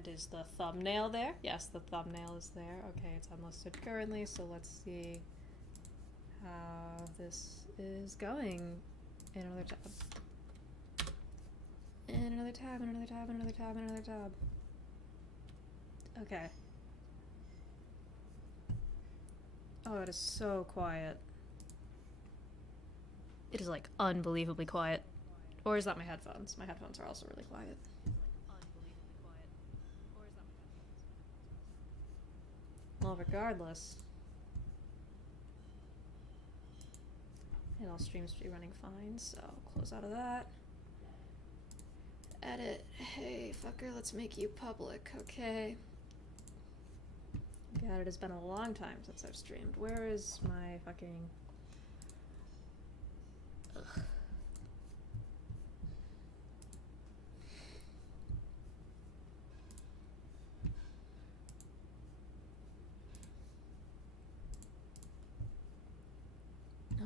And is the thumbnail there? Yes, the thumbnail is there. Okay, it's unlisted currently, so let's see how this is going. In another tab. In another tab, in another tab, in another tab, in another tab. Okay. Oh, it is so quiet. It is like unbelievably quiet. Or is that my headphones? My headphones are also really quiet. Well, regardless. And all streams be running fine, so close out of that. Edit. Hey, fucker, let's make you public, okay? God, it has been a long time since I've streamed. Where is my fucking... Ugh.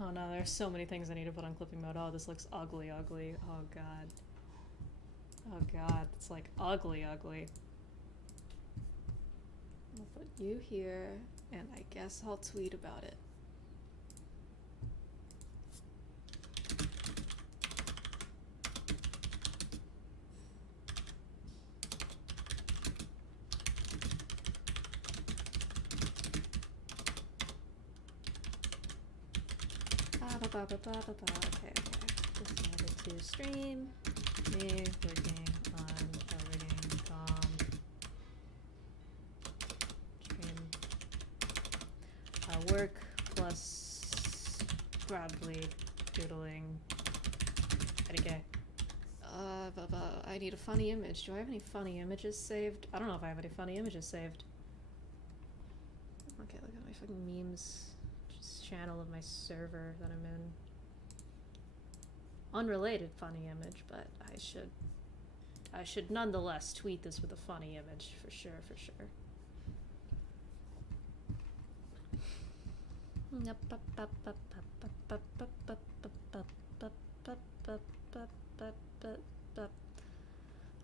Oh no, there's so many things I need to put on clipping mode. Oh, this looks ugly, ugly. Oh god. Oh god, it's like ugly, ugly. I'll put you here, and I guess I'll tweet about it. Okay, okay. Decided to stream. Me working on editing stream. Work plus probably doodling. Okay. I need a funny image. Do I have any funny images saved? I don't know if I have any funny images saved. Okay, look at my fucking memes. Channel of my server that I'm in. Unrelated funny image, but I should nonetheless tweet this with a funny image for sure, for sure.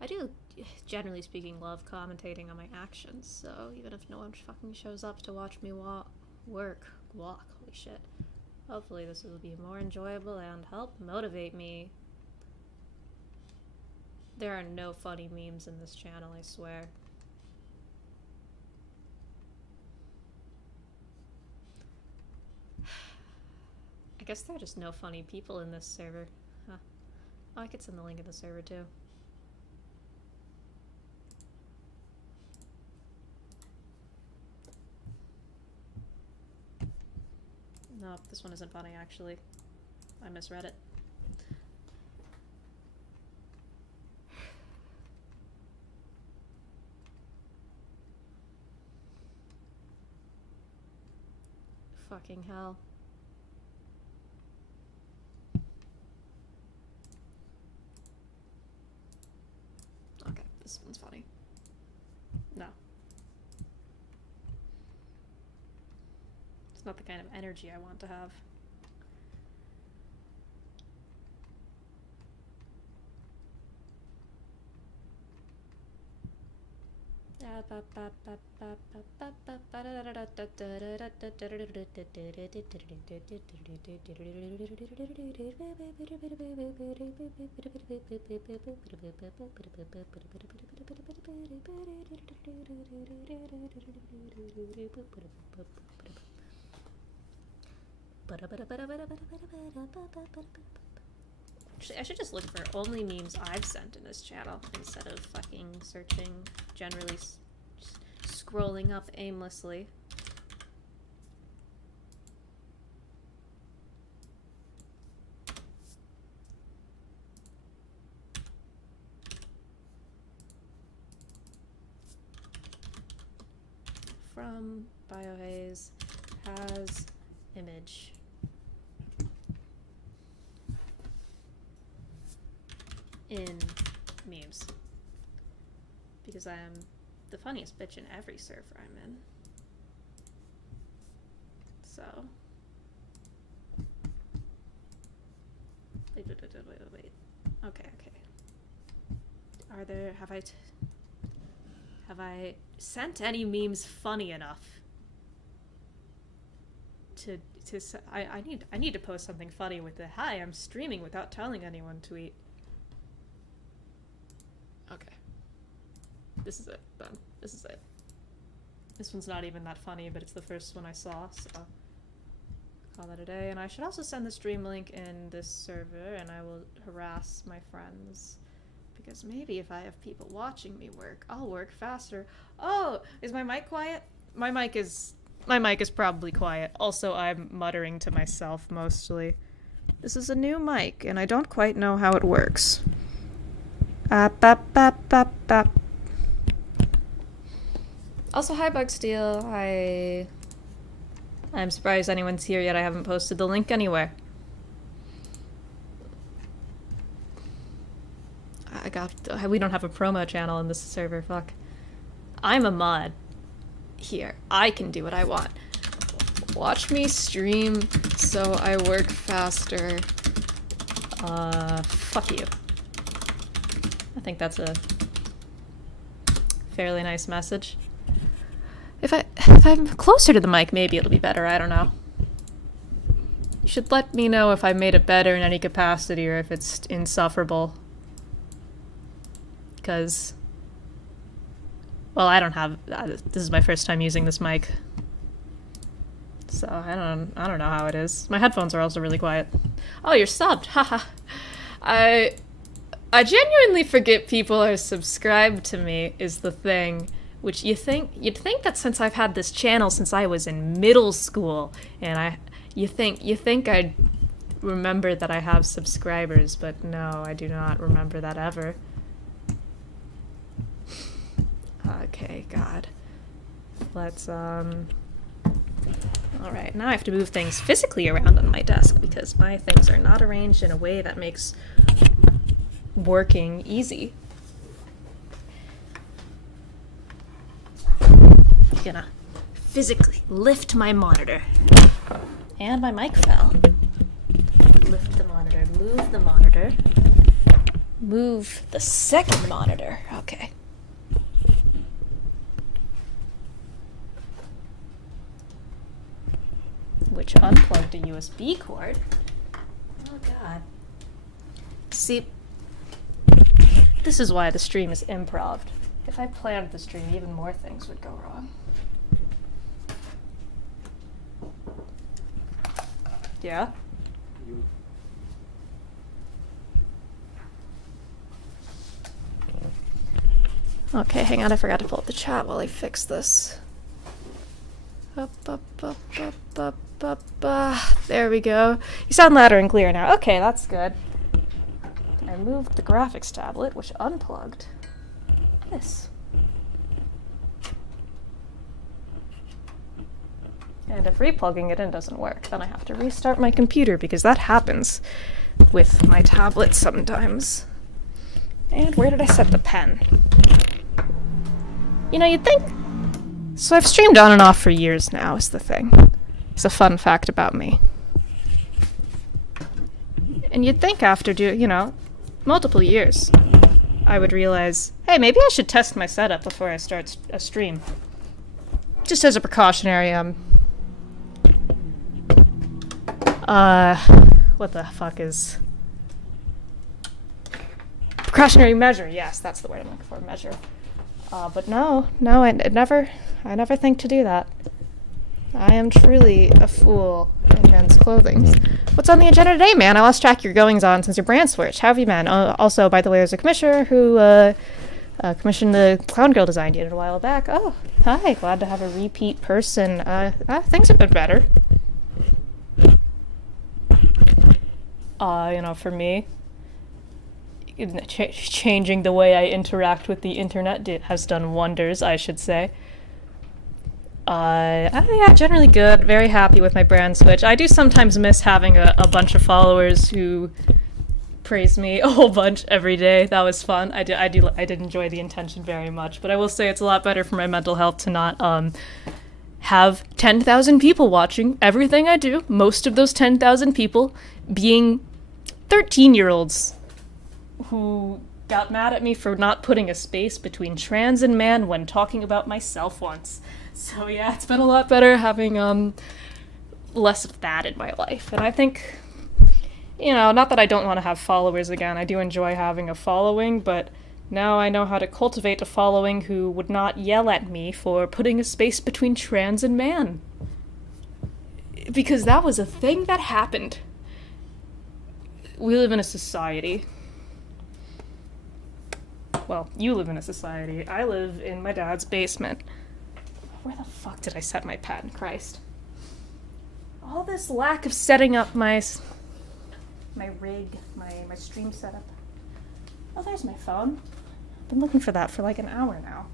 I do, generally speaking, love commentating on my actions, so even if no one fucking shows up to watch me work, holy shit. Hopefully this will be more enjoyable and help motivate me. There are no funny memes in this channel, I swear. I guess there are just no funny people in this server. Huh. Oh, I could send the link in the server too. No, this one isn't funny, actually. I misread it. Fucking hell. Okay, this one's funny. No. It's not the kind of energy I want to have. Actually, I should just look for only memes I've sent in this channel instead of fucking searching, generally scrolling up aimlessly. From Biohaze has image. In memes. Because I am the funniest bitch in every server I'm in. So. Wait. Okay. Are there, have Have I sent any memes funny enough to I need to post something funny with the "Hi, I'm streaming without telling anyone" tweet. Okay. This is it, then. This is it. This one's not even that funny, but it's the first one I saw, so call that a day. And I should also send the stream link in this server, and I will harass my friends. Because maybe if I have people watching me work, I'll work faster. Oh, is my mic quiet? My mic is probably quiet. Also, I'm muttering to myself mostly. This is a new mic, and I don't quite know how it works. Also, hi Bugsteel. I'm surprised anyone's here yet. I haven't posted the link anywhere. We don't have a promo channel in this server, fuck. I'm a mod here. I can do what I want. Watch me stream so I work faster. Fuck you. I think that's a fairly nice message. If I'm closer to the mic, maybe it'll be better, I don't know. You should let me know if I made it better in any capacity or if it's insufferable. Because, well, I don't have, this is my first time using this mic. So, I don't know how it is. My headphones are also really quiet. Oh, you're subbed, haha. I genuinely forget people are subscribed to me is the thing. Which you'd think that since I've had this channel since I was in middle school, and you think I'd remember that I have subscribers, but no, I do not remember that ever. Okay, God. Let's, alright, now I have to move things physically around on my desk because my things are not arranged in a way that makes working easy. I'm gonna physically lift my monitor. And my mic fell. Lift the monitor, move the monitor. Move the second monitor. Okay. Which unplugged a USB cord. Oh God. See, this is why the stream is improv. If I planned the stream, even more things would go wrong. Yeah? Okay, hang on, I forgot to pull up the chat while I fix this. There we go. You sound louder and clear now. Okay, that's good. I moved the graphics tablet, which unplugged this. And if replugging it in doesn't work, then I have to restart my computer because that happens with my tablet sometimes. And where did I set the pen? You know, you'd think... So I've streamed on and off for years now, is the thing. It's a fun fact about me. And you'd think after, multiple years, I would realize, hey, maybe I should test my setup before I start a stream. Just as a precautionary, what the fuck is... Precautionary measure, yes, that's the word I'm looking for, measure. But no, I never think to do that. I am truly a fool in men's clothing. What's on the agenda today, man? I lost track of your goings-on since your brand switch. How have you been? Also, by the way, there's a commissioner who commissioned the Clown Girl design you did a while back. Oh, hi. Glad to have a repeat person. Things have been better. For me, changing the way I interact with the internet has done wonders, I should say. Yeah, generally good. Very happy with my brand switch. I do sometimes miss having a bunch of followers who praise me a whole bunch every day. That was fun. I did enjoy the intention very much, but I will say it's a lot better for my mental health to not have 10,000 people watching everything I do. Most of those 10,000 people being 13-year-olds who got mad at me for not putting a space between trans and man when talking about myself once. So yeah, it's been a lot better having less of that in my life. And I think, not that I don't want to have followers again. I do enjoy having a following, but now I know how to cultivate a following who would not yell at me for putting a space between trans and man. Because that was a thing that happened. We live in a society. Well, you live in a society. I live in my dad's basement. Where the fuck did I set my pen? Christ. All this lack of setting up my rig, my stream setup. Oh, there's my phone. I've been looking for that for like an hour now.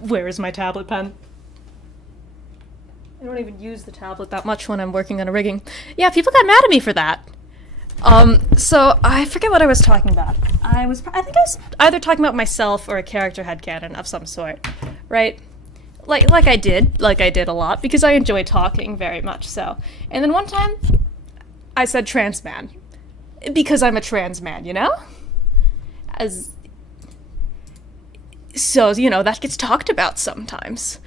Where is my tablet pen? I don't even use the tablet that much when I'm working on a rigging. Yeah, people got mad at me for that. So I forget what I was talking about. I think I was either talking about myself or a character headcanon of some sort, right? Like I did a lot, because I enjoy talking very much so. And then one time, I said trans man, because I'm a trans man, So, that gets talked about sometimes.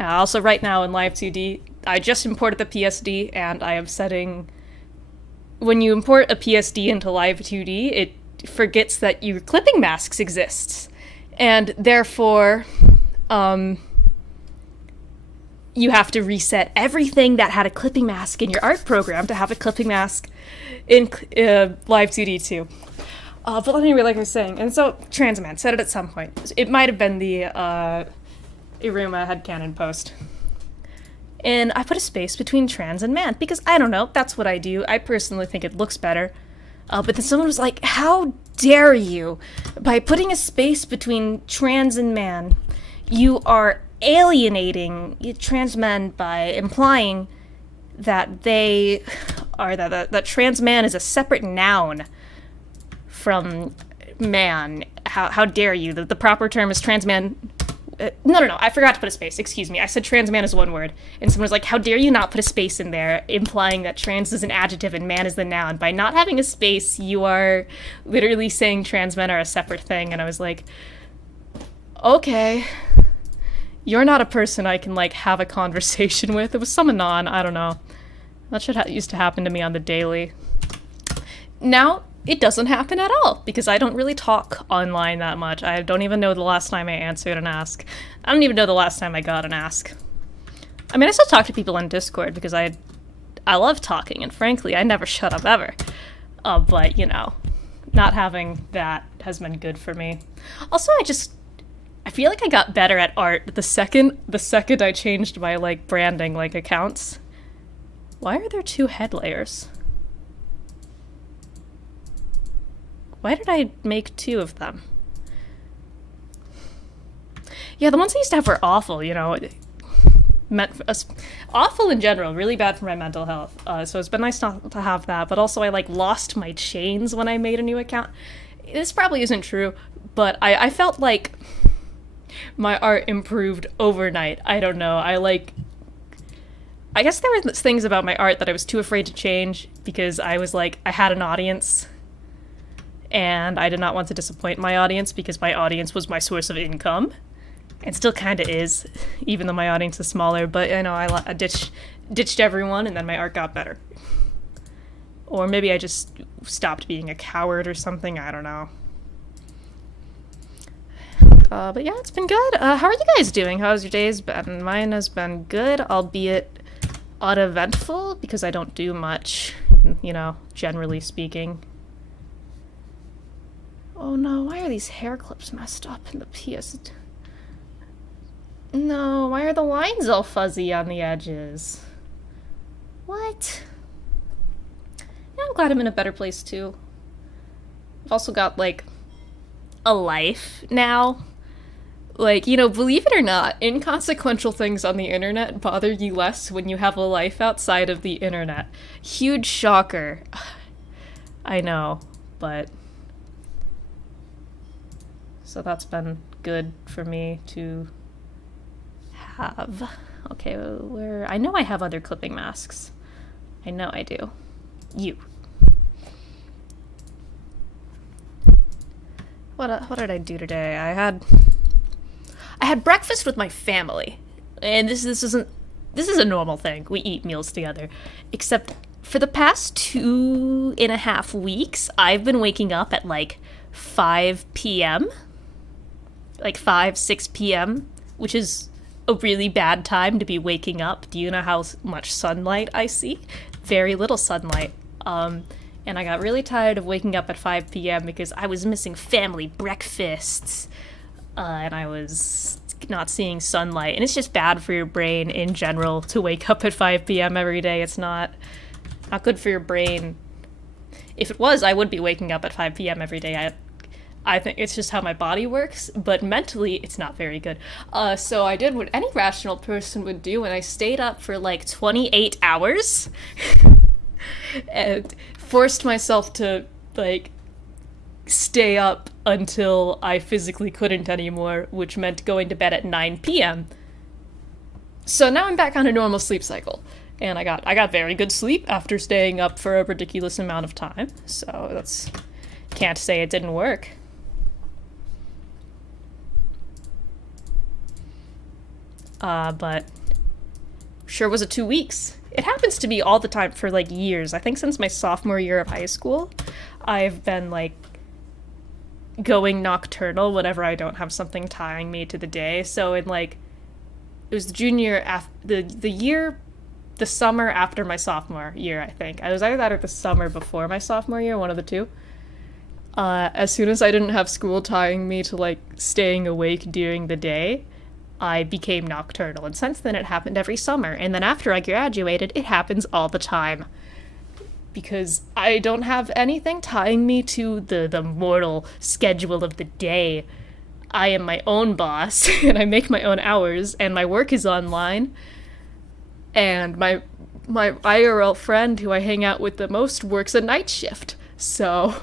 Also, right now in Live 2D, I just imported the PSD, and I am setting... When you import a PSD into Live 2D, it forgets that your clipping masks exist. And therefore, you have to reset everything that had a clipping mask in your art program to have a clipping mask in Live 2D too. But anyway, like I was saying, and so trans man said it at some point. It might have been the Iruma headcanon post. And I put a space between trans and man, because I don't know, that's what I do. I personally think it looks better. But then someone was like, how dare you? By putting a space between trans and man, you are alienating trans men by implying that they are, that trans man is a separate noun from man. How dare you? The proper term is trans man. No, I forgot to put a space. Excuse me. I said trans man is one word. And someone was like, how dare you not put a space in there, implying that trans is an adjective and man is the noun. By not having a space, you are literally saying trans men are a separate thing. And I was like, okay, you're not a person I can, have a conversation with. It was some anon, I don't know. That shit used to happen to me on the daily. Now, it doesn't happen at all, because I don't really talk online that much. I don't even know the last time I answered an ask. I don't even know the last time I got an ask. I mean, I still talk to people on Discord, because I love talking, and frankly, I never shut up ever. But, not having that has been good for me. Also, I feel like I got better at art the second I changed my, branding, accounts. Why are there 2 head layers? Why did I make 2 of them? Yeah, the ones I used to have were awful, awful in general, really bad for my mental health. So it's been nice not to have that, but also I, lost my chains when I made a new account. This probably isn't true, but I felt like my art improved overnight. I don't know, I guess there were things about my art that I was too afraid to change, because I was I had an audience, and I did not want to disappoint my audience, because my audience was my source of income, and still kind of is, even though my audience is smaller. But I ditched everyone, and then my art got better. Or maybe I just stopped being a coward or something, I don't know. But yeah, it's been good. How are you guys doing? How's your days been? Mine has been good, albeit uneventful, because I don't do much, generally speaking. Oh no, why are these hair clips messed up in the PS? No, why are the lines all fuzzy on the edges? What? Yeah, I'm glad I'm in a better place too. I've also got, a life now. Believe it or not, inconsequential things on the internet bother you less when you have a life outside of the internet. Huge shocker. I know, but... So that's been good for me to have? Okay, where... I know I have other clipping masks. I know I do. You. What did I do today? I had breakfast with my family. And this is a normal thing. We eat meals together. Except for the past 2.5 weeks, I've been waking up at like 5 p.m. Like 5, 6 p.m., which is a really bad time to be waking up. Do you know how much sunlight I see? Very little sunlight. And I got really tired of waking up at 5 p.m. because I was missing family breakfasts. And I was not seeing sunlight. And it's just bad for your brain in general to wake up at 5 p.m. every day. It's not good for your brain. If it was, I would be waking up at 5 p.m. every day. I think it's just how my body works, but mentally it's not very good. So I did what any rational person would do, and I stayed up for like 28 hours and forced myself to like stay up until I physically couldn't anymore, which meant going to bed at 9 p.m. So now I'm back on a normal sleep cycle, and I got very good sleep after staying up for a ridiculous amount of time. So that's, can't say it didn't work. But sure was it 2 weeks. It happens to me all the time for like years. I think since my sophomore year of high school, I've been like going nocturnal whenever I don't have something tying me to the day. So in like, it was the junior the summer after my sophomore year, I think. I was either that or the summer before my sophomore year, one of the two. As soon as I didn't have school tying me to like staying awake during the day, I became nocturnal, and since then it happened every summer, and then after I graduated, it happens all the time. Because I don't have anything tying me to the mortal schedule of the day. I am my own boss, and I make my own hours, and my work is online, and my IRL friend who I hang out with the most works a night shift, so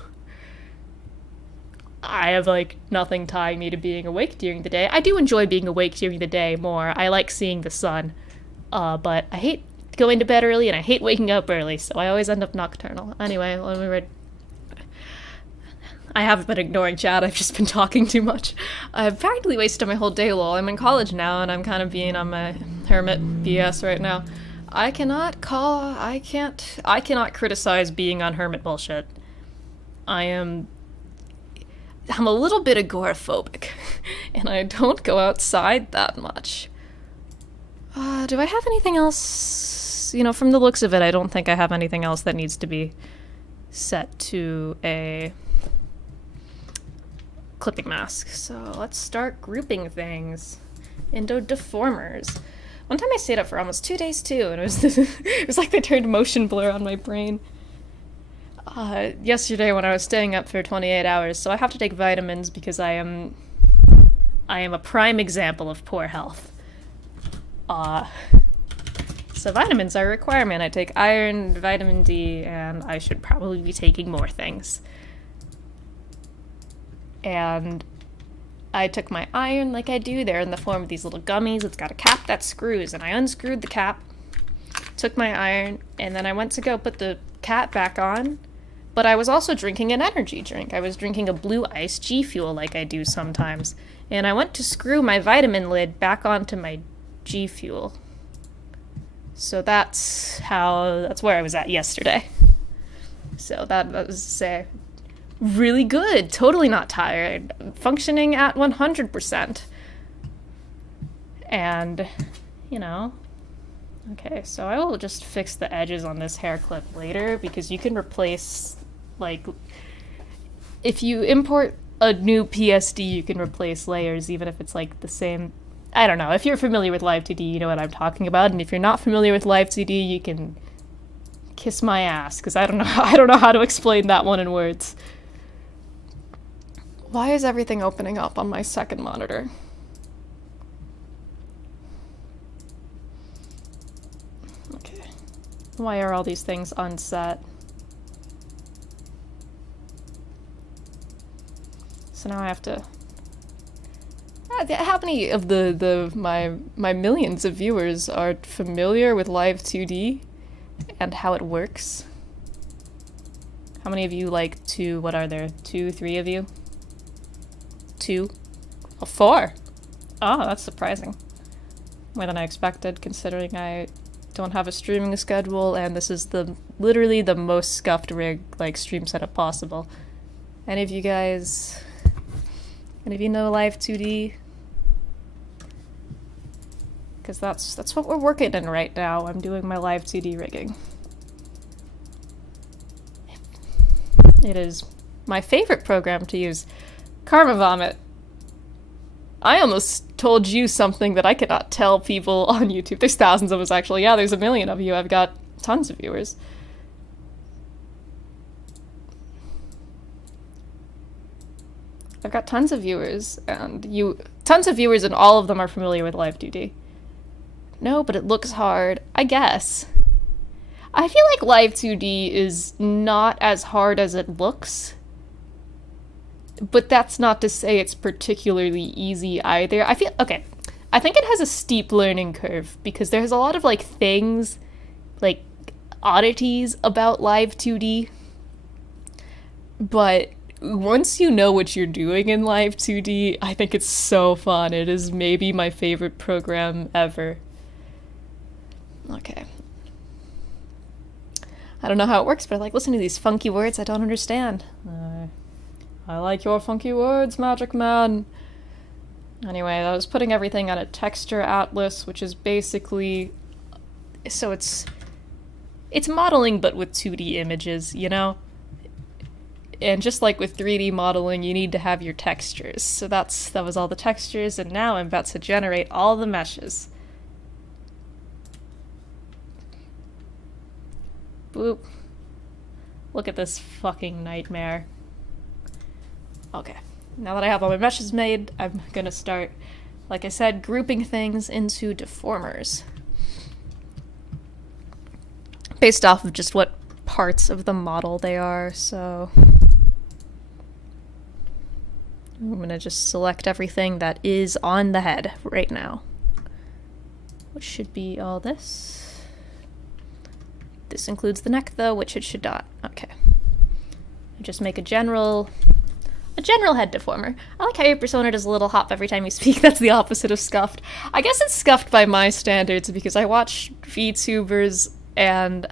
I have, like, nothing tying me to being awake during the day. I do enjoy being awake during the day more. I like seeing the sun. But I hate going to bed early, and I hate waking up early, so I always end up nocturnal. Anyway, let me read. I haven't been ignoring chat, I've just been talking too much. I've practically wasted my whole day, lol. I'm in college now, and I'm kind of being on my hermit BS right now. I cannot criticize being on hermit bullshit. I'm a little bit agoraphobic, and I don't go outside that much. Do I have anything else? You know, from the looks of it, I don't think I have anything else that needs to be set to a clipping mask. So let's start grouping things into deformers. One time I stayed up for almost 2 days too, and it was like they turned motion blur on my brain. Yesterday when I was staying up for 28 hours, so I have to take vitamins because I am a prime example of poor health. So vitamins are a requirement. I take iron, vitamin D, and I should probably be taking more things. And I took my iron like I do. They're in the form of these little gummies. It's got a cap that screws, and I unscrewed the cap, took my iron, and then I went to go put the cap back on. But I was also drinking an energy drink. I was drinking a Blue Ice G Fuel like I do sometimes. And I went to screw my vitamin lid back onto my G Fuel. So that's where I was at yesterday. So that was to say, really good. Totally not tired. Functioning at 100%. And, you know. Okay, so I will just fix the edges on this hair clip later, because you can replace, like, if you import a new PSD, you can replace layers, even if it's, like, the same. I don't know. If you're familiar with Live2D, you know what I'm talking about, and if you're not familiar with Live2D, you can kiss my ass, because I don't know how to explain that one in words. Why is everything opening up on my second monitor? Okay. Why are all these things unset? So now I have to... How many of my millions of viewers are familiar with Live 2D and how it works? How many of you like to, what are there, 2, 3 of you? 2? Oh, 4! Oh, that's surprising. More than I expected, considering I don't have a streaming schedule, and this is literally the most scuffed rig, like, stream setup possible. Any of you guys know Live 2D? Because that's what we're working in right now. I'm doing my Live 2D rigging. It is my favorite program to use. Karma Vomit. I almost told you something that I cannot tell people on YouTube. There's thousands of us, actually. Yeah, there's a million of you. I've got tons of viewers. I've got tons of viewers, and and all of them are familiar with Live 2D. No, but it looks hard. I guess. I feel like Live 2D is not as hard as it looks. But that's not to say it's particularly easy either. I think it has a steep learning curve, because there's a lot of, like, things, like, oddities about Live 2D. But once you know what you're doing in Live 2D, I think it's so fun. It is maybe my favorite program ever. Okay. I don't know how it works, but I like listening to these funky words I don't understand. I like your funky words, Magic Man. Anyway, I was putting everything on a texture atlas, which is basically... So it's modeling, but with 2D images, you know? And just like with 3D modeling, you need to have your textures. So that was all the textures, and now I'm about to generate all the meshes. Boop. Look at this fucking nightmare. Okay, now that I have all my meshes made, I'm gonna start, like I said, grouping things into deformers. Based off of just what parts of the model they are, so... I'm gonna just select everything that is on the head right now. Which should be all this. This includes the neck, though, which it should not. Okay. Just make a general head deformer. I like how your persona does a little hop every time you speak. That's the opposite of scuffed. I guess it's scuffed by my standards, because I watch VTubers, and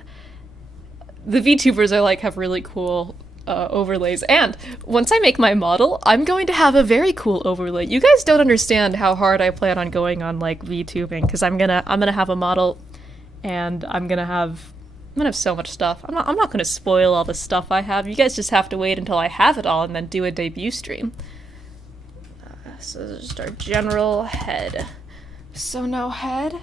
the VTubers I like have really cool overlays. And once I make my model, I'm going to have a very cool overlay. You guys don't understand how hard I plan on going on, like, VTubing, because I'm gonna have a model, and I'm gonna have so much stuff. I'm not gonna spoil all the stuff I have. You guys just have to wait until I have it all and then do a debut stream. So this is just our general head. So no head.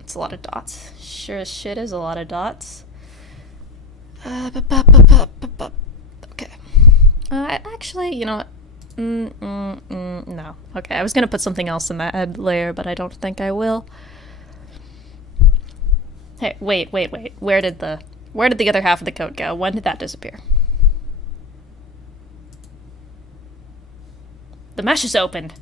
It's a lot of dots. Sure as shit is a lot of dots. Okay. Actually, you know what? No. Okay, I was gonna put something else in that head layer, but I don't think I will. Hey, wait. Where did the other half of the coat go? When did that disappear? The mesh is opened.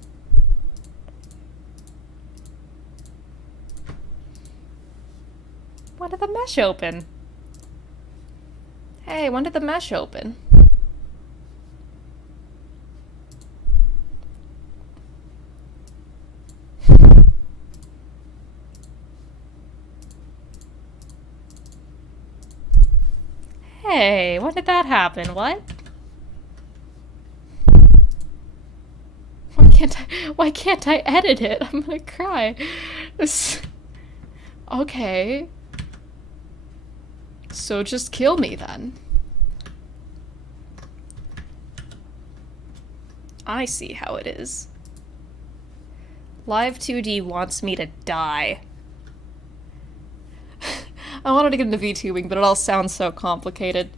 When did the mesh open? Hey, when did the mesh open? Hey, when did that happen? What? Why can't I edit it? I'm gonna cry. Okay. So just kill me then. I see how it is. Live 2D wants me to die. I wanted to get into VTubing, but it all sounds so complicated.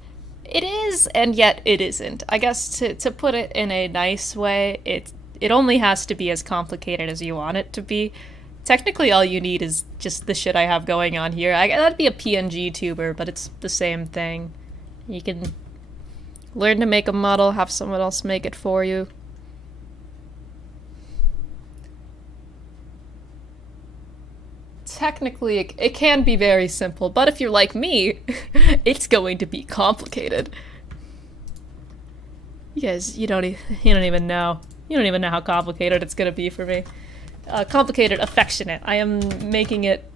It is, and yet it isn't. I guess to put it in a nice way, it only has to be as complicated as you want it to be. Technically, all you need is just the shit I have going on here. That'd be a PNG tuber, but it's the same thing. You can Learn to make a model, have someone else make it for you. Technically, it can be very simple, but if you're like me, it's going to be complicated. You guys, you don't even know. You don't even know how complicated it's gonna be for me. Complicated, affectionate. I am making it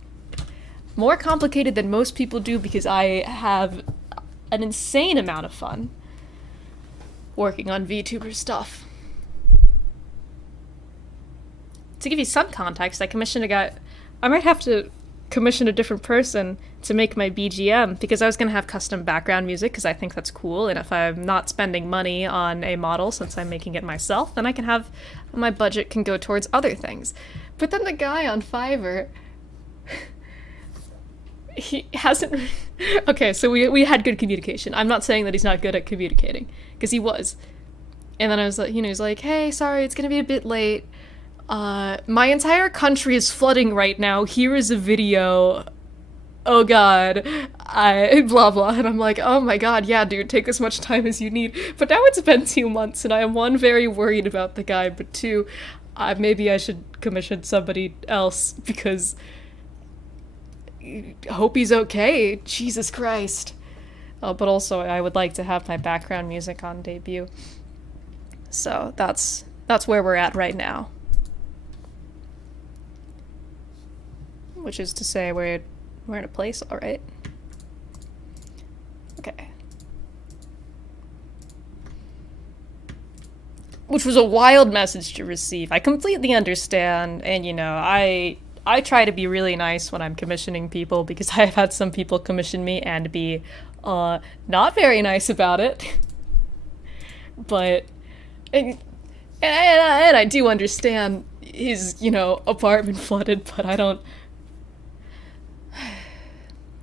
more complicated than most people do because I have an insane amount of fun working on VTuber stuff. To give you some context, I commissioned a guy. I might have to commission a different person to make my BGM because I was going to have custom background music because I think that's cool, and if I'm not spending money on a model since I'm making it myself, then I can have my budget can go towards other things. But then the guy on Fiverr, he hasn't... Okay, so we had good communication. I'm not saying that he's not good at communicating, because he was. And then I was like, he's like, hey, sorry, it's gonna be a bit late. My entire country is flooding right now. Here is a video. Oh god. Blah blah. And I'm like, oh my god, yeah, dude, take as much time as you need. But now it's been 2 months, and I am, one, very worried about the guy, but two, maybe I should commission somebody else, because I hope he's okay. Jesus Christ. But also, I would like to have my background music on debut. So that's where we're at right now. Which is to say, we're in a place, all right? Okay. Which was a wild message to receive. I completely understand, and I try to be really nice when I'm commissioning people, because I've had some people commission me and be not very nice about it. But and I do understand his apartment flooded, but I don't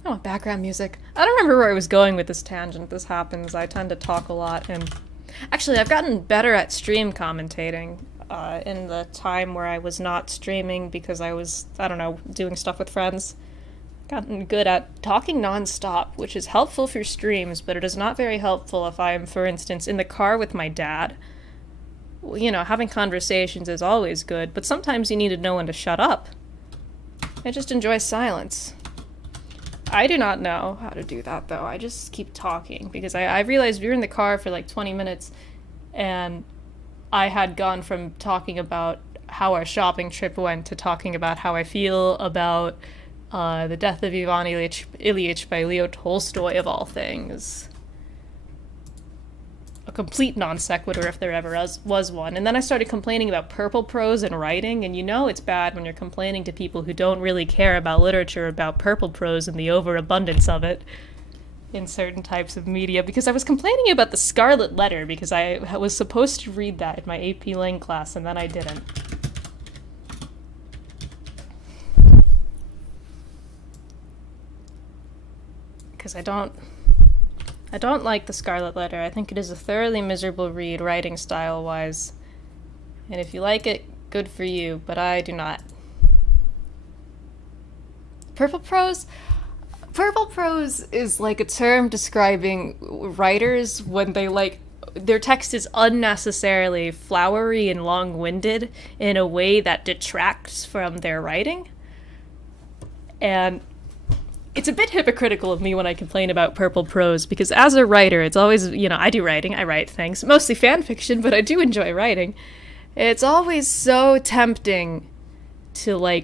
want background music. I don't remember where I was going with this tangent. This happens. I tend to talk a lot, and actually I've gotten better at stream commentating in the time where I was not streaming because I was, doing stuff with friends. Gotten good at talking nonstop, which is helpful for streams, but it is not very helpful if I'm, for instance, in the car with my dad. Having conversations is always good, but sometimes you need to know when to shut up. I just enjoy silence. I do not know how to do that, though. I just keep talking, because I realized we were in the car for like 20 minutes, and I had gone from talking about how our shopping trip went to talking about how I feel about the death of Ivan Ilyich by Leo Tolstoy, of all things. A complete non sequitur if there ever was one. And then I started complaining about purple prose and writing, and it's bad when you're complaining to people who don't really care about literature about purple prose and the overabundance of it in certain types of media, because I was complaining about the Scarlet Letter because I was supposed to read that in my AP Lang class, and then I didn't. Because I don't like the Scarlet Letter. I think it is a thoroughly miserable read, writing style-wise. And if you like it, good for you, but I do not. Purple prose? Purple prose is like a term describing writers when they their text is unnecessarily flowery and long-winded in a way that detracts from their writing. And it's a bit hypocritical of me when I complain about purple prose, because as a writer, it's always, I do writing, I write things, mostly fan fiction, but I do enjoy writing. It's always so tempting to,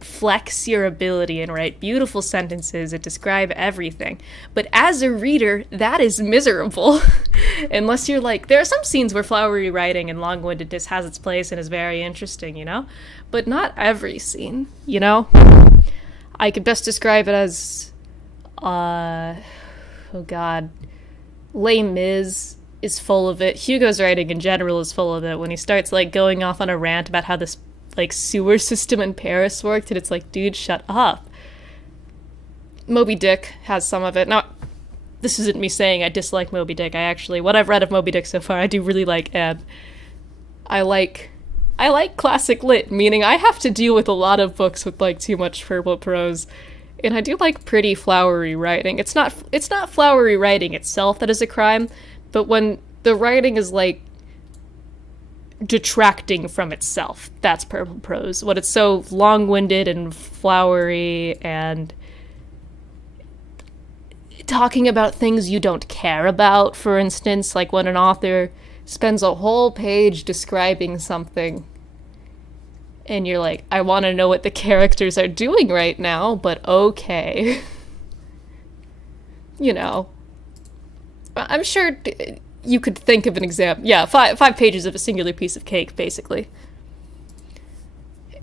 flex your ability and write beautiful sentences that describe everything. But as a reader, that is miserable. Unless you're there are some scenes where flowery writing and long-windedness has its place and is very interesting, But not every scene, I could best describe it as, Les Mis is full of it. Hugo's writing in general is full of it. When he starts, going off on a rant about how this, sewer system in Paris worked, and it's dude, shut up. Moby Dick has some of it. Now, this isn't me saying I dislike Moby Dick. What I've read of Moby Dick so far, I do really like, and I like classic lit, meaning I have to deal with a lot of books with too much purple prose, and I do like pretty flowery writing. It's not flowery writing itself that is a crime, But when the writing is, like, detracting from itself, that's purple prose. When it's so long-winded and flowery and talking about things you don't care about, for instance, like when an author spends a whole page describing something and you're like, I want to know what the characters are doing right now, but okay. You know. I'm sure you could think of an example. Yeah, five pages of a singular piece of cake, basically.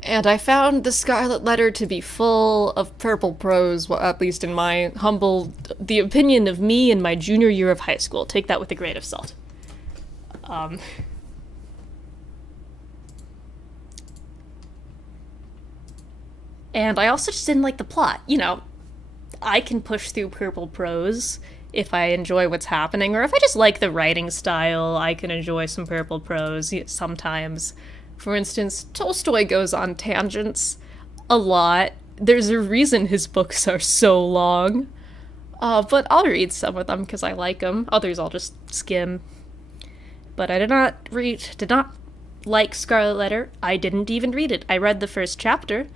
And I found The Scarlet Letter to be full of purple prose, well, at least in my the opinion of me in my junior year of high school. Take that with a grain of salt. And I also just didn't like the plot. You know, I can push through purple prose if I enjoy what's happening, or if I just like the writing style, I can enjoy some purple prose sometimes. For instance, Tolstoy goes on tangents a lot. There's a reason his books are so long. But I'll read some of them because I like them. Others I'll just skim. But I did not like Scarlet Letter. I didn't even read it. I read the first chapter,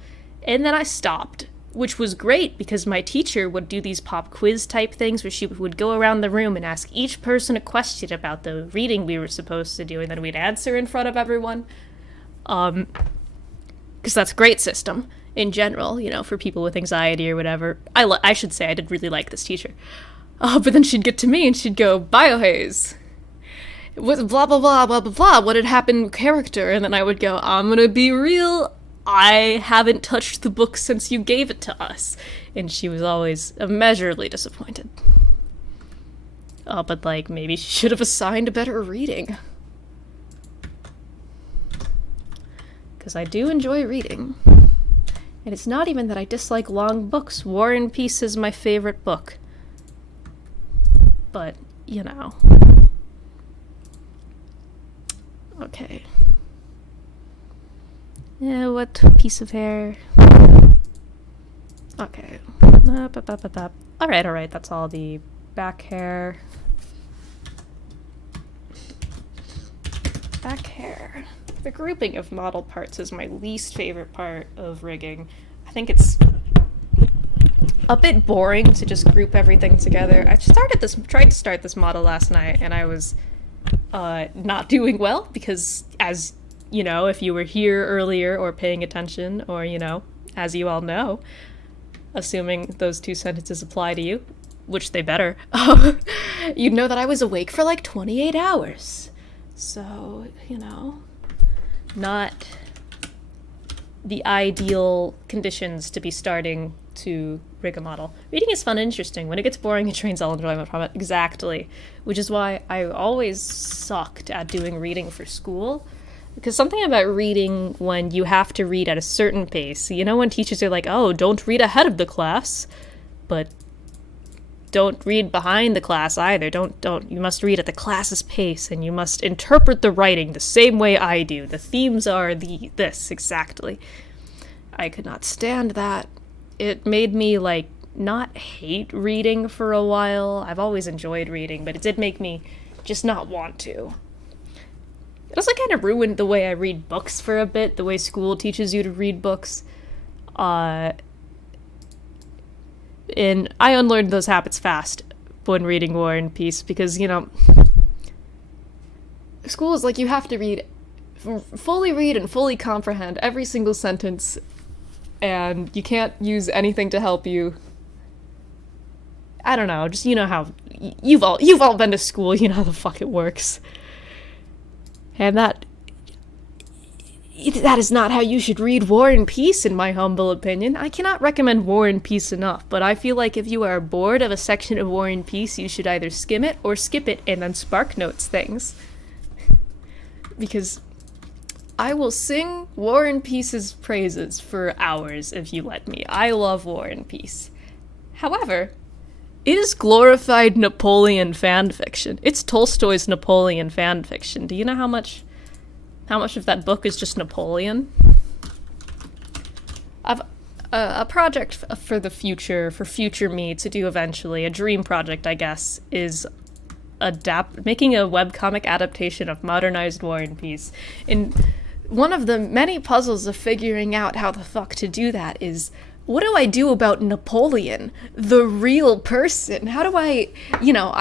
and then I stopped. Which was great because my teacher would do these pop quiz type things where she would go around the room and ask each person a question about the reading we were supposed to do, and then we'd answer in front of everyone. Because that's a great system in general, you know, for people with anxiety or whatever. I should say I did really like this teacher. But then she'd get to me and she'd go, Biohaze. Blah, blah, blah, blah, blah, blah. What had happened character? And then I would go, I'm gonna be real. I haven't touched the book since you gave it to us. And she was always immeasurably disappointed. But, like, maybe she should have assigned a better reading. Because I do enjoy reading. And it's not even that I dislike long books. War and Peace is my favorite book. But, you know. Okay. Yeah, what piece of hair? Okay. Alright, that's all the back hair. Back hair. The grouping of model parts is my least favorite part of rigging. I think it's a bit boring to just group everything together. I tried to start this model last night, and I was not doing well because, as you know, if you were here earlier or paying attention, or, you know, as you all know, assuming those two sentences apply to you, which they better, you'd know that I was awake for like 28 hours. So, you know, not the ideal conditions to be starting to rig a model. Reading is fun and interesting. When it gets boring, it drains all enjoyment from it. Exactly. Which is why I always sucked at doing reading for school. Because something about reading when you have to read at a certain pace, you know, when teachers are like, oh, don't read ahead of the class, but don't read behind the class either. You must read at the class's pace, and you must interpret the writing the same way I do. The themes are this, exactly. I could not stand that. It made me, like, not hate reading for a while. I've always enjoyed reading, but it did make me just not want to. It also kind of ruined the way I read books for a bit, the way school teaches you to read books. And I unlearned those habits fast when reading War and Peace, because, you know, school is like you have to fully read and fully comprehend every single sentence, and you can't use anything to help you. I don't know, just, you know how, you've all been to school, you know how the fuck it works. And that is not how you should read War and Peace, in my humble opinion. I cannot recommend War and Peace enough, but I feel like if you are bored of a section of War and Peace, you should either skim it or skip it and then Spark Notes things. Because I will sing War and Peace's praises for hours if you let me. I love War and Peace. However, it is glorified Napoleon fan fiction. It's Tolstoy's Napoleon fan fiction. Do you know how much of that book is just Napoleon? I've a project for the future, for future me to do eventually, a dream project, I guess, is making a webcomic adaptation of modernized War and Peace. And one of the many puzzles of figuring out how the fuck to do that is, what do I do about Napoleon, the real person? How do I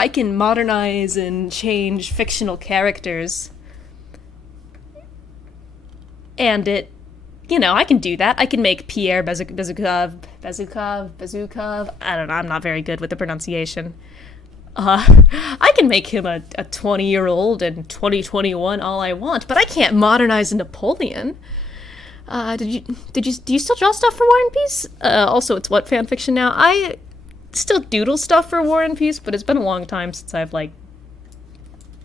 can modernize and change fictional characters. And I can do that. I can make Pierre Bezukov. I don't know, I'm not very good with the pronunciation. I can make him a 20-year-old in 2021 all I want, but I can't modernize Napoleon. Do you still draw stuff for War and Peace? Also, it's what fanfiction now? I still doodle stuff for War and Peace, but it's been a long time since I've,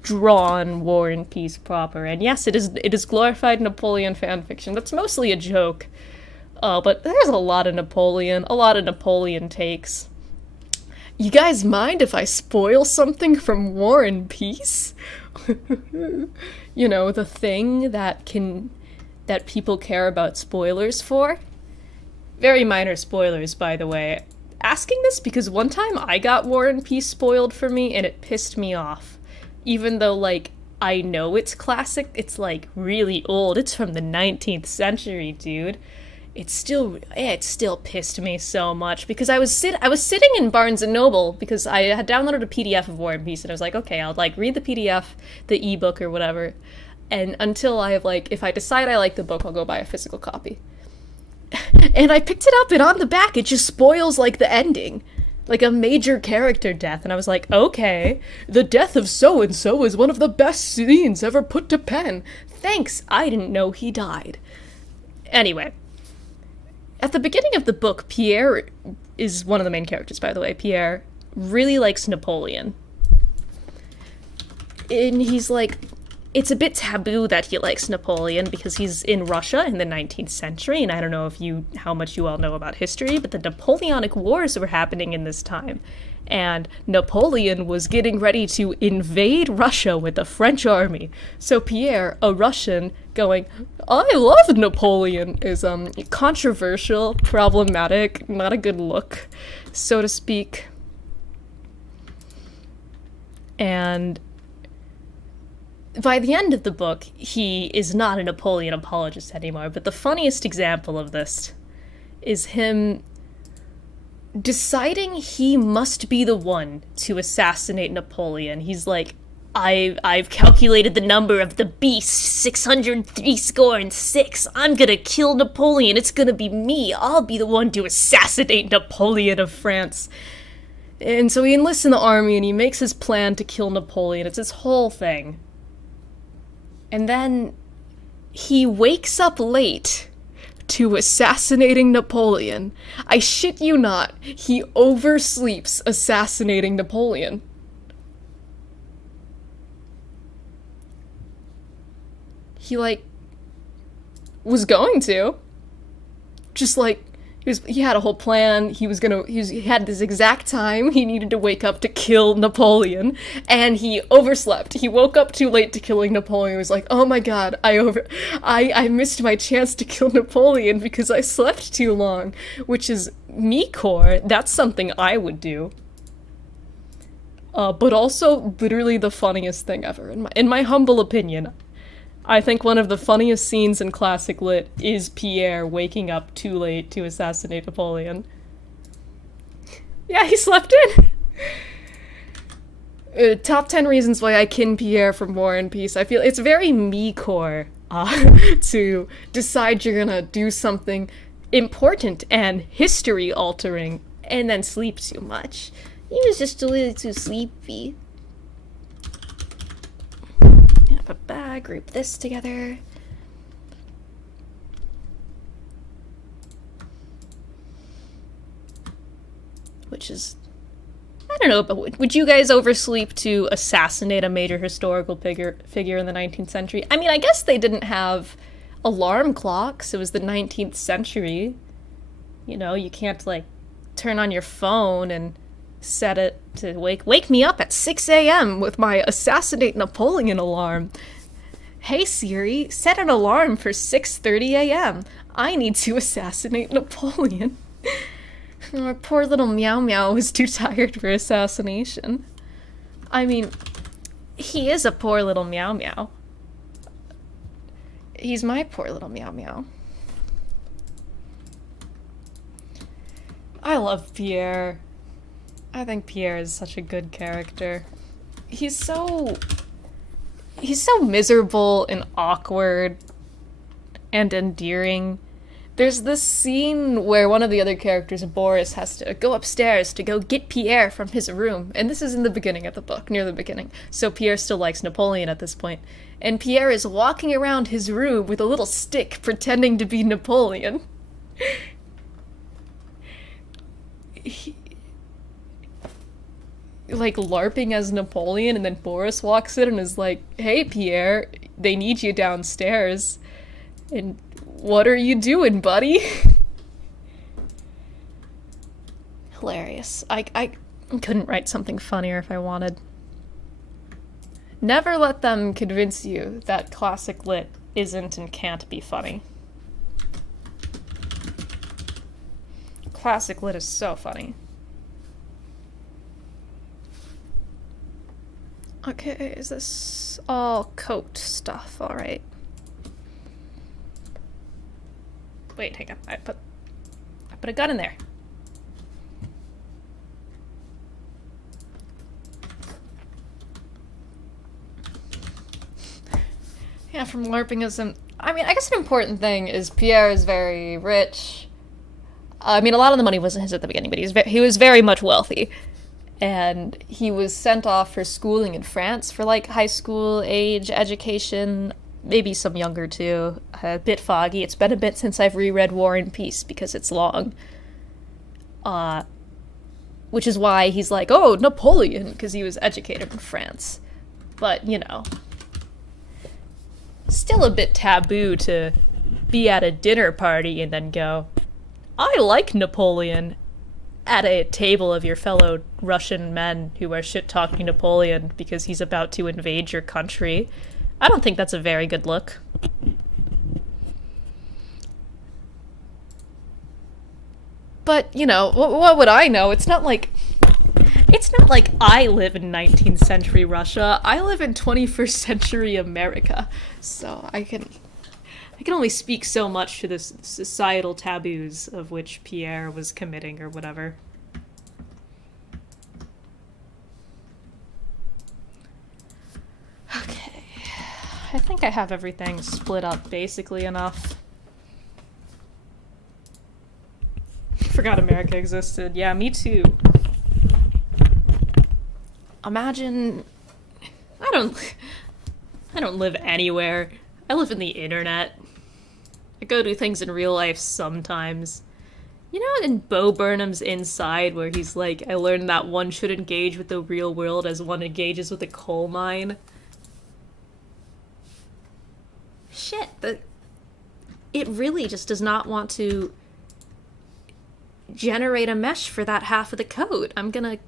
drawn War and Peace proper. And yes, it is glorified Napoleon fanfiction. That's mostly a joke. But there's a lot of Napoleon takes. You guys mind if I spoil something from War and Peace? The thing that people care about spoilers for? Very minor spoilers, by the way. Asking this because one time I got War and Peace spoiled for me and it pissed me off. Even though, I know it's classic, it's, really old. It's from the 19th century, dude. It still pissed me so much because I was sitting in Barnes & Noble because I had downloaded a PDF of War and Peace and I was like, okay, I'll read the PDF, the ebook or whatever, and until I have if I decide I like the book, I'll go buy a physical copy. And I picked it up and on the back it just spoils the ending, a major character death, and I was like, okay, the death of so and so is one of the best scenes ever put to pen. Thanks, I didn't know he died. Anyway. At the beginning of the book, Pierre is one of the main characters, by the way. Pierre really likes Napoleon. And he's it's a bit taboo that he likes Napoleon because he's in Russia in the 19th century, and I don't know how much you all know about history, but the Napoleonic Wars were happening in this time. And Napoleon was getting ready to invade Russia with the French army. So Pierre, a Russian, going, I love Napoleon, is controversial, problematic, not a good look, so to speak. And by the end of the book, he is not a Napoleon apologist anymore, but the funniest example of this is him deciding he must be the one to assassinate Napoleon. He's like, I've calculated the number of the beast, 636. I'm gonna kill Napoleon. It's gonna be me. I'll be the one to assassinate Napoleon of France. And so he enlists in the army and he makes his plan to kill Napoleon. It's his whole thing. And then he wakes up late to assassinating Napoleon. I shit you not, he oversleeps assassinating Napoleon. He, was going to. Just, he had a whole plan. He had this exact time he needed to wake up to kill Napoleon, and he overslept. He woke up too late to killing Napoleon. He was like, oh my god, I missed my chance to kill Napoleon because I slept too long, which is me-core. That's something I would do. But also literally the funniest thing ever, in my humble opinion. I think one of the funniest scenes in classic lit is Pierre waking up too late to assassinate Napoleon. Yeah, he slept in! Top 10 reasons why I kin Pierre from War and Peace. I feel it's very me-core to decide you're gonna do something important and history-altering and then sleep too much. He was just a little too sleepy. A bag, group this together. Which is, I don't know, but would you guys oversleep to assassinate a major historical figure in the 19th century? I mean, I guess they didn't have alarm clocks. It was the 19th century. You can't, turn on your phone and set it to wake me up at 6 a.m. with my assassinate Napoleon alarm. Hey Siri, set an alarm for 6:30 a.m. I need to assassinate Napoleon. Our poor little Meow Meow was too tired for assassination. I mean, He is a poor little meow meow. He's my poor little meow meow. I love Pierre. I think Pierre is such a good character. He's so miserable and awkward and endearing. There's this scene where one of the other characters, Boris, has to go upstairs to go get Pierre from his room. And this is in the beginning of the book, near the beginning. So Pierre still likes Napoleon at this point. And Pierre is walking around his room with a little stick pretending to be Napoleon. Like LARPing as Napoleon, and then Boris walks in and is like, "Hey Pierre, they need you downstairs. And what are you doing, buddy?" Hilarious. I couldn't write something funnier if I wanted. Never let them convince you that classic lit isn't and can't be funny. Classic lit is so funny. Okay, is this all coat stuff? Alright. Wait, hang on. I put a gun in there. Yeah, from LARPingism. I mean, I guess an important thing is Pierre is very rich. I mean, a lot of the money wasn't his at the beginning, but he was very much wealthy. And he was sent off for schooling in France for, like, high school age education, maybe some younger, too. A bit foggy. It's been a bit since I've reread War and Peace, because it's long. Which is why he's like, oh, Napoleon, because he was educated in France. But, you know, still a bit taboo to be at a dinner party and then go, I like Napoleon, at a table of your fellow Russian men who are shit-talking Napoleon because he's about to invade your country. I don't think that's a very good look. But, you know, what would I know? It's not like I live in 19th century Russia. I live in 21st century America. So I can only speak so much to the societal taboos of which Pierre was committing or whatever. Okay. I think I have everything split up basically enough. Forgot America existed. Yeah, me too. Imagine... I don't live anywhere. I live in the internet. I go do things in real life sometimes. You know, in Bo Burnham's Inside, where he's like, I learned that one should engage with the real world as one engages with a coal mine. Shit, but it really just does not want to generate a mesh for that half of the code. I'm gonna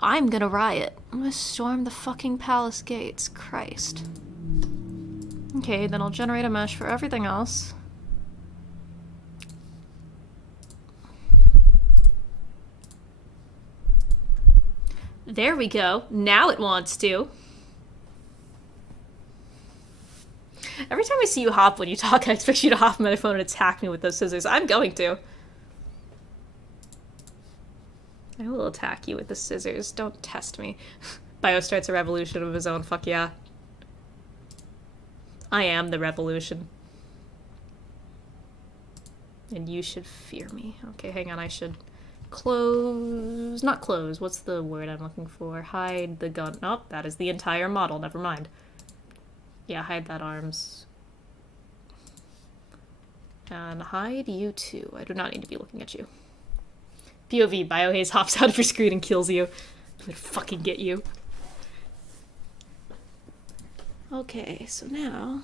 riot. I'm gonna storm the fucking palace gates. Christ. Okay, then I'll generate a mesh for everything else. There we go. Now it wants to. Every time I see you hop when you talk, I expect you to hop on my phone and attack me with those scissors. I'm going to. I will attack you with the scissors. Don't test me. Bio starts a revolution of his own. Fuck yeah. I am the revolution. And you should fear me. Okay, hang on, I should close... Not close, what's the word I'm looking for? Hide the gun. Nope, that is the entire model, never mind. Yeah, hide that arms. And hide you too. I do not need to be looking at you. POV, Biohaze hops out of your screen and kills you. I'm gonna fucking get you. Okay, so now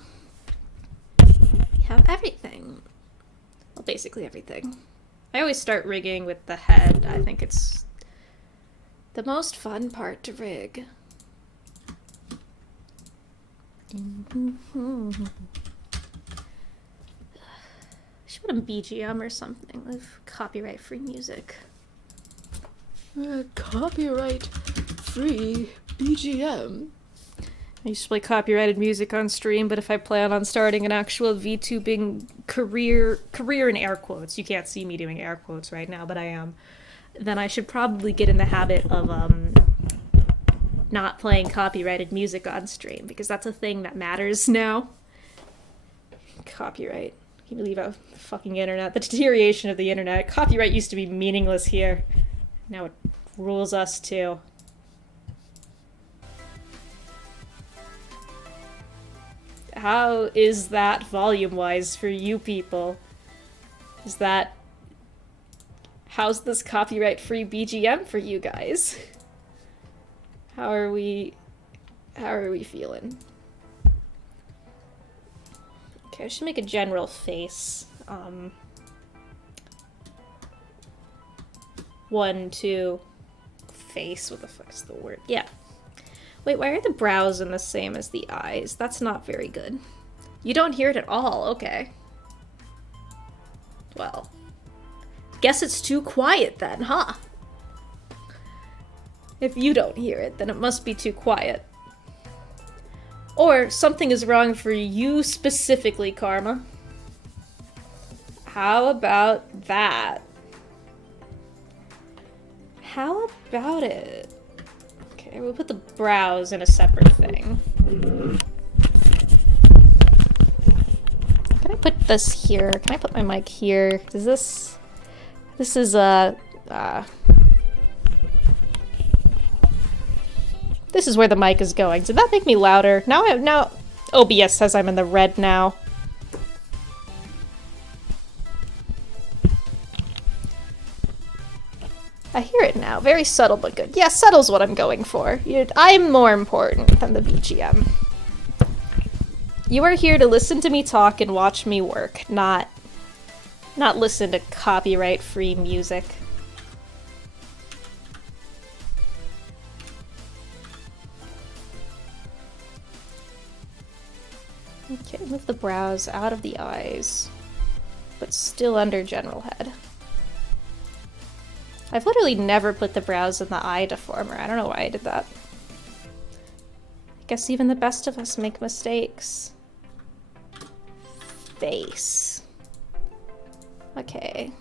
we have everything. Well, basically everything. I always start rigging with the head. I think it's the most fun part to rig. Should put a BGM or something with copyright-free music. Copyright-free BGM. I used to play copyrighted music on stream, but if I plan on starting an actual VTubing career in air quotes, you can't see me doing air quotes right now, but I am, then I should probably get in the habit of not playing copyrighted music on stream, because that's a thing that matters now. Copyright. Can you believe how fucking internet, the deterioration of the internet. Copyright used to be meaningless here. Now it rules us too. How is that volume-wise for you people? Is that... How's this copyright-free BGM for you guys? How are we feeling? Okay, I should make a general face. 1, 2... Face? What the fuck is the word? Yeah. Wait, why are the brows in the same as the eyes? That's not very good. You don't hear it at all, okay. Well. Guess it's too quiet then, huh? If you don't hear it, then it must be too quiet. Or something is wrong for you specifically, Karma. How about that? How about it? Okay, we'll put the brows in a separate thing. Can I put this here? Can I put my mic here? Does this... This is, This is where the mic is going. Did that make me louder? Now OBS says I'm in the red now. I hear it now. Very subtle but good. Yeah, subtle's what I'm going for. I'm more important than the BGM. You are here to listen to me talk and watch me work, not listen to copyright-free music. Okay, move the brows out of the eyes, but still under general head. I've literally never put the brows in the eye deformer. I don't know why I did that. I guess even the best of us make mistakes. Face. Okay.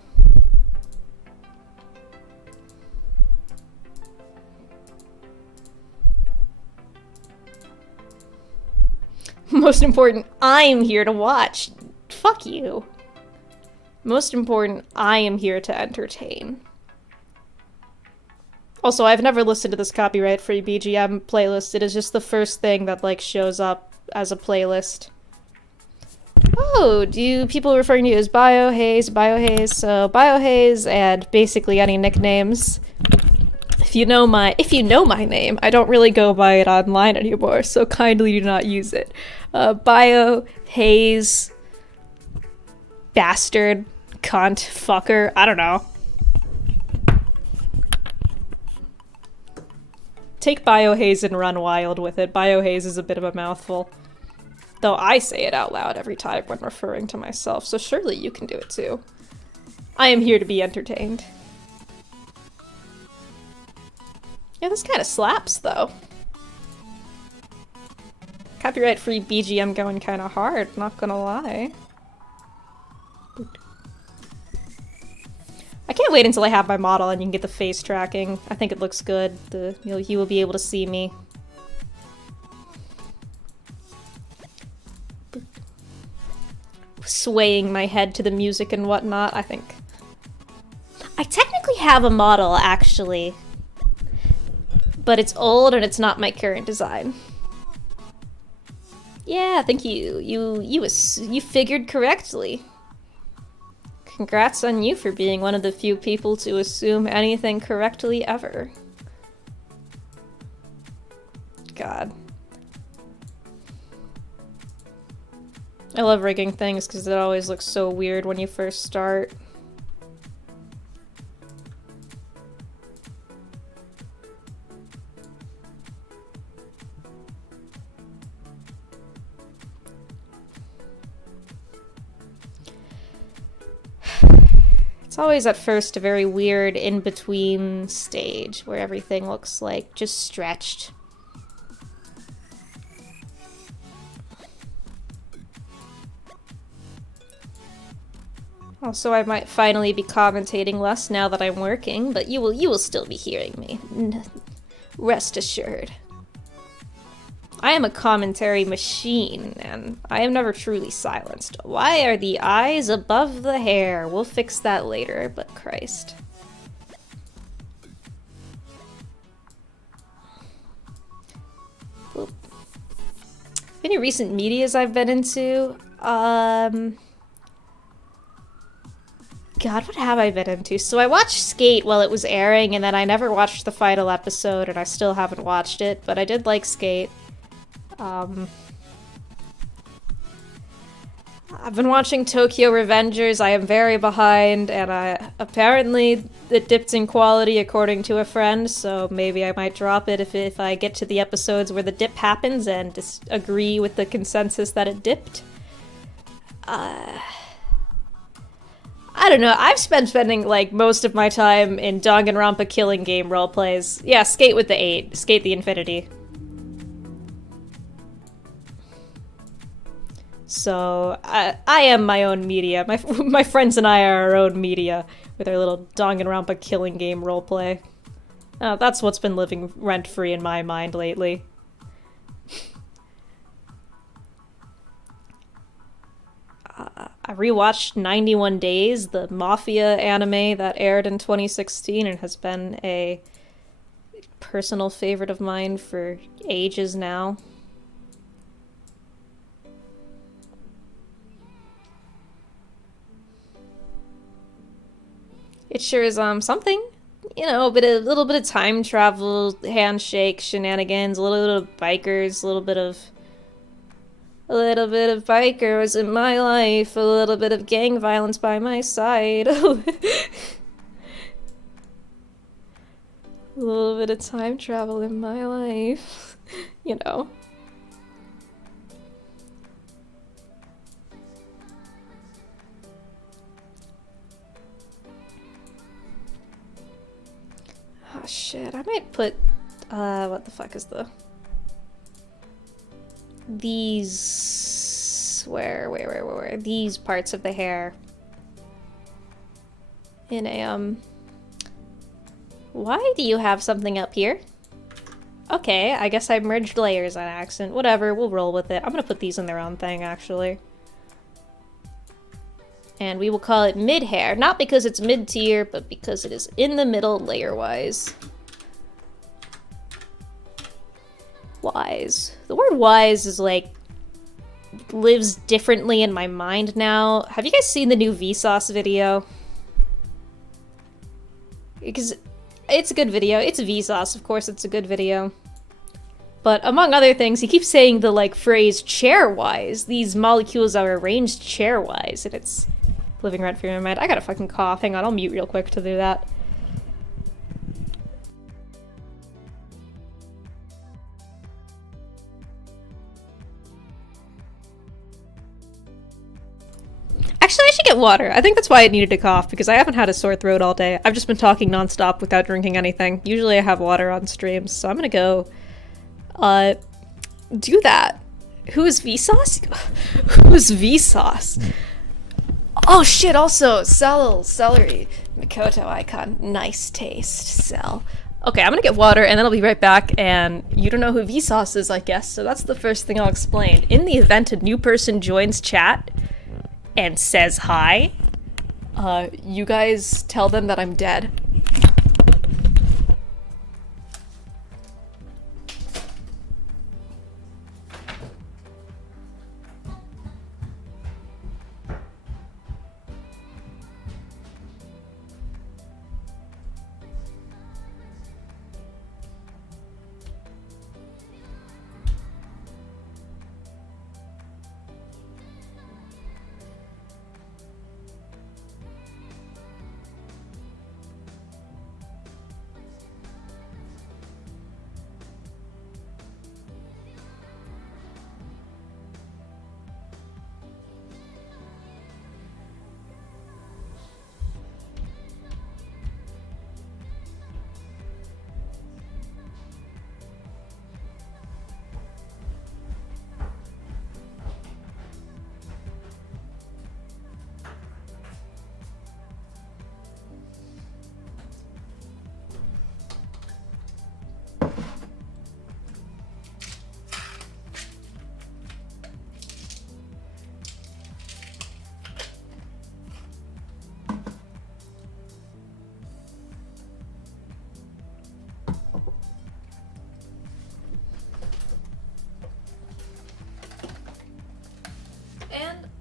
Most important, I'm here to watch. Fuck you. Most important, I am here to entertain. Also, I've never listened to this copyright-free BGM playlist. It is just the first thing that, like, shows up as a playlist. Oh, do people referring to you as Biohaze, Biohaze? So, Biohaze and basically any nicknames. If you know my name, I don't really go by it online anymore, so kindly do not use it. Biohaze, bastard, cunt, fucker, I don't know. Take Biohaze and run wild with it. Biohaze is a bit of a mouthful. Though I say it out loud every time when referring to myself, so surely you can do it too. I am here to be entertained. Yeah, this kind of slaps, though. Copyright-free BGM going kind of hard, not gonna lie. I can't wait until I have my model and you can get the face tracking. I think it looks good. You will be able to see me. Swaying my head to the music and whatnot, I think. I technically have a model, actually. But it's old and it's not my current design. Yeah, thank you. You figured correctly. Congrats on you for being one of the few people to assume anything correctly ever. God. I love rigging things because it always looks so weird when you first start. It's always at first a very weird in-between stage where everything looks like just stretched. Also, I might finally be commentating less now that I'm working, but you will still be hearing me. Rest assured. I am a commentary machine, and I am never truly silenced. Why are the eyes above the hair? We'll fix that later, but Christ. Oop. Any recent medias I've been into? God, what have I been into? So I watched Skate while it was airing, and then I never watched the final episode, and I still haven't watched it, but I did like Skate. I've been watching Tokyo Revengers. I am very behind, and apparently it dipped in quality according to a friend, so maybe I might drop it if I get to the episodes where the dip happens and disagree with the consensus that it dipped. I don't know, I've spending like most of my time in Danganronpa killing game roleplays. Yeah, Skate with the 8. Skate the Infinity. So, I am my own media. My friends and I are our own media with our little Danganronpa killing game roleplay. That's what's been living rent-free in my mind lately. I rewatched 91 Days, the Mafia anime that aired in 2016 and has been a personal favorite of mine for ages now. It sure is something, you know, a little bit of time travel, handshake, shenanigans, a little bit of bikers, a little bit of bikers in my life, a little bit of gang violence by my side. A little bit of time travel in my life, you know. Oh shit, I might put, what the fuck is these, where, these parts of the hair in a, why do you have something up here? Okay, I guess I merged layers on accident. Whatever, we'll roll with it. I'm gonna put these in their own thing, actually. And we will call it mid-hair, not because it's mid-tier, but because it is in the middle layer-wise. Wise. The word wise is like, lives differently in my mind now. Have you guys seen the new Vsauce video? Because it's a good video. It's Vsauce, of course it's a good video. But among other things, he keeps saying the like phrase chair-wise. These molecules are arranged chair-wise, and it's living rent free in my mind. I gotta fucking cough. Hang on, I'll mute real quick to do that. Actually, I should get water. I think that's why I needed to cough, because I haven't had a sore throat all day. I've just been talking nonstop without drinking anything. Usually I have water on streams, so I'm gonna go, do that. Who is Vsauce? Who is Vsauce? Oh shit, also, celery. Mikoto icon. Nice taste. Sell. Okay, I'm gonna get water and then I'll be right back, and you don't know who Vsauce is, I guess, so that's the first thing I'll explain. In the event a new person joins chat and says hi, you guys tell them that I'm dead.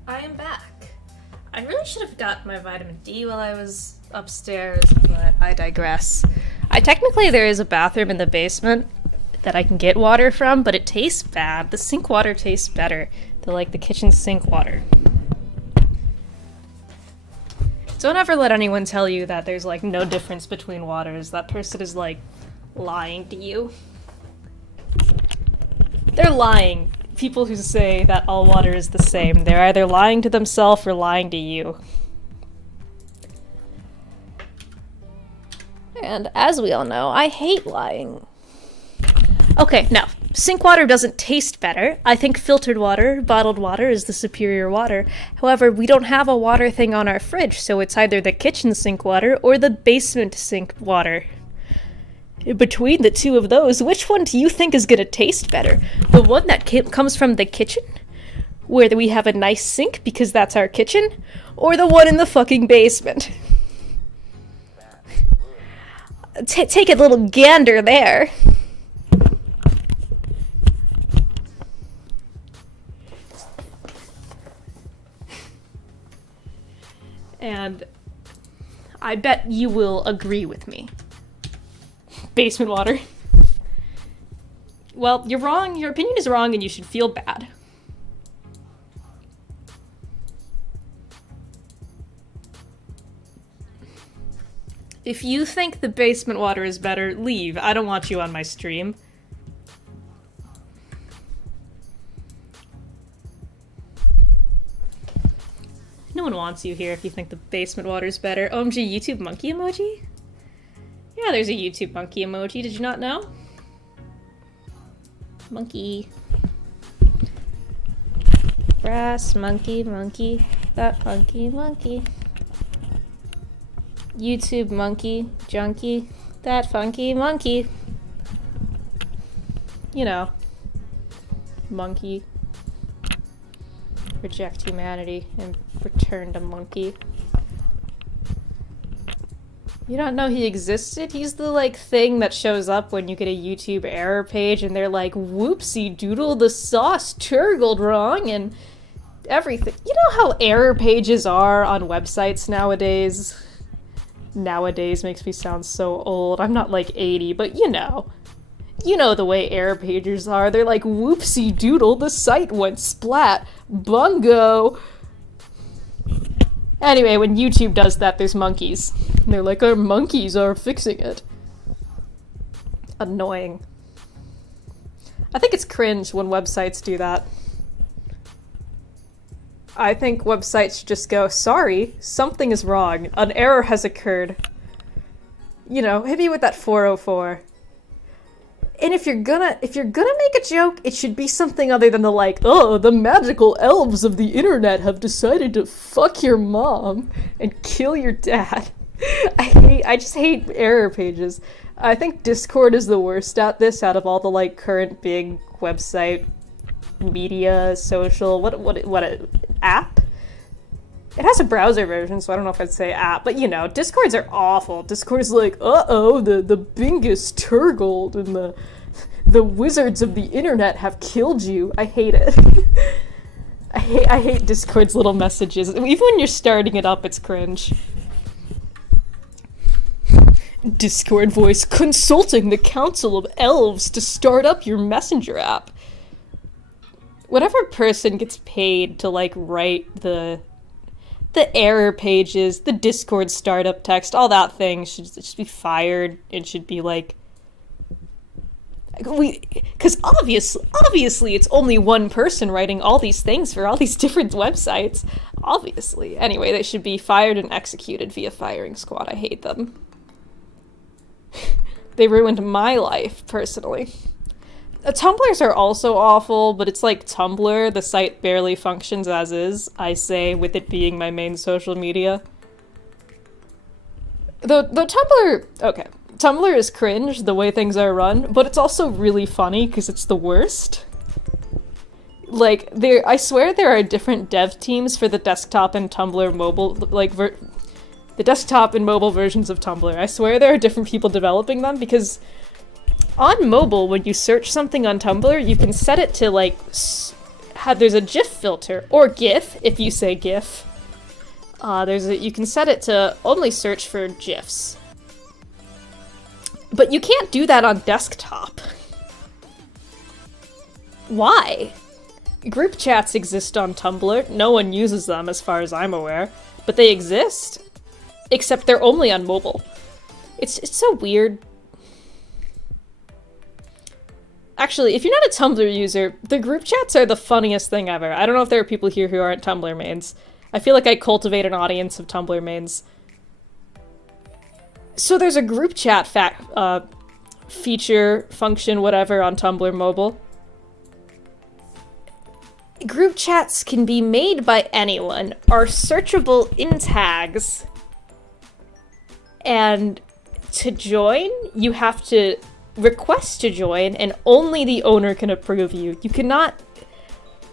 I am back. I really should have gotten my vitamin D while I was upstairs, but I digress. There is a bathroom in the basement that I can get water from, but it tastes bad. The sink water tastes better than, like, the kitchen sink water. Don't ever let anyone tell you that there's, like, no difference between waters. That person is, like, lying to you. They're lying. People who say that all water is the same. They're either lying to themselves or lying to you. And as we all know, I hate lying. Okay, now, sink water doesn't taste better. I think filtered water, bottled water, is the superior water. However, we don't have a water thing on our fridge, so it's either the kitchen sink water or the basement sink water. Between the two of those, which one do you think is gonna taste better? The one that comes from the kitchen, where we have a nice sink because that's our kitchen, or the one in the fucking basement? Take a little gander there. And I bet you will agree with me. Basement water. Well, you're wrong. Your opinion is wrong and you should feel bad. If you think the basement water is better, leave. I don't want you on my stream. No one wants you here if you think the basement water is better. OMG, YouTube monkey emoji? Yeah, there's a YouTube monkey emoji. Did you not know? Monkey. Brass monkey, monkey. That funky monkey. YouTube monkey, junkie. That funky monkey. You know. Monkey. Reject humanity and return to monkey. You don't know he existed? He's the, like, thing that shows up when you get a YouTube error page and they're like, whoopsie doodle, the sauce turgled wrong and everything. You know how error pages are on websites nowadays? Nowadays makes me sound so old. I'm not, like, 80, but you know. You know the way error pages are. They're like, whoopsie doodle, the site went splat. Bungo! Anyway, when YouTube does that, there's monkeys. And they're like, our monkeys are fixing it. Annoying. I think it's cringe when websites do that. I think websites should just go, sorry, something is wrong. An error has occurred. You know, hit me with that 404. And if you're gonna make a joke, it should be something other than the like, oh, the magical elves of the internet have decided to fuck your mom and kill your dad. I just hate error pages. I think Discord is the worst at this out of all the like current big website media, social, what app? It has a browser version, so I don't know if I'd say app, but you know, Discords are awful. Discord's like, uh-oh, the Bingus Turgold and the wizards of the internet have killed you. I hate it. I hate Discord's little messages. Even when you're starting it up, it's cringe. Discord voice consulting the Council of Elves to start up your messenger app. Whatever person gets paid to, like, write the error pages, the Discord startup text, all that thing should just be fired and should be like, because obviously it's only one person writing all these things for all these different websites. Obviously. Anyway, they should be fired and executed via firing squad. I hate them. They ruined my life, personally. Tumblrs are also awful, but it's like Tumblr, the site barely functions as is, I say, with it being my main social media. Though Tumblr, okay, Tumblr is cringe, the way things are run, but it's also really funny, because it's the worst. Like, I swear there are different dev teams for the desktop and Tumblr mobile, like, the desktop and mobile versions of Tumblr. I swear there are different people developing them, because on mobile, when you search something on Tumblr, you can set it to, like, there's a GIF filter, or GIF, if you say GIF. You can set it to only search for GIFs. But you can't do that on desktop. Why? Group chats exist on Tumblr. No one uses them as far as I'm aware. But they exist. Except they're only on mobile. It's so weird. Actually, if you're not a Tumblr user, the group chats are the funniest thing ever. I don't know if there are people here who aren't Tumblr mains. I feel like I cultivate an audience of Tumblr mains. So there's a group chat feature, function, whatever, on Tumblr mobile. Group chats can be made by anyone, are searchable in tags, and to join, you have to request to join, and only the owner can approve you. You cannot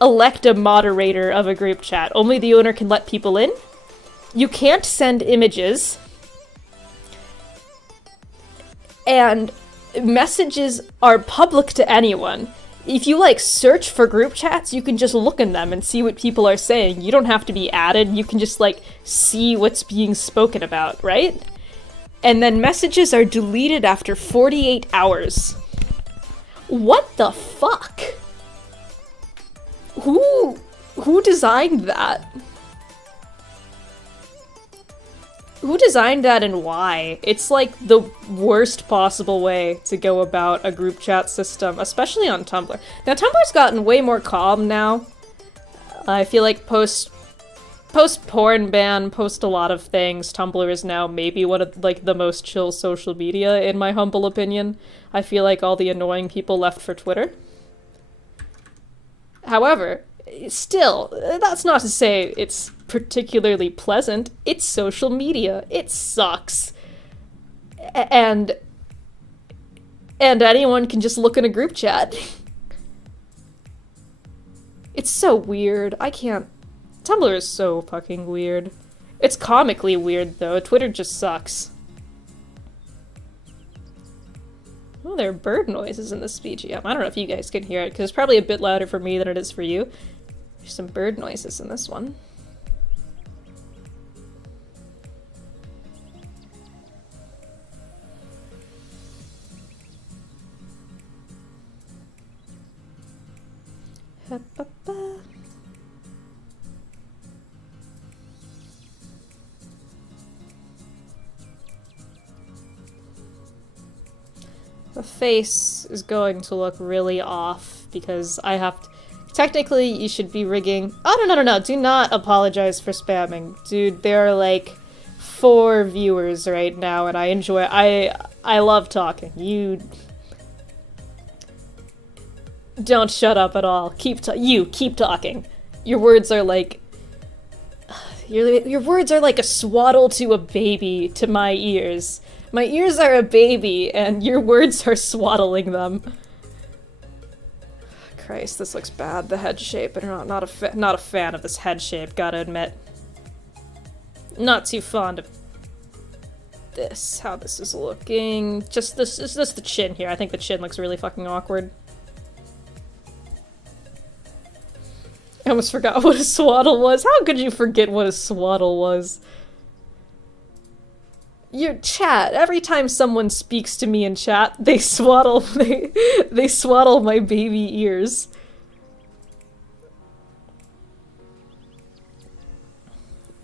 elect a moderator of a group chat. Only the owner can let people in. You can't send images. And messages are public to anyone. If you, like, search for group chats, you can just look in them and see what people are saying. You don't have to be added. You can just, like, see what's being spoken about, right? And then messages are deleted after 48 hours. What the fuck? Who designed that? Who designed that and why? It's like the worst possible way to go about a group chat system, especially on Tumblr. Now, Tumblr's gotten way more calm now. I feel like post-porn ban, post a lot of things, Tumblr is now maybe one of, like, the most chill social media, in my humble opinion. I feel like all the annoying people left for Twitter. However, still, that's not to say it's particularly pleasant. It's social media. It sucks. And anyone can just look in a group chat. It's so weird. I can't... Tumblr is so fucking weird. It's comically weird, though. Twitter just sucks. Oh, there are bird noises in this BGM. I don't know if you guys can hear it, because it's probably a bit louder for me than it is for you. There's some bird noises in this one. Ha-ba-ba. The face is going to look really off because I have to... Technically, you should be rigging... Oh, no. Do not apologize for spamming. Dude, there are like 4 viewers right now and I enjoy... I love talking. You... Don't shut up at all. Keep talking. Your words are like... Your words are like a swaddle to a baby to my ears. My ears are a baby, and your words are swaddling them. Christ, this looks bad. The head shape. I'm not a fan of this head shape, gotta admit. Not too fond of this, how this is looking. Just the chin here. I think the chin looks really fucking awkward. I almost forgot what a swaddle was. How could you forget what a swaddle was? Your chat. Every time someone speaks to me in chat, they swaddle they swaddle my baby ears.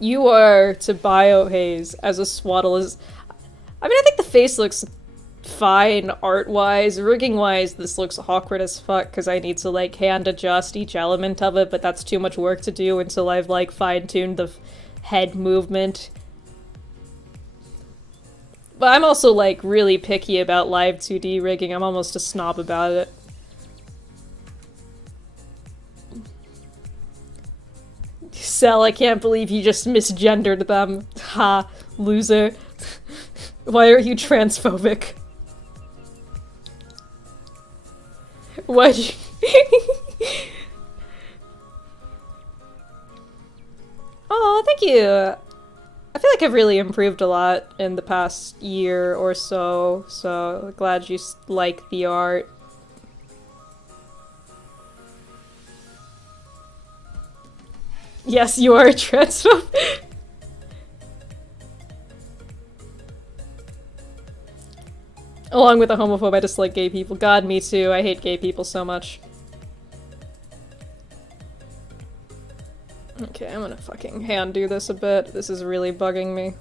You are to biohaze as a swaddle is... I mean, I think the face looks fine art-wise. Rigging-wise, this looks awkward as fuck because I need to, like, hand adjust each element of it, but that's too much work to do until I've, like, fine-tuned the head movement. But I'm also, like, really picky about live 2D rigging. I'm almost a snob about it. Cell, I can't believe you just misgendered them. Ha, loser. Why are you transphobic? Why'd you... Oh, thank you! I feel like I've really improved a lot in the past year or so, so glad you like the art. Yes, you are a transphobe. Along with a homophobe, I dislike gay people. God, me too. I hate gay people so much. Okay, I'm gonna fucking hand do this a bit. This is really bugging me.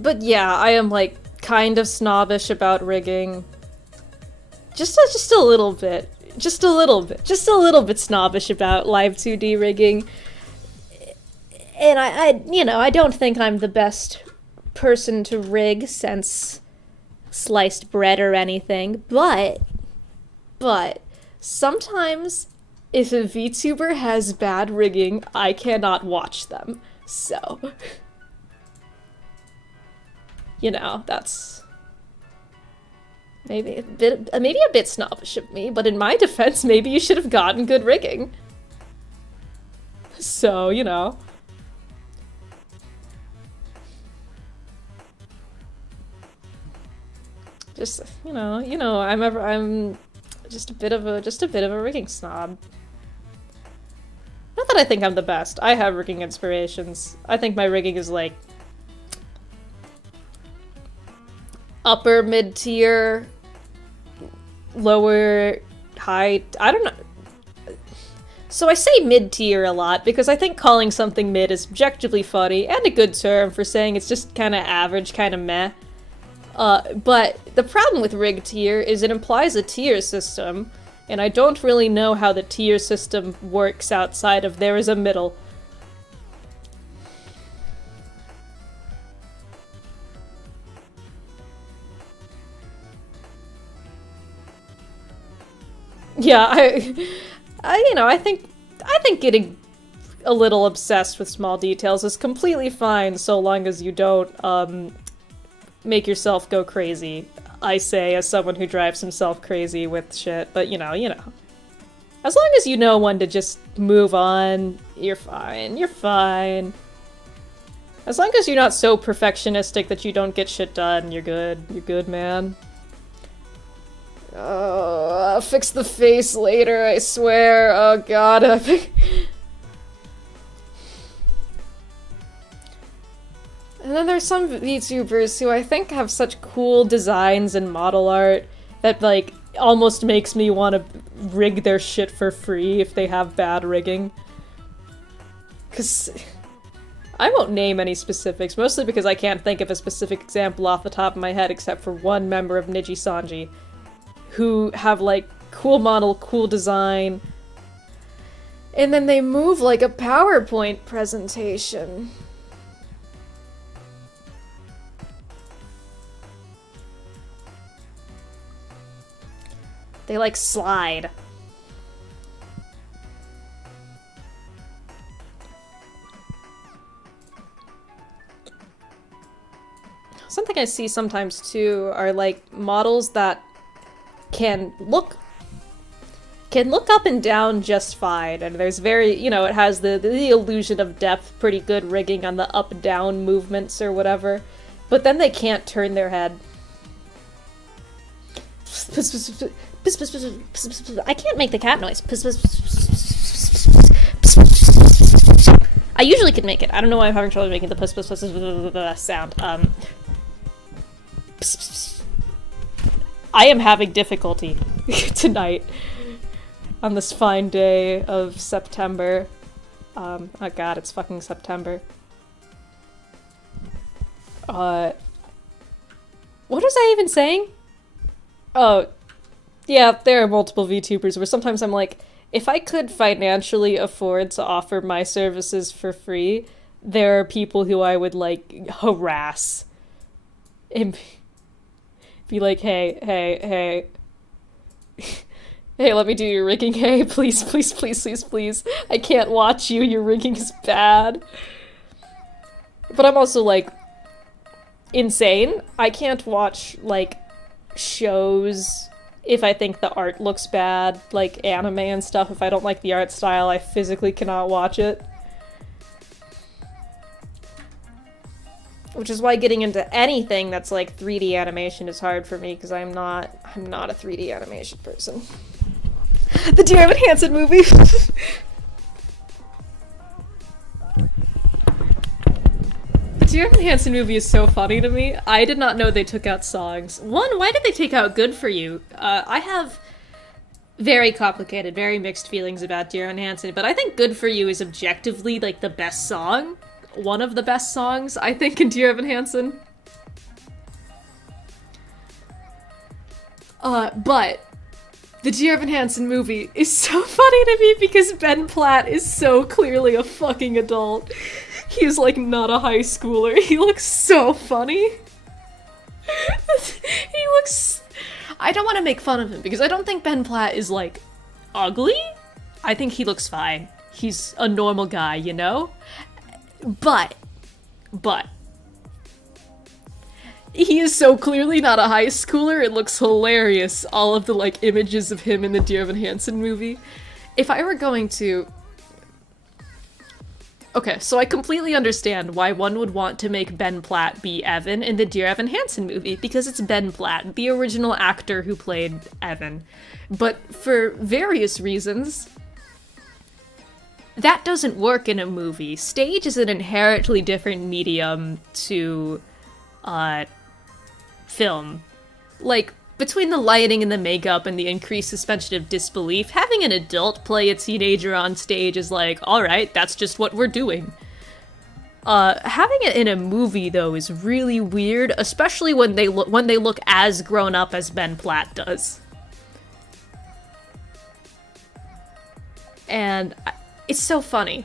But yeah, I am like kind of snobbish about rigging. Just a little bit. Just a little bit snobbish about live 2D rigging. And I don't think I'm the best person to rig since sliced bread or anything, but sometimes if a VTuber has bad rigging, I cannot watch them. So, that's maybe a bit snobbish of me, but in my defense, maybe you should have gotten good rigging. So, just I'm just a bit of a rigging snob. Not that I think I'm the best. I have rigging inspirations. I think my rigging is like upper mid-tier, lower high. I don't know. So I say mid-tier a lot because I think calling something mid is objectively funny and a good term for saying it's just kind of average, kind of meh. But the problem with rig tier is it implies a tier system, and I don't really know how the tier system works outside of there is a middle. Yeah, I think getting a little obsessed with small details is completely fine so long as you don't, make yourself go crazy. I say as someone who drives himself crazy with shit, but you know. As long as you know when to just move on, you're fine. You're fine. As long as you're not so perfectionistic that you don't get shit done, you're good. You're good, man. Oh, I'll fix the face later, I swear. Oh god, And then there's some VTubers who I think have such cool designs and model art that, like, almost makes me want to rig their shit for free if they have bad rigging. Because I won't name any specifics, mostly because I can't think of a specific example off the top of my head except for one member of Niji Sanji, who have, like, cool model, cool design, and then they move like a PowerPoint presentation. They, like, slide. Something I see sometimes, too, are, like, models that can look up and down just fine, and there's very, it has the illusion of depth, pretty good rigging on the up-down movements or whatever, but then they can't turn their head. I can't make the cat noise. I usually can make it. I don't know why I'm having trouble making the sound. I am having difficulty tonight on this fine day of September. Oh god, it's fucking September. What was I even saying? Oh, yeah, there are multiple VTubers where sometimes I'm like, if I could financially afford to offer my services for free, there are people who I would, like, harass. And be like, hey, hey, let me do your rigging, hey, please, I can't watch you, your rigging is bad. But I'm also, like, insane. I can't watch, like, shows if I think the art looks bad, like anime and stuff. If I don't like the art style, I physically cannot watch it. Which is why getting into anything that's like 3D animation is hard for me, because I'm not a 3D animation person. The Dear Evan Hansen movie. The Dear Evan Hansen movie is so funny to me. I did not know they took out songs. One, why did they take out Good For You? I have very complicated, very mixed feelings about Dear Evan Hansen, but I think Good For You is objectively like the best song. One of the best songs, I think, in Dear Evan Hansen. But the Dear Evan Hansen movie is so funny to me because Ben Platt is so clearly a fucking adult. He's like not a high schooler. He looks so funny. He looks... I don't want to make fun of him because I don't think Ben Platt is like ugly. I think he looks fine. He's a normal guy, you know? But, he is so clearly not a high schooler, it looks hilarious, all of the, like, images of him in the Dear Evan Hansen movie. If I were going to... Okay, so I completely understand why one would want to make Ben Platt be Evan in the Dear Evan Hansen movie, because it's Ben Platt, the original actor who played Evan. But for various reasons... that doesn't work in a movie. Stage is an inherently different medium to, film. Like, between the lighting and the makeup and the increased suspension of disbelief, having an adult play a teenager on stage is like, alright, that's just what we're doing. Having it in a movie, though, is really weird, especially when they look as grown up as Ben Platt does. And... it's so funny.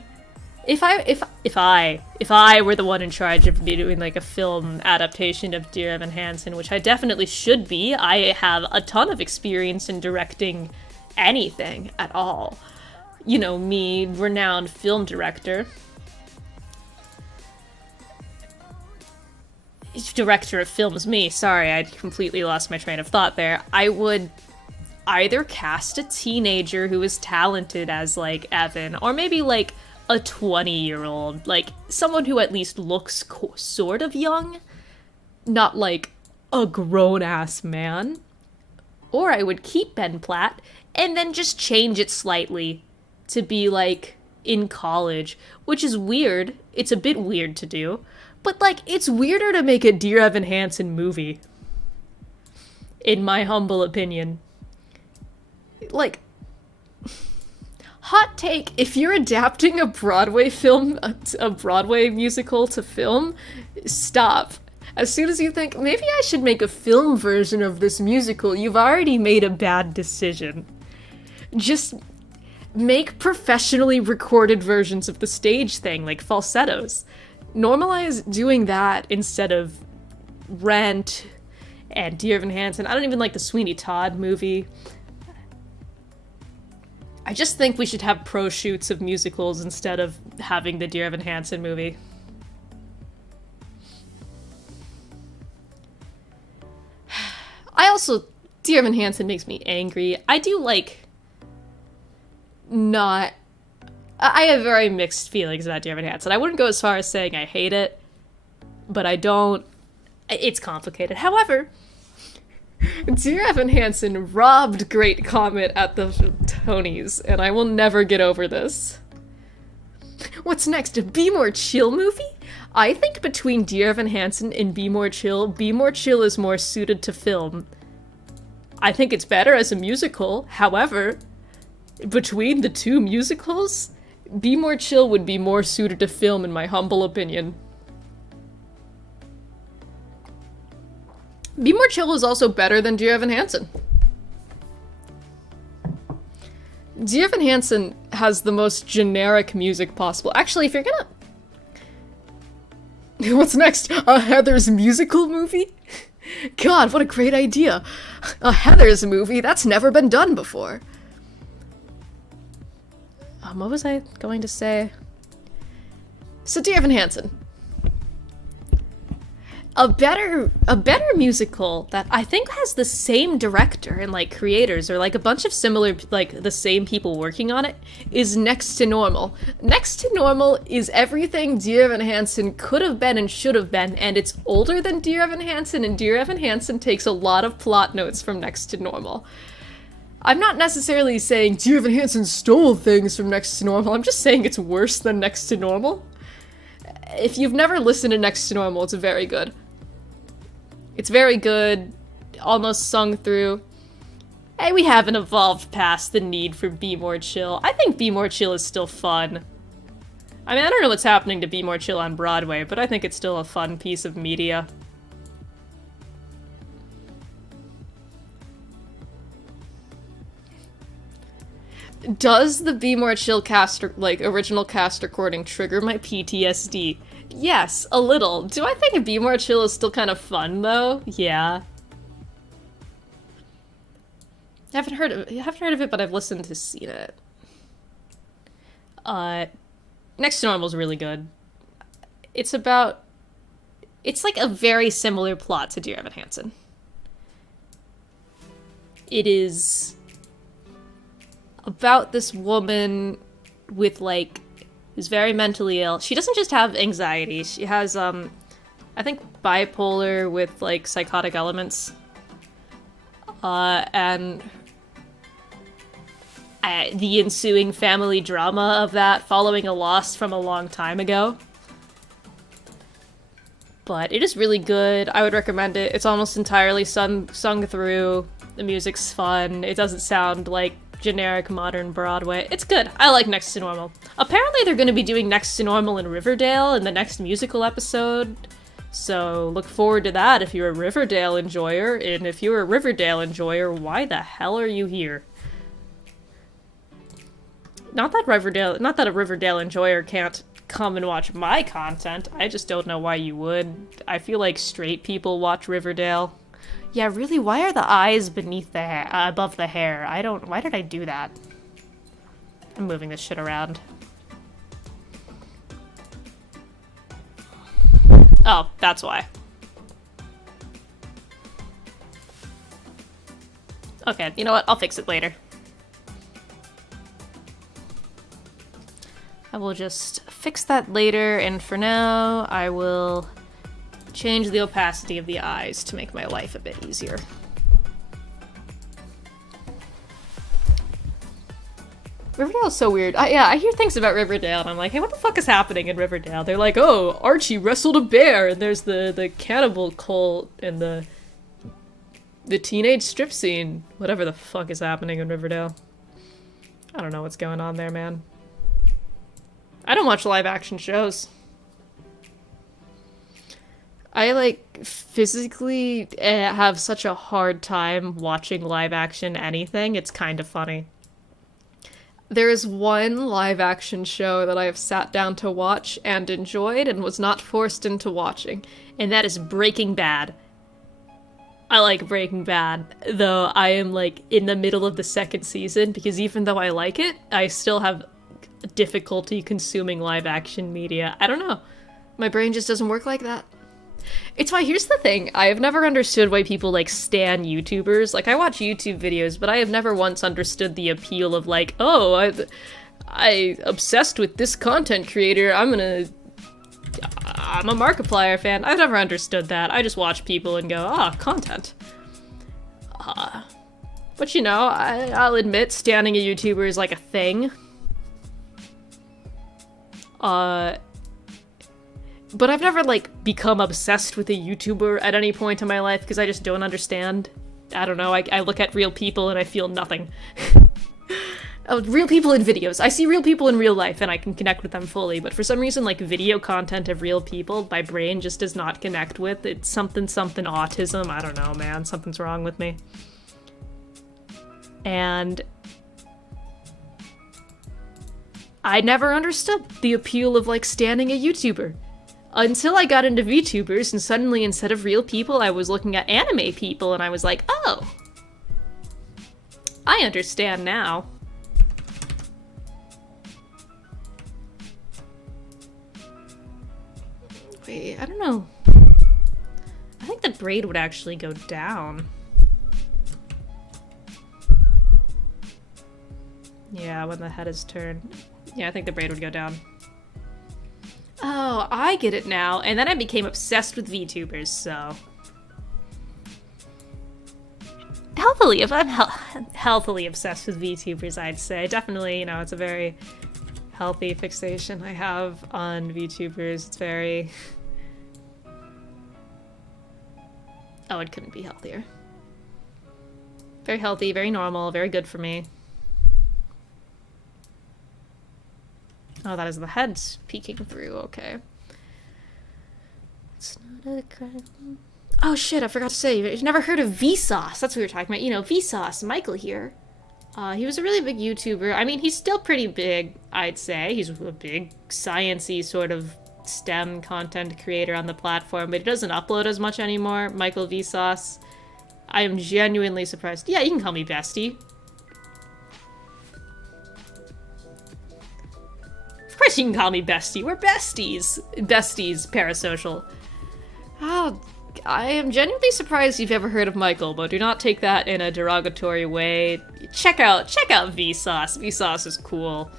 If I were the one in charge of doing like a film adaptation of Dear Evan Hansen, which I definitely should be, I have a ton of experience in directing anything at all. You know, me, renowned film director. Director of films, me. Sorry, I completely lost my train of thought there. I would either cast a teenager who is talented as, like, Evan, or maybe, like, a 20-year-old, like, someone who at least looks sort of young, not, like, a grown-ass man. Or I would keep Ben Platt, and then just change it slightly to be, like, in college, which is weird. It's a bit weird to do, but, like, it's weirder to make a Dear Evan Hansen movie, in my humble opinion. Like, hot take, if you're adapting a Broadway film, a Broadway musical to film, stop. As soon as you think, maybe I should make a film version of this musical, you've already made a bad decision. Just make professionally recorded versions of the stage thing, like falsettos. Normalize doing that instead of Rent and Dear Evan Hansen. I don't even like the Sweeney Todd movie. I just think we should have pro shoots of musicals instead of having the Dear Evan Hansen movie. Dear Evan Hansen makes me angry. I do, like, not... I have very mixed feelings about Dear Evan Hansen. I wouldn't go as far as saying I hate it, but I don't... It's complicated. However... Dear Evan Hansen robbed Great Comet at the Tonys, and I will never get over this. What's next, a Be More Chill movie? I think between Dear Evan Hansen and Be More Chill is more suited to film. I think it's better as a musical, however, between the two musicals, Be More Chill would be more suited to film in my humble opinion. Be More Chill is also better than Dear Evan Hansen. Dear Evan Hansen has the most generic music possible. Actually, if you're gonna... What's next? A Heather's musical movie? God, what a great idea. A Heather's movie? That's never been done before. What was I going to say? So, Dear Evan Hansen. a better musical that I think has the same director and like creators or like a bunch of similar like the same people working on it is Next to Normal. Next to Normal is everything Dear Evan Hansen could have been and should have been, and it's older than Dear Evan Hansen, and Dear Evan Hansen takes a lot of plot notes from Next to Normal. I'm not necessarily saying Dear Evan Hansen stole things from Next to Normal, I'm just saying it's worse than Next to Normal. If you've never listened to Next to Normal, it's very good. It's very good, almost sung through. Hey, we haven't evolved past the need for Be More Chill. I think Be More Chill is still fun. I mean, I don't know what's happening to Be More Chill on Broadway, but I think it's still a fun piece of media. Does the Be More Chill cast, like, original cast recording trigger my PTSD? Yes, a little. Do I think Be More Chill is still kind of fun, though? Yeah. I haven't heard of it, but I've listened to seen it. Next to Normal's really good. It's like a very similar plot to Dear Evan Hansen. It is about this woman with, like, who's very mentally ill. She doesn't just have anxiety. She has, I think bipolar with, like, psychotic elements. And the ensuing family drama of that following a loss from a long time ago. But it is really good. I would recommend it. It's almost entirely sung through. The music's fun. It doesn't sound like generic modern Broadway. It's good. I like Next to Normal. Apparently they're going to be doing Next to Normal in Riverdale in the next musical episode. So look forward to that if you're a Riverdale enjoyer. And if you're a Riverdale enjoyer, why the hell are you here? Not that a Riverdale enjoyer can't come and watch my content. I just don't know why you would. I feel like straight people watch Riverdale. Yeah, really, why are the eyes beneath the hair, above the hair? Why did I do that? I'm moving this shit around. Oh, that's why. Okay, you know what? I'll fix it later. I will just fix that later, and for now, I will change the opacity of the eyes to make my life a bit easier. Riverdale's so weird. I hear things about Riverdale, and I'm like, hey, what the fuck is happening in Riverdale? They're like, oh, Archie wrestled a bear, and there's the cannibal cult, and the teenage strip scene. Whatever the fuck is happening in Riverdale. I don't know what's going on there, man. I don't watch live action shows. I, like, physically have such a hard time watching live action anything. It's kind of funny. There is one live action show that I have sat down to watch and enjoyed and was not forced into watching, and that is Breaking Bad. I like Breaking Bad, though I am, like, in the middle of the second season, because even though I like it, I still have difficulty consuming live action media. I don't know. My brain just doesn't work like that. It's why, here's the thing, I have never understood why people, like, stan YouTubers. Like, I watch YouTube videos, but I have never once understood the appeal of, like, oh, I obsessed with this content creator, I'm a Markiplier fan. I've never understood that. I just watch people and go, content. But, you know, I'll admit, standing a YouTuber is, like, a thing. But I've never, like, become obsessed with a YouTuber at any point in my life because I just don't understand. I don't know, I look at real people and I feel nothing. Real people in videos. I see real people in real life and I can connect with them fully, but for some reason, like, video content of real people, my brain just does not connect with. It's something autism. I don't know, man. Something's wrong with me. And I never understood the appeal of, like, standing a YouTuber. Until I got into VTubers, and suddenly, instead of real people, I was looking at anime people, and I was like, oh! I understand now. Wait, I don't know. think the braid would actually go down. Yeah, when the head is turned. Yeah, I think the braid would go down. Oh, I get it now. And then I became obsessed with VTubers, so... Healthily, if I'm healthily obsessed with VTubers, I'd say. Definitely, you know, it's a very healthy fixation I have on VTubers. It's very... Oh, it couldn't be healthier. Very healthy, very normal, very good for me. Oh, that is the head peeking through, okay. It's not a crime. Oh shit, I forgot to say, you've never heard of Vsauce. That's what we were talking about. You know, Vsauce, Michael here. He was a really big YouTuber. I mean, he's still pretty big, I'd say. He's a big, science-y sort of STEM content creator on the platform, but he doesn't upload as much anymore. Michael Vsauce. I am genuinely surprised. Yeah, you can call me Bestie. Of course you can call me Bestie. We're besties. Besties, parasocial. Oh, I am genuinely surprised you've ever heard of Michael, but do not take that in a derogatory way. Check out Vsauce. Vsauce is cool.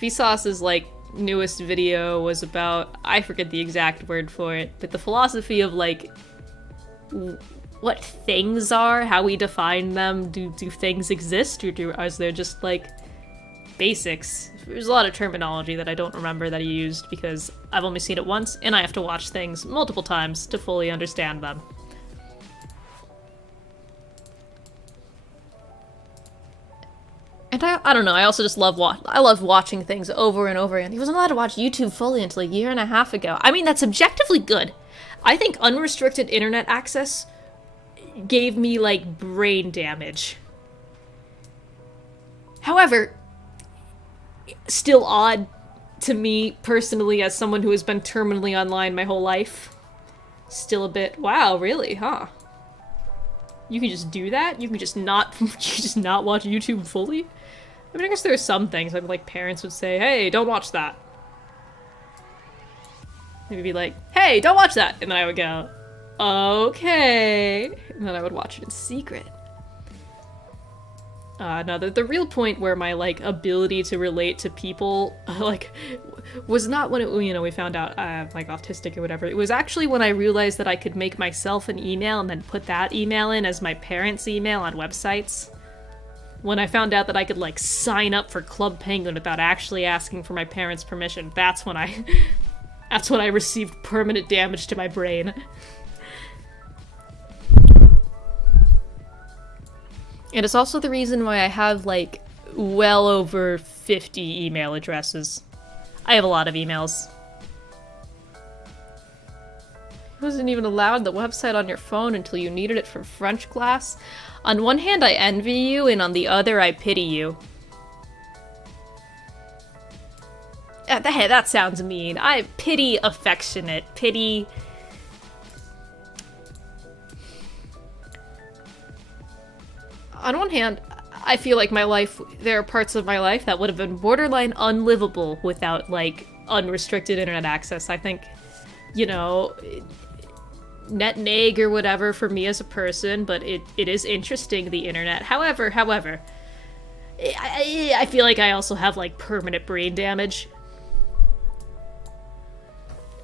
Vsauce's, like, newest video was about, I forget the exact word for it, but the philosophy of, like, what things are, how we define them. Do things exist, or is there just, like, basics? There's a lot of terminology that I don't remember that he used because I've only seen it once, and I have to watch things multiple times to fully understand them. And I don't know, I also just love watching things over and over again. He wasn't allowed to watch YouTube fully until a year and a half ago. I mean, that's objectively good. I think unrestricted internet access gave me, like, brain damage. However, still odd to me personally as someone who has been terminally online my whole life. Still a bit, wow, really, huh? You can just do that? You can just not watch YouTube fully? I mean, I guess there are some things like parents would say, hey, don't watch that. Maybe be like, hey, don't watch that! And then I would go, okay. And then I would watch it in secret. No, the real point where my, like, ability to relate to people, like, was not when it, you know, we found out I'm, like, autistic or whatever. It was actually when I realized that I could make myself an email and then put that email in as my parents' email on websites. When I found out that I could, like, sign up for Club Penguin without actually asking for my parents' permission, that's when I received permanent damage to my brain. And it's also the reason why I have, like, well over 50 email addresses. I have a lot of emails. It wasn't even allowed the website on your phone until you needed it for French class. On one hand, I envy you, and on the other, I pity you. That sounds mean. I pity affectionate. Pity... On one hand, I feel like my life, there are parts of my life that would have been borderline unlivable without, like, unrestricted internet access. I think, you know, net neg or whatever for me as a person, but it is interesting, the internet. However, I feel like I also have, like, permanent brain damage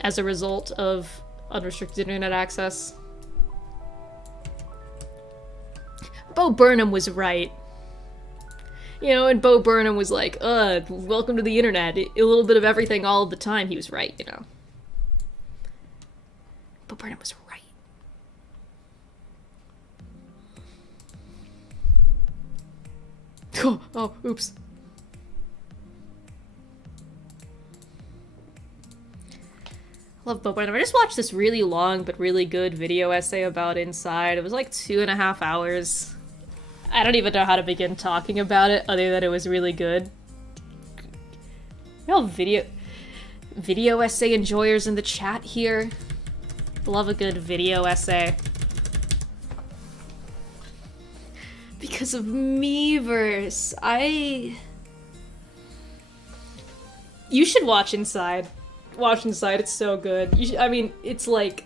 as a result of unrestricted internet access. Bo Burnham was right. You know, and Bo Burnham was like, welcome to the internet, a little bit of everything all the time. He was right, you know. Bo Burnham was right. Oh, oops. Love Bo Burnham. I just watched this really long but really good video essay about Inside. It was like 2.5 hours. I don't even know how to begin talking about it, other than it was really good. You know, video essay enjoyers in the chat here. Love a good video essay. Because of Miiverse, you should watch Inside. Watch Inside, it's so good. I mean, it's like...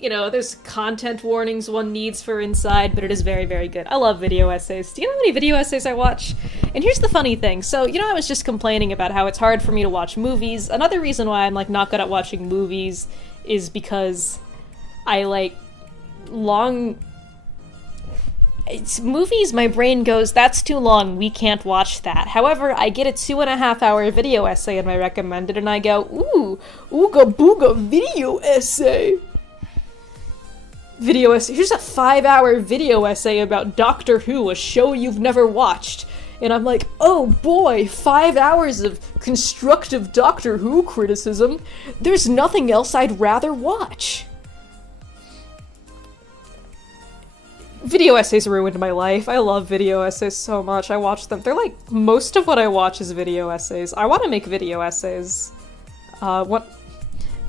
you know, there's content warnings one needs for Inside, but it is very, very good. I love video essays. Do you know how many video essays I watch? And here's the funny thing. So, you know, I was just complaining about how it's hard for me to watch movies. Another reason why I'm, like, not good at watching movies is because I, like, it's movies, my brain goes, that's too long, we can't watch that. However, I get a 2.5 hour video essay in my recommended, and I go, ooh, ooga booga video essay. Video essay. Here's a 5-hour video essay about Doctor Who, a show you've never watched. And I'm like, oh boy, 5 hours of constructive Doctor Who criticism. There's nothing else I'd rather watch. Video essays ruined my life. I love video essays so much. I watch them. They're like, most of what I watch is video essays. I want to make video essays.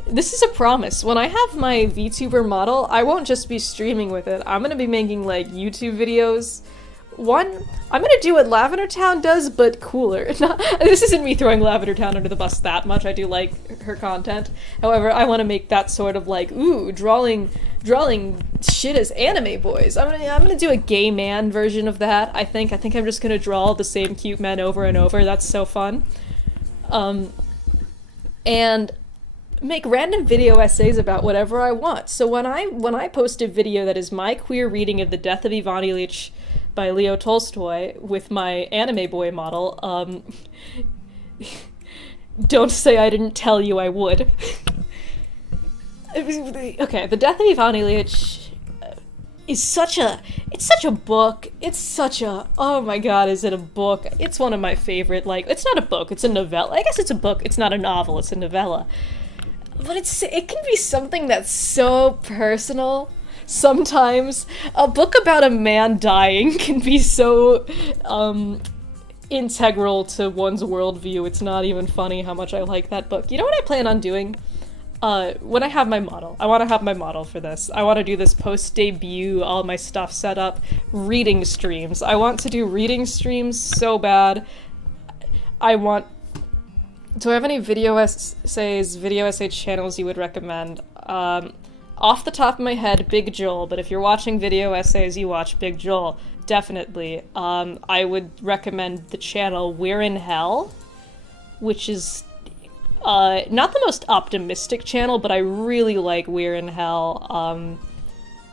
This is a promise. When I have my VTuber model, I won't just be streaming with it. I'm gonna be making, like, YouTube videos. One, I'm gonna do what Lavender Town does, but cooler. This isn't me throwing Lavender Town under the bus that much. I do like her content. However, I want to make that sort of, like, ooh, drawing shit as anime boys. I'm gonna do a gay man version of that. I think I'm just gonna draw the same cute men over and over. That's so fun. And make random video essays about whatever I want. So when I post a video that is my queer reading of The Death of Ivan Ilyich by Leo Tolstoy with my anime boy model, don't say I didn't tell you I would. Okay, The Death of Ivan Ilyich is such a book. It's such a, oh my god, is it a book? It's one of my favorite, like, it's not a book, it's a novella. I guess it's a book, it's not a novel, it's a novella. But it can be something that's so personal. Sometimes a book about a man dying can be so integral to one's worldview. It's not even funny how much I like that book. You know what I plan on doing? When I have my model, I want to have my model for this. I want to do this post-debut, all my stuff set up, reading streams. I want to do reading streams so bad. Do I have any video essay channels you would recommend? Off the top of my head, Big Joel, but if you're watching video essays, you watch Big Joel. Definitely. I would recommend the channel We're in Hell, which is not the most optimistic channel, but I really like We're in Hell.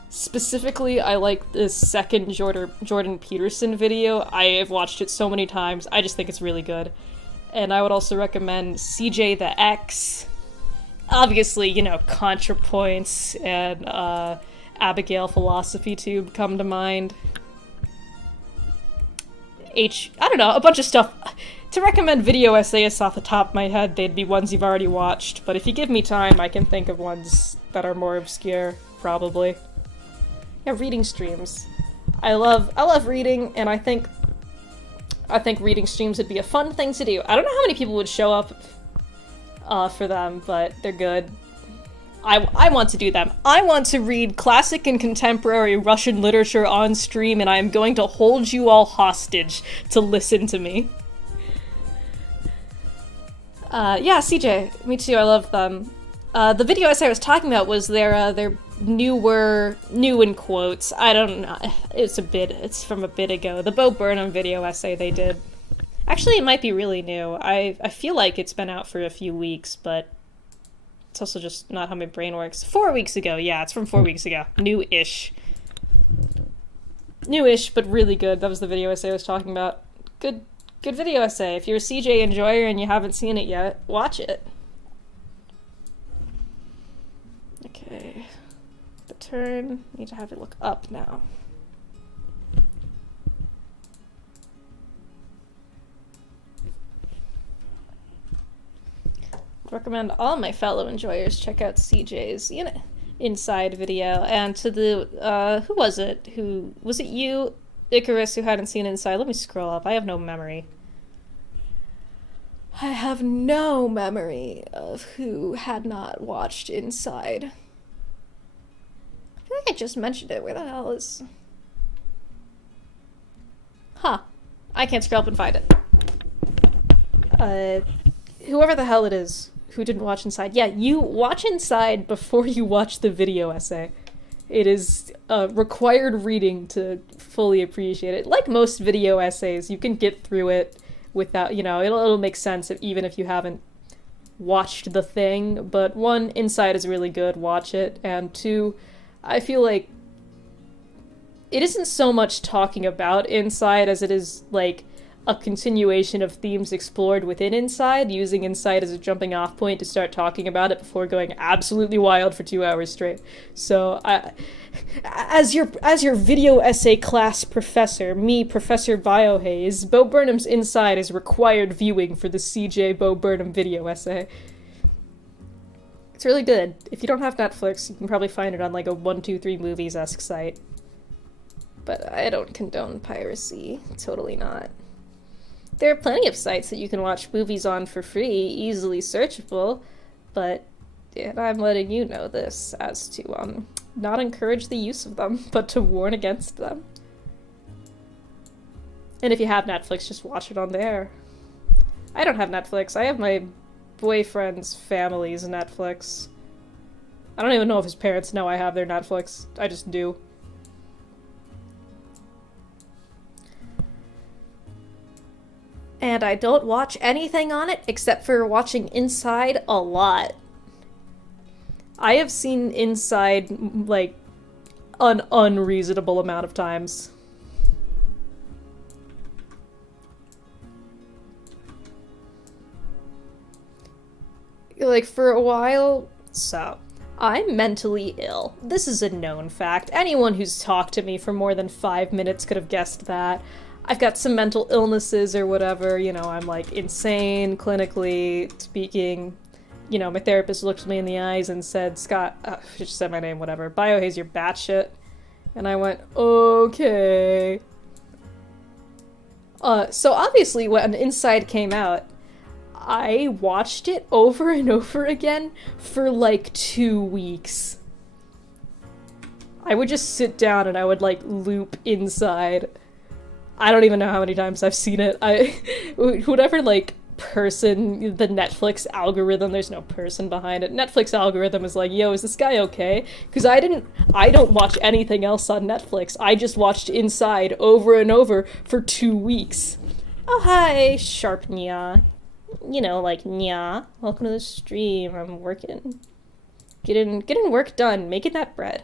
Specifically, I like the second Jordan Peterson video. I have watched it so many times. I just think it's really good. And I would also recommend CJ the X. Obviously, you know, ContraPoints and Abigail Philosophy Tube come to mind. I don't know, a bunch of stuff. To recommend video essayists off the top of my head, they'd be ones you've already watched, but if you give me time, I can think of ones that are more obscure, probably. Yeah, reading streams. I love reading, and I think reading streams would be a fun thing to do. I don't know how many people would show up for them, but they're good. I want to do them. I want to read classic and contemporary Russian literature on stream, and I am going to hold you all hostage to listen to me. Yeah, CJ, me too, I love them. The video essay I was talking about was their new in quotes. I don't know, it's from a bit ago. The Bo Burnham video essay they did. Actually, it might be really new. I feel like it's been out for a few weeks, but it's also just not how my brain works. 4 weeks ago, yeah, it's from 4 weeks ago. New-ish. New-ish, but really good. That was the video essay I was talking about. Good video essay. If you're a CJ enjoyer and you haven't seen it yet, watch it. Okay. The turn. Need to have it look up now. Recommend all my fellow enjoyers check out CJ's, you know, Inside video. And to the, who was it? Was it you, Icarus, who hadn't seen Inside? Let me scroll up. I have no memory. I have no memory of who had not watched Inside. I feel like I just mentioned it. Where the hell is... Huh. I can't scroll up and find it. Whoever the hell it is who didn't watch Inside. Yeah, you watch Inside before you watch the video essay. It is required reading to fully appreciate it. Like most video essays, you can get through it without, it'll make sense even if you haven't watched the thing. But one, Inside is really good, watch it. And two, I feel like it isn't so much talking about Inside as it is like a continuation of themes explored within Inside, using Inside as a jumping off point to start talking about it before going absolutely wild for 2 hours straight. So, as your video essay class professor, me, Professor Biohaze, Bo Burnham's Inside is required viewing for the CJ Bo Burnham video essay. It's really good. If you don't have Netflix, you can probably find it on like a 123 Movies-esque site. But I don't condone piracy. Totally not. There are plenty of sites that you can watch movies on for free, easily searchable, but I'm letting you know this as to not encourage the use of them, but to warn against them. And if you have Netflix, just watch it on there. I don't have Netflix. I have my boyfriend's family's Netflix. I don't even know if his parents know I have their Netflix. I just do. And I don't watch anything on it except for watching Inside a lot. I have seen Inside, like, an unreasonable amount of times. Like, for a while, so, I'm mentally ill. This is a known fact. Anyone who's talked to me for more than 5 minutes could have guessed that. I've got some mental illnesses or whatever, I'm like insane, clinically speaking. My therapist looked at me in the eyes and said, Scott, she just said my name, whatever, Biohaze, you're batshit. And I went, okay. So obviously when Inside came out, I watched it over and over again for like 2 weeks. I would just sit down and I would like loop Inside. I don't even know how many times I've seen it. Whatever, like, person, the Netflix algorithm, there's no person behind it. Netflix algorithm is like, yo, is this guy okay? Because I don't watch anything else on Netflix. I just watched Inside over and over for 2 weeks. Oh, hi, Sharp Nya. Like, Nya. Welcome to the stream. I'm working. Getting work done. Making that bread.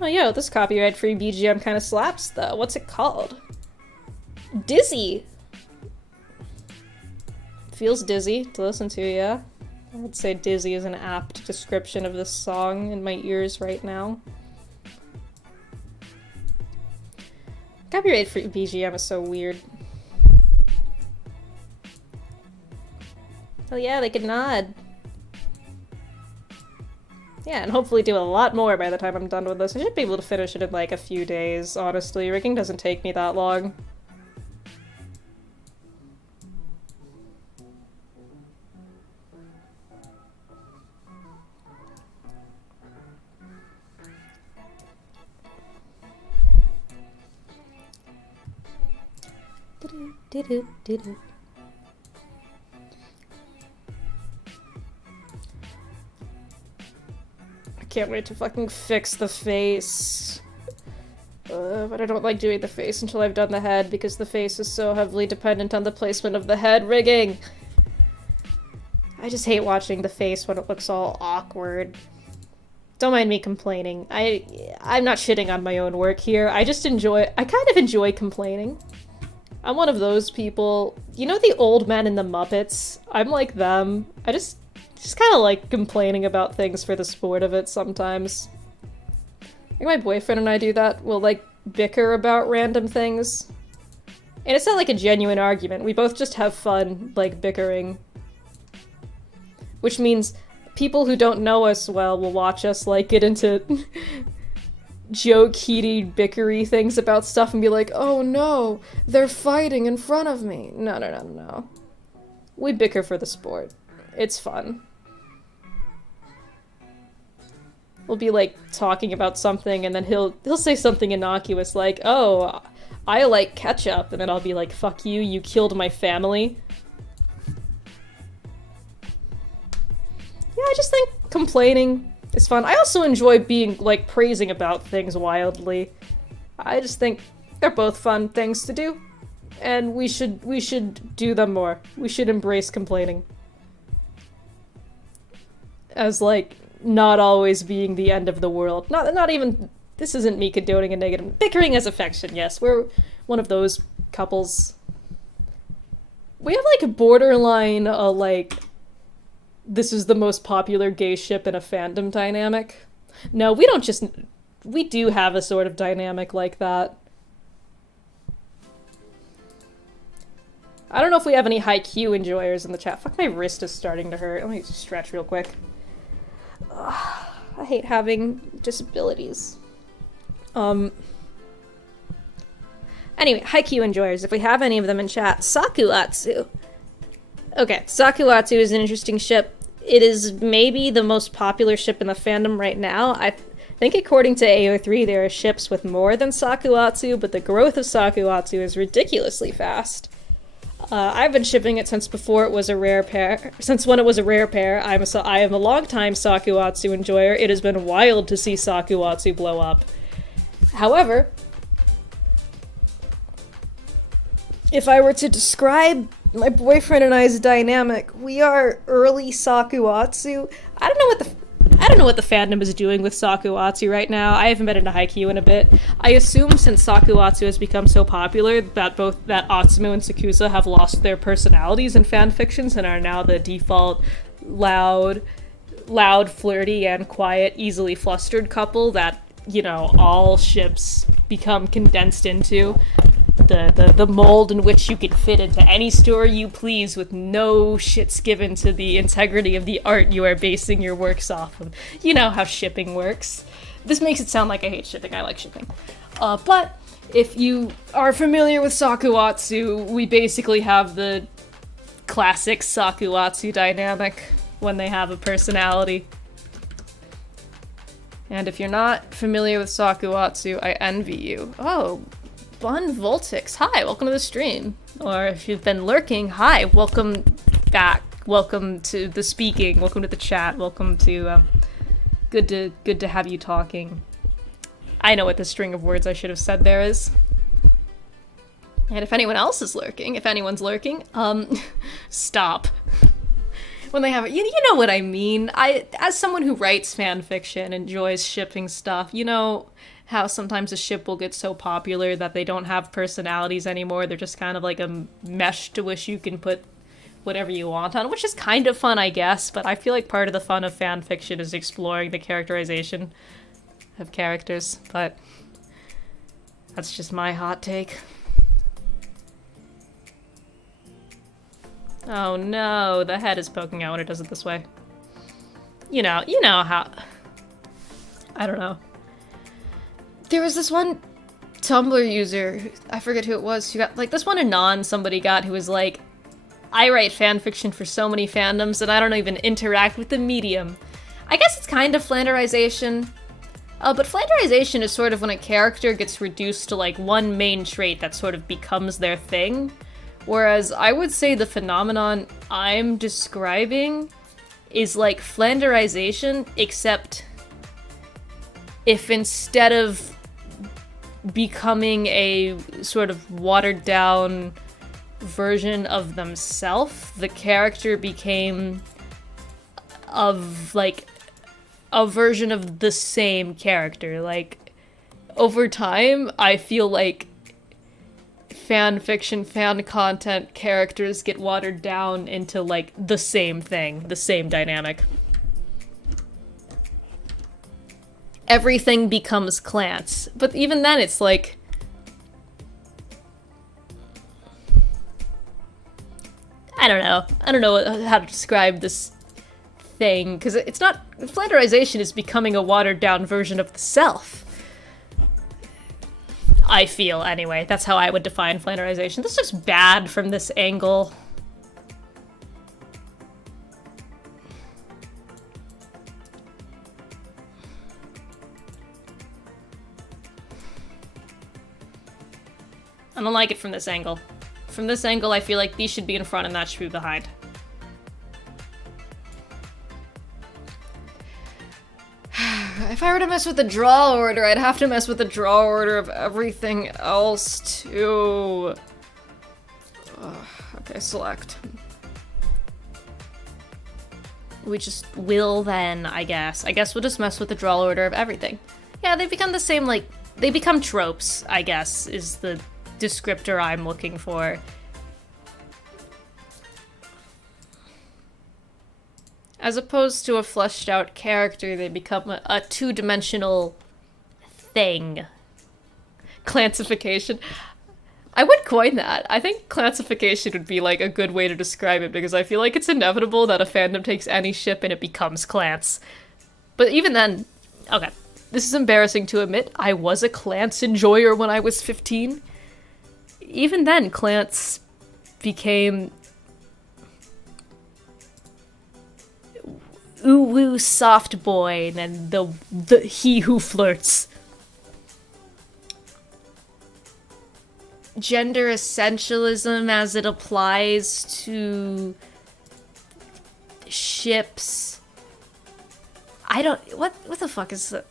Oh, yo, this copyright-free BGM kind of slaps, though. What's it called? Dizzy! Feels dizzy to listen to, yeah? I would say dizzy is an apt description of this song in my ears right now. Copyright-free BGM is so weird. Oh yeah, they could nod. Yeah, and hopefully do a lot more by the time I'm done with this. I should be able to finish it in like a few days, honestly. Rigging doesn't take me that long. I can't wait to fucking fix the face. But I don't like doing the face until I've done the head because the face is so heavily dependent on the placement of the head rigging. I just hate watching the face when it looks all awkward. Don't mind me complaining. I'm not shitting on my own work here. I kind of enjoy complaining. I'm one of those people. You know the old men in the Muppets? I'm like them. I just kind of like complaining about things for the sport of it sometimes. I think my boyfriend and I do that. We'll like bicker about random things. And it's not like a genuine argument. We both just have fun, like, bickering. Which means people who don't know us well will watch us, like, get into joke-heady, bickery things about stuff and be like, oh no, they're fighting in front of me. No. We bicker for the sport. It's fun. we'll be like talking about something, and then he'll say something innocuous like, "Oh, I like ketchup," and then I'll be like, "Fuck you, you killed my family." Yeah, I just think complaining is fun. I also enjoy being like praising about things wildly. I just think they're both fun things to do, and we should do them more. We should embrace complaining as like not always being the end of the world. Not even, this isn't me condoning a negative. Bickering as affection, yes. We're one of those couples. We have like a borderline like this is the most popular gay ship in a fandom dynamic. No, we don't just, we do have a sort of dynamic like that. I don't know if we have any Haikyuu enjoyers in the chat. Fuck, my wrist is starting to hurt. Let me stretch real quick. Ugh, I hate having disabilities. Anyway, Haikyuu enjoyers, if we have any of them in chat. Sakuatsu. Okay, Sakuatsu is an interesting ship. It is maybe the most popular ship in the fandom right now. I think according to AO3 there are ships with more than Sakuatsu, but the growth of Sakuatsu is ridiculously fast. I've been shipping it since before it was a rare pair. Since when it was a rare pair, I am a long-time Sakuatsu enjoyer. It has been wild to see Sakuatsu blow up. However, if I were to describe my boyfriend and I's dynamic, we are early Sakuatsu. I don't know what the fandom is doing with Sakuatsu right now. I haven't been into Haikyuu in a bit. I assume since Sakuatsu has become so popular that both Atsumu and Sakusa have lost their personalities in fanfictions and are now the default loud, flirty, and quiet, easily flustered couple that, you know, all ships become condensed into. The mold in which you can fit into any story you please with no shits given to the integrity of the art you are basing your works off of. You know how shipping works. This makes it sound like I hate shipping. I like shipping. But if you are familiar with Sakuatsu, we basically have the classic Sakuatsu dynamic when they have a personality. And if you're not familiar with Sakuatsu, I envy you. Oh, Bun Voltix, hi, welcome to the stream. Or if you've been lurking, hi, welcome back. Welcome to the speaking. Welcome to the chat. Welcome to, good to have you talking. I know what the string of words I should have said there is. And if anyone else is lurking, if anyone's lurking, stop. When they have it, you know what I mean. As someone who writes fan fiction, enjoys shipping stuff, you know how sometimes a ship will get so popular that they don't have personalities anymore. They're just kind of like a mesh to which you can put whatever you want on, which is kind of fun, I guess, but I feel like part of the fun of fan fiction is exploring the characterization of characters, but that's just my hot take. Oh no, the head is poking out when it does it this way. You know how... I don't know. There was this one Tumblr user, I forget who it was, who got, like, this one Anon somebody got who was like, I write fanfiction for so many fandoms and I don't even interact with the medium. I guess it's kind of flanderization. But flanderization is sort of when a character gets reduced to, like, one main trait that sort of becomes their thing. Whereas I would say the phenomenon I'm describing is like flanderization, except if instead of becoming a sort of watered down version of themselves, the character became of like a version of the same character. Like over time, I feel like fan fiction, fan content characters get watered down into like the same thing, the same dynamic. Everything becomes clans. But even then, it's like... I don't know how to describe this thing, because it's not... Flanderization is becoming a watered-down version of the self. I feel, anyway. That's how I would define flanderization. This looks bad from this angle. don't like it from this angle. From this angle, I feel like these should be in front and that should be behind. If I were to mess with the draw order, I'd have to mess with the draw order of everything else, too. Okay, select. We just will then, I guess. I guess we'll just mess with the draw order of everything. Yeah, they become the same, like, they become tropes, I guess, is the descriptor I'm looking for. As opposed to a fleshed out character, they become a two-dimensional thing. Classification. I would coin that. I think classification would be like a good way to describe it, because I feel like it's inevitable that a fandom takes any ship and it becomes Clans. But even then, okay, this is embarrassing to admit, I was a Clans enjoyer when I was 15. Even then, Clans became ooh-woo soft boy, and then the he who flirts. Gender essentialism as it applies to ships. I don't... What the fuck is that?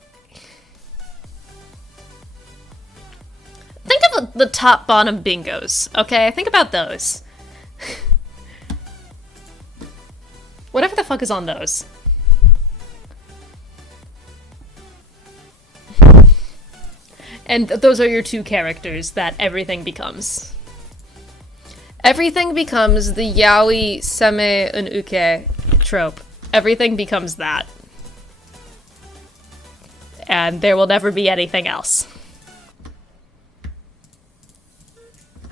Think of the top-bottom bingos, okay? Think about those. Whatever the fuck is on those. And those are your two characters that everything becomes. Everything becomes the yaoi, seme, and uke trope. Everything becomes that. And there will never be anything else.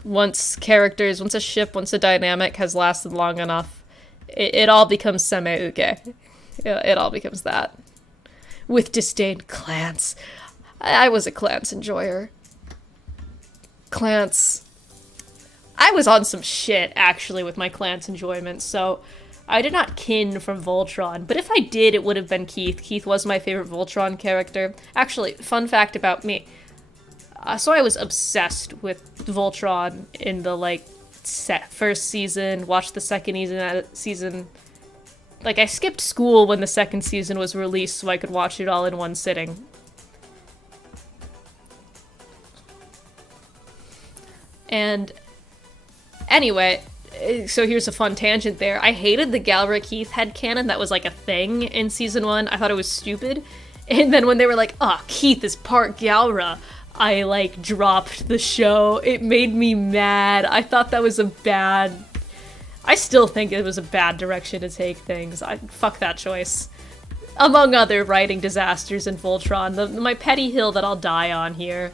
Once a ship, once a dynamic has lasted long enough, it all becomes seme uke. It all becomes that. With disdain, Clans. I was a Clans enjoyer. Clans. I was on some shit, actually, with my Clans enjoyment, so I did not kin from Voltron, but if I did, it would have been Keith. Keith was my favorite Voltron character. Actually, fun fact about me. So I was obsessed with Voltron in the, like, first season, watched the second season. Like, I skipped school when the second season was released so I could watch it all in one sitting. And anyway, so here's a fun tangent there. I hated the Galra Keith headcanon that was like a thing in season 1. I thought it was stupid. And then when they were like, oh, Keith is part Galra, I like dropped the show. It made me mad. I thought that was I still think it was a bad direction to take things. Fuck that choice. Among other writing disasters in Voltron, my petty hill that I'll die on here.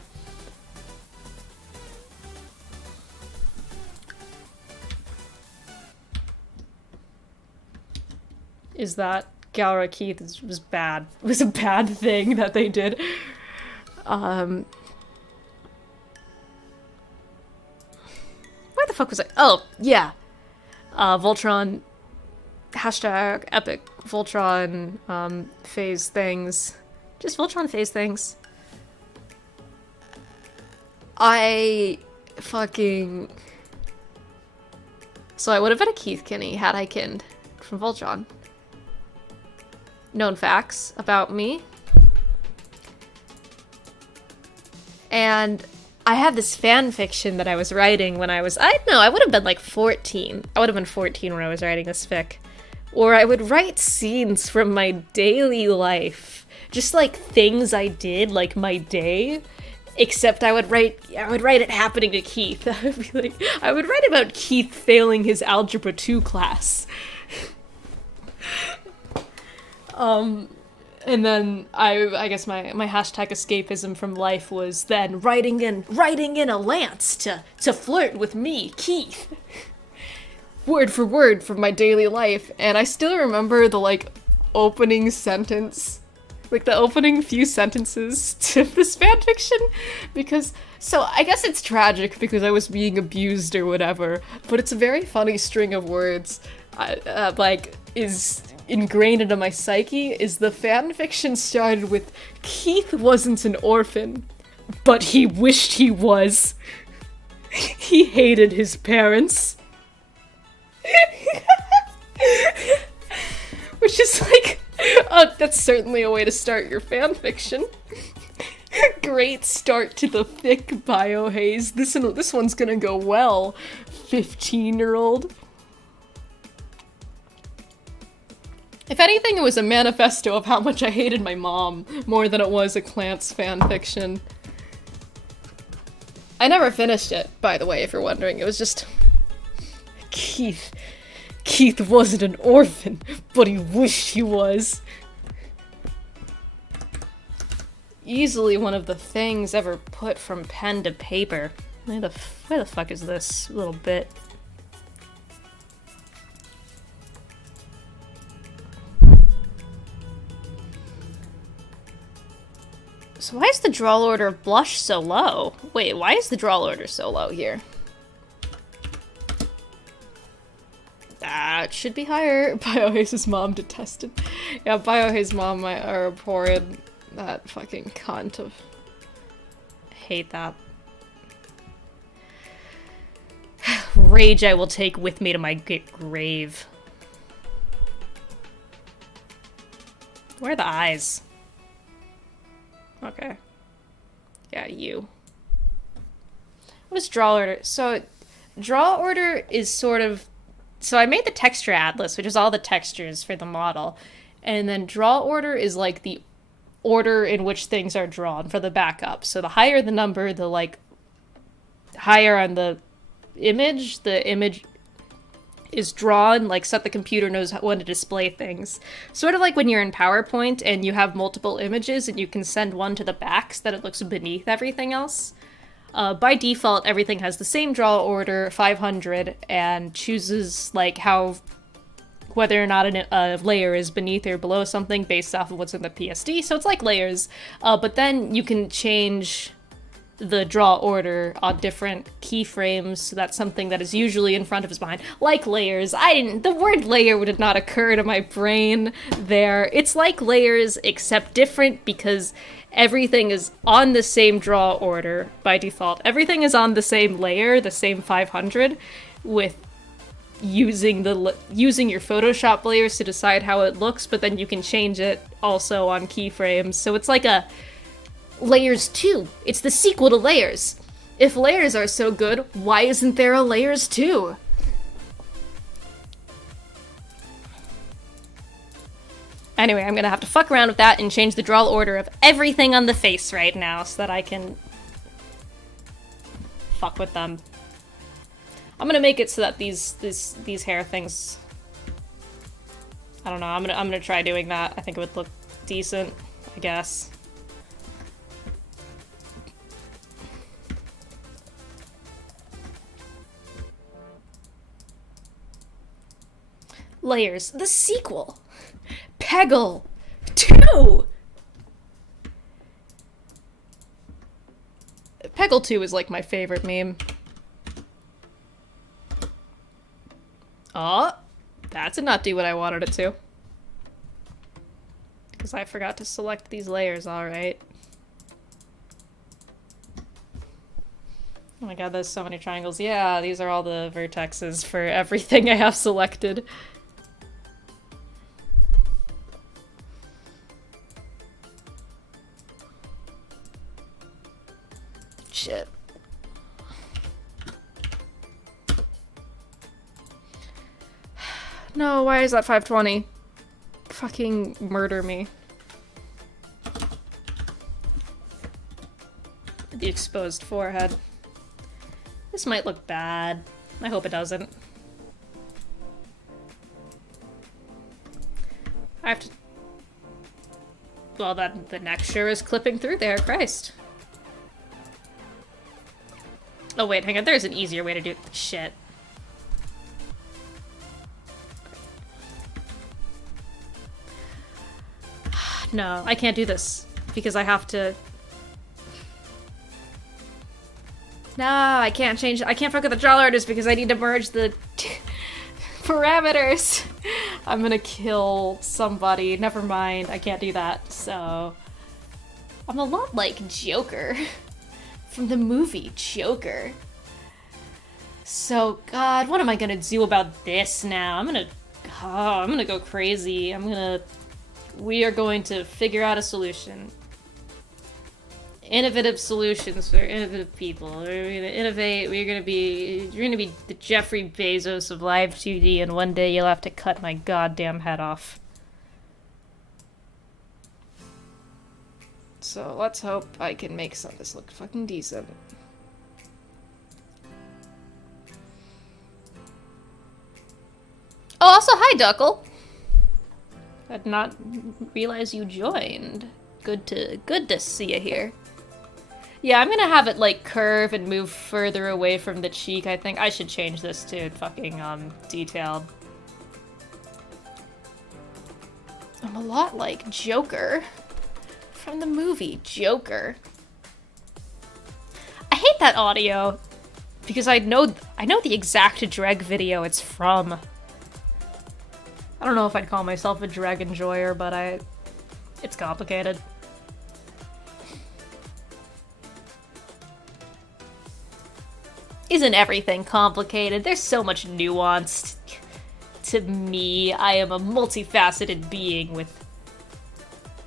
Is that Galra Keith was bad. It was a bad thing that they did. Where the fuck was I? Oh, yeah. Voltron, hashtag epic Voltron, phase things. Just Voltron phase things. So I would have been a Keith Kinney had I kinned from Voltron. Known facts about me. And I had this fan fiction that I was writing when I would have been like 14. I would have been 14 when I was writing this fic. Or I would write scenes from my daily life. Just like things I did, like my day. Except I would write it happening to Keith. I would write about Keith failing his Algebra 2 class. And then I guess my hashtag escapism from life was then writing in a lance to flirt with me, Keith. Word for word from my daily life. And I still remember the, like, opening sentence, like the opening few sentences to this fanfiction, because, so I guess it's tragic because I was being abused or whatever, but it's a very funny string of words, is ingrained into my psyche. Is the fanfiction started with, Keith wasn't an orphan, but he wished he was. He hated his parents. Which is like, that's certainly a way to start your fanfiction. Great start to the thick bio haze. This one's gonna go well, 15-year-old. If anything, it was a manifesto of how much I hated my mom, more than it was a Clance fanfiction. I never finished it, by the way, if you're wondering. It was just... Keith wasn't an orphan, but he wished he was. Easily one of the things ever put from pen to paper. Where the fuck is this little bit? So why is the draw order of blush so low? Wait, why is the draw order so low here? That should be higher. Biohaze's mom detested. Yeah, Biohaze's mom are abhorred. That fucking cunt of... hate that. Rage I will take with me to my grave. Where are the eyes? Okay. Yeah, you. What is draw order? So, draw order is sort of... So I made the texture atlas, which is all the textures for the model. And then draw order is like the order in which things are drawn for the backup. So the higher the number, the like higher on the image is drawn, like so that the computer knows when to display things. Sort of like when you're in PowerPoint and you have multiple images and you can send one to the back so that it looks beneath everything else. By default, everything has the same draw order, 500, and chooses like how whether or not a layer is beneath or below something based off of what's in the PSD. So it's like layers, but then you can change the draw order on different keyframes, so that's something that is usually in front of his behind. Like layers. The word layer did not occur to my brain there. It's like layers, except different because everything is on the same draw order by default. Everything is on the same layer, the same 500, with using your Photoshop layers to decide how it looks, but then you can change it also on keyframes. So it's like a Layers 2. It's the sequel to Layers. If Layers are so good, why isn't there a Layers 2? Anyway, I'm gonna have to fuck around with that and change the draw order of everything on the face right now so that I can fuck with them. I'm gonna make it so that these hair things, I don't know, I'm gonna try doing that. I think it would look decent, I guess. Layers, the sequel. Peggle 2! Peggle 2 is like my favorite meme. Oh, that did not do what I wanted it to. Because I forgot to select these layers, alright. Oh my god, there's so many triangles. Yeah, these are all the vertexes for everything I have selected. Shit. No, why is that 520? Fucking murder me. The exposed forehead. This might look bad. I hope it doesn't. I have to... Well, the neck sure is clipping through there, Christ. Oh wait, hang on, there's an easier way to do it. Shit. No, I can't do this, because I have to... No, I can't change- I can't fuck with the draw orders because I need to merge the parameters. I'm gonna kill somebody. Never mind, I can't do that, so... I'm a lot like Joker. From the movie Joker. So, God, what am I gonna do about this now? I'm gonna go crazy. We are going to figure out a solution. Innovative solutions for innovative people. We're gonna innovate. You're gonna be the Jeffrey Bezos of live TV, and one day you'll have to cut my goddamn head off. So let's hope I can make some of this look fucking decent. Oh, also, hi, Duckle. I did not realize you joined. Good to see you here. Yeah, I'm gonna have it, like, curve and move further away from the cheek, I think. I should change this to fucking, detailed. I'm a lot like Joker. From the movie, Joker. I hate that audio. Because I know the exact drag video it's from. I don't know if I'd call myself a drag enjoyer, but it's complicated. Isn't everything complicated? There's so much nuance to me. I am a multifaceted being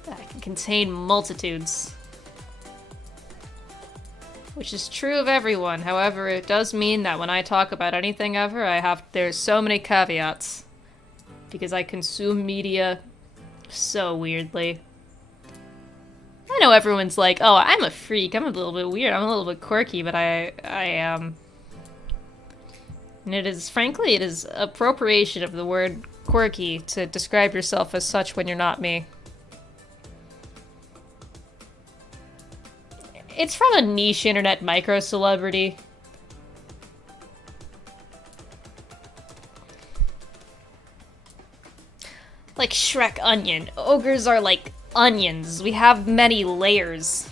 that can contain multitudes. Which is true of everyone. However, it does mean that when I talk about anything ever, there's so many caveats. Because I consume media so weirdly. I know everyone's like, oh, I'm a freak, I'm a little bit weird, I'm a little bit quirky, but I am. And it is appropriation of the word quirky to describe yourself as such when you're not me. It's from a niche internet micro-celebrity. Like Shrek Onion. Ogres are like onions. We have many layers.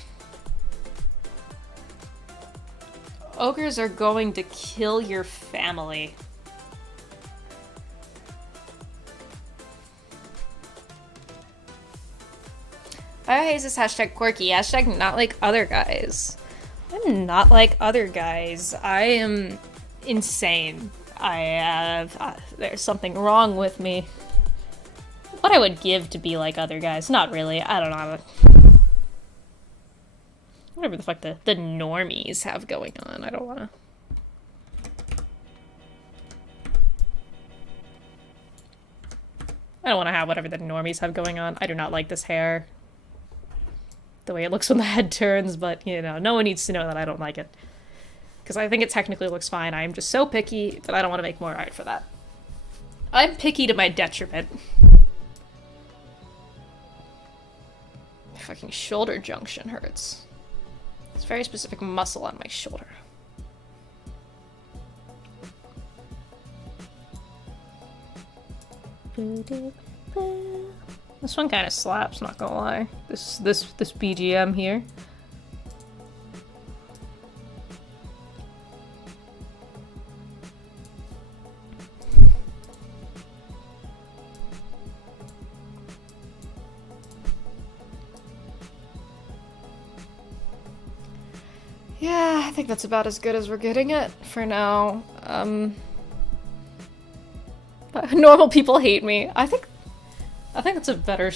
Ogres are going to kill your family. Why is this hashtag quirky? Hashtag not like other guys. I'm not like other guys. I am insane. There's something wrong with me. What I would give to be like other guys. Not really. I don't know. Whatever the fuck the normies have going on. I don't wanna. I don't wanna have whatever the normies have going on. I do not like this hair. The way it looks when the head turns, but, you know, no one needs to know that I don't like it. Because I think it technically looks fine. I'm just so picky that I don't want to make more art for that. I'm picky to my detriment. My fucking shoulder junction hurts. It's a very specific muscle on my shoulder. This one kind of slaps, not gonna lie. This BGM here. Yeah, I think that's about as good as we're getting it for now. But normal people hate me. I think it's a better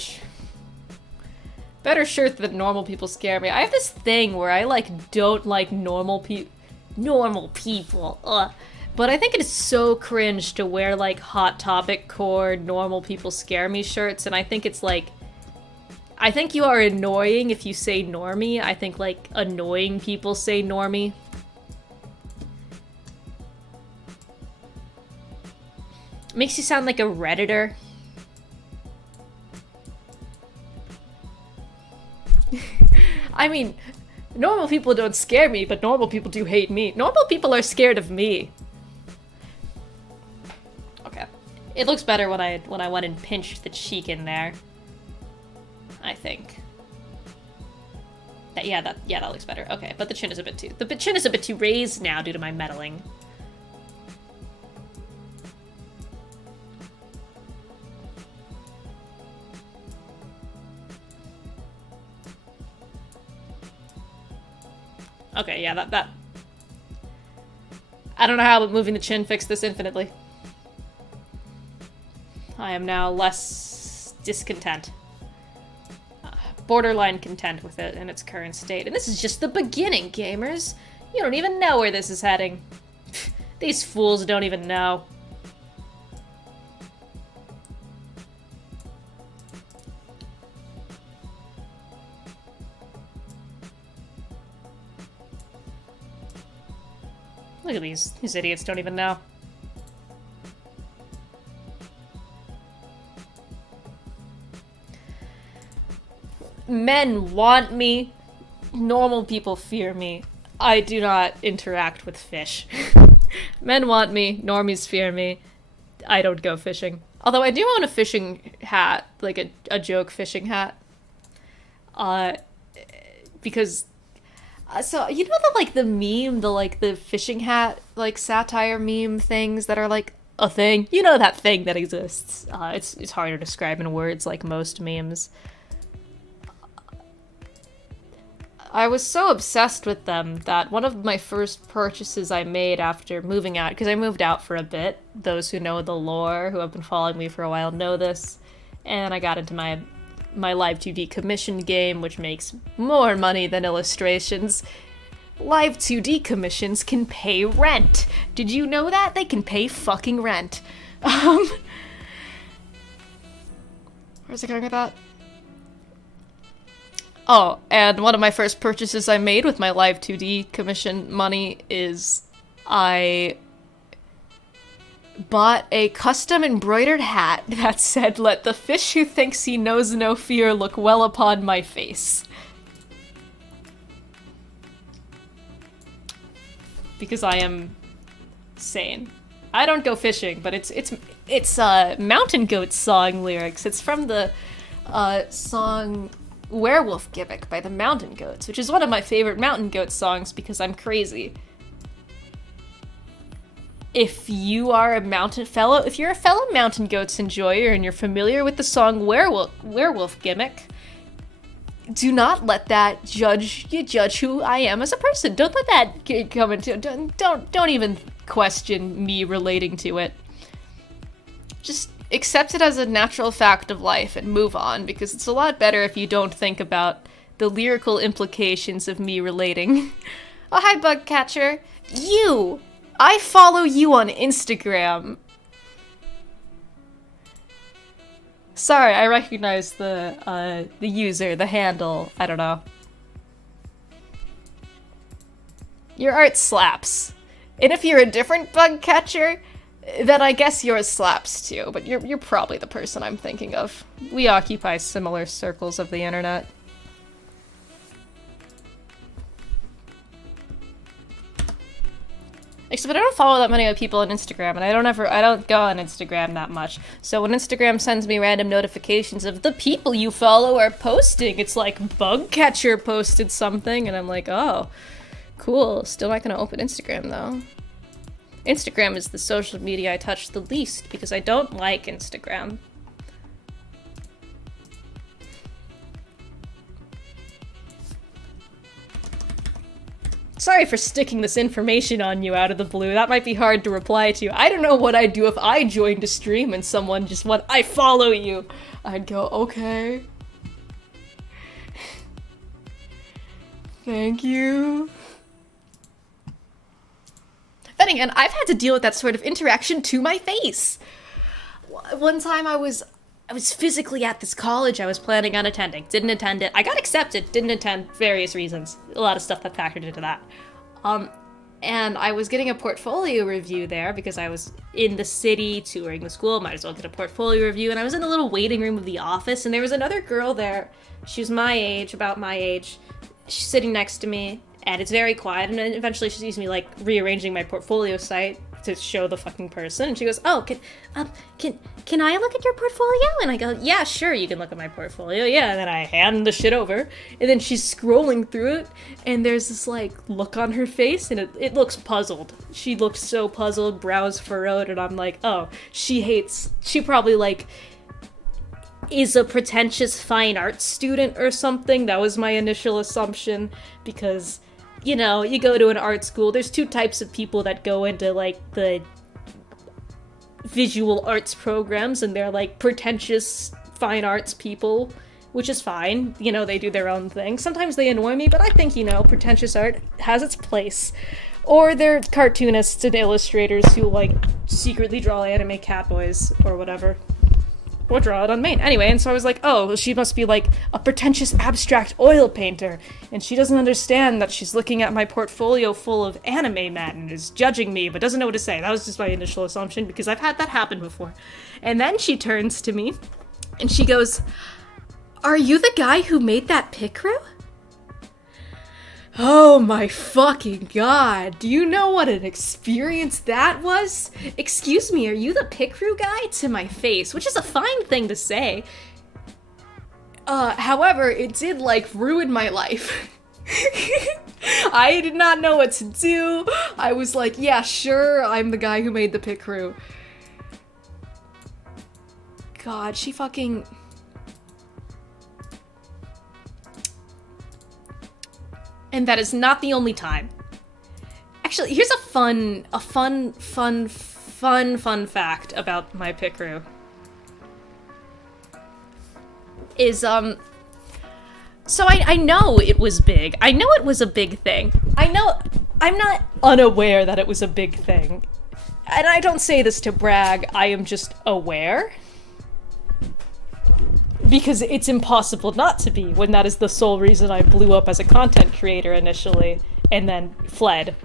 shirt than normal people scare me. I have this thing where I don't like normal people. Ugh. But I think it is so cringe to wear like Hot Topic core normal people scare me shirts, and I think it's like, I think you are annoying if you say normie. I think like annoying people say normie. Makes you sound like a Redditor. I mean, normal people don't scare me, but normal people do hate me. Normal people are scared of me. Okay. It looks better when I went and pinched the cheek in there. I think. That looks better. Okay, but the chin is a bit too raised now due to my meddling. Okay, yeah, I don't know how, but moving the chin fixed this infinitely. I am now less discontent. Borderline content with it in its current state. And this is just the beginning, gamers. You don't even know where this is heading. These fools don't even know. Look at these idiots don't even know. Men want me. Normal people fear me. I do not interact with fish. Men want me. Normies fear me. I don't go fishing. Although I do own a fishing hat, like a joke fishing hat. Because... so, you know the meme, the fishing hat, satire meme things that are, a thing? You know that thing that exists. It's hard to describe in words like most memes. I was so obsessed with them that one of my first purchases I made after moving out, because I moved out for a bit, those who know the lore, who have been following me for a while, know this, and I got into my Live 2D commission game, which makes more money than illustrations. Live 2D commissions can pay rent. Did you know that? They can pay fucking rent. Where's it going with that? Oh, and one of my first purchases I made with my Live 2D commission money is I bought a custom embroidered hat that said, "Let the fish who thinks he knows no fear look well upon my face." Because I am sane. I don't go fishing, but it's Mountain Goat song lyrics. It's from the song Werewolf Gimmick by the Mountain Goats, which is one of my favorite Mountain Goat songs because I'm crazy. If you're a fellow Mountain Goats enjoyer and you're familiar with the song Werewolf Gimmick, do not let that judge who I am as a person. Don't let that come into don't even question me relating to it. Just accept it as a natural fact of life and move on, because it's a lot better if you don't think about the lyrical implications of me relating. Oh, hi, Bugcatcher. I follow you on Instagram. Sorry, I recognize the user, the handle. I don't know. Your art slaps. And if you're a different Bugcatcher, then I guess yours slaps too, but you're probably the person I'm thinking of. We occupy similar circles of the internet. Except I don't follow that many people on Instagram, and I don't go on Instagram that much. So when Instagram sends me random notifications of the people you follow are posting, it's like Bugcatcher posted something, and I'm like, oh, cool. Still not gonna open Instagram though. Instagram is the social media I touch the least because I don't like Instagram. Sorry for sticking this information on you out of the blue. That might be hard to reply to. I don't know what I'd do if I joined a stream and someone just went, "I follow you." I'd go, okay. Thank you. Then again, I've had to deal with that sort of interaction to my face. One time I was physically at this college I was planning on attending. Didn't attend it. I got accepted, didn't attend, various reasons. A lot of stuff that factored into that. And I was getting a portfolio review there because I was in the city touring the school, might as well get a portfolio review, and I was in the little waiting room of the office, and there was another girl there. She was my age, about my age. She's sitting next to me, and it's very quiet, and then eventually she sees me, rearranging my portfolio site to show the fucking person, and she goes, "Oh, can I look at your portfolio?" And I go, "Yeah, sure, you can look at my portfolio, yeah." And then I hand the shit over, and then she's scrolling through it, and there's this, look on her face, and it looks puzzled. She looks so puzzled, brows furrowed, and I'm like, oh, she probably, is a pretentious fine arts student or something. That was my initial assumption, because you know, you go to an art school, there's two types of people that go into, like, the visual arts programs, and they're, like, pretentious fine arts people, which is fine. You know, they do their own thing. Sometimes they annoy me, but I think, you know, pretentious art has its place. Or they're cartoonists and illustrators who, like, secretly draw anime catboys or whatever. Or draw it on Maine. Anyway, and so I was like, oh, she must be, like, a pretentious abstract oil painter, and she doesn't understand that she's looking at my portfolio full of anime men and is judging me, but doesn't know what to say. That was just my initial assumption, because I've had that happen before. And then she turns to me, and she goes, "Are you the guy who made that picru?" Oh my fucking god, do you know what an experience that was? "Excuse me, are you the picru guy?" to my face, which is a fine thing to say. However, it did, like, ruin my life. I did not know what to do. I was like, yeah, sure, I'm the guy who made the picru. God, she fucking... And that is not the only time. Actually, here's a fun fact about my picru. So I know it was big. I know it was a big thing. I'm not unaware that it was a big thing. And I don't say this to brag, I am just aware. Because it's impossible not to be, when that is the sole reason I blew up as a content creator initially, and then fled.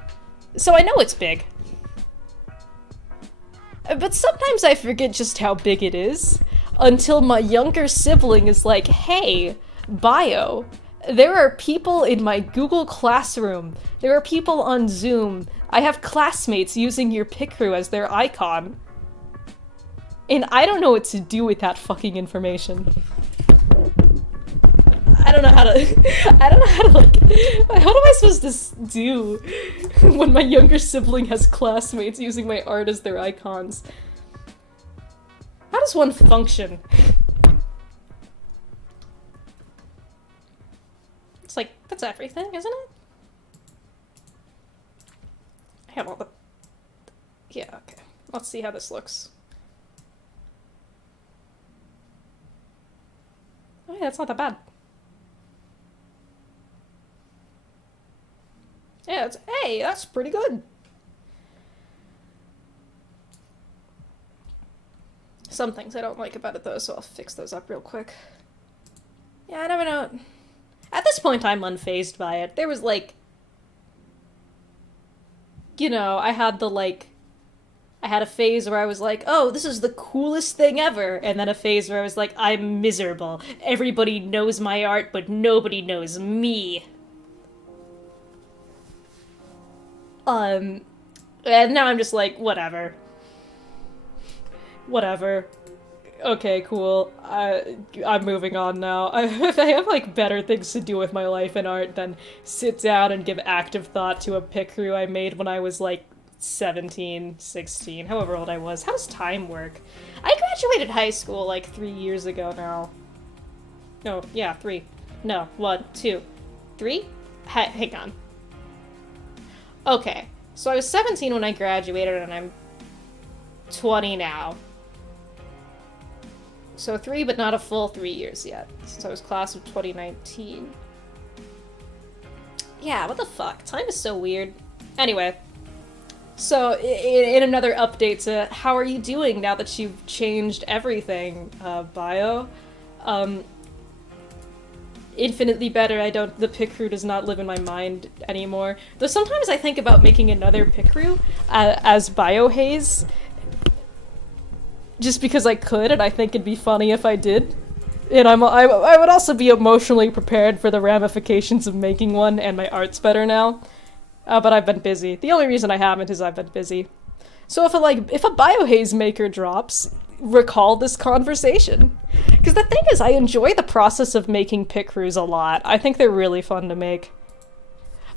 So I know it's big. But sometimes I forget just how big it is, until my younger sibling is like, "Hey, bio, there are people in my Google Classroom, there are people on Zoom, I have classmates using your picru as their icon." And I don't know what to do with that fucking information. I don't know how to, like, how am I supposed to do when my younger sibling has classmates using my art as their icons? How does one function? It's like, that's everything, isn't it? I have all the... Yeah, okay. Let's see how this looks. Oh yeah, that's not that bad. Yeah, hey, that's pretty good. Some things I don't like about it though, so I'll fix those up real quick. Yeah, I never know. At this point, I'm unfazed by it. There was, like... You know, I had a phase where I was like, oh, this is the coolest thing ever. And then a phase where I was like, I'm miserable. Everybody knows my art, but nobody knows me. And now I'm just like, whatever. Whatever. Okay, cool. I'm moving on now. I have, like, better things to do with my life and art than sit down and give active thought to a picru I made when I was, like, 17, 16, however old I was. How does time work? I graduated high school, like, 3 years ago now. No, yeah, 3. No, 1, 2, 3? Hang on. Okay, so I was 17 when I graduated, and I'm 20 now. So 3, but not a full 3 years yet, since I was class of 2019. Yeah, what the fuck? Time is so weird. Anyway, so in another update to how are you doing now that you've changed everything, bio? Infinitely better. The picru does not live in my mind anymore. Though sometimes I think about making another picru as biohaze, just because I could, and I think it'd be funny if I did. And I would also be emotionally prepared for the ramifications of making one, and my art's better now. But I've been busy. The only reason I haven't is I've been busy. So if a biohaze maker drops, recall this conversation. Because the thing is, I enjoy the process of making picrus a lot. I think they're really fun to make.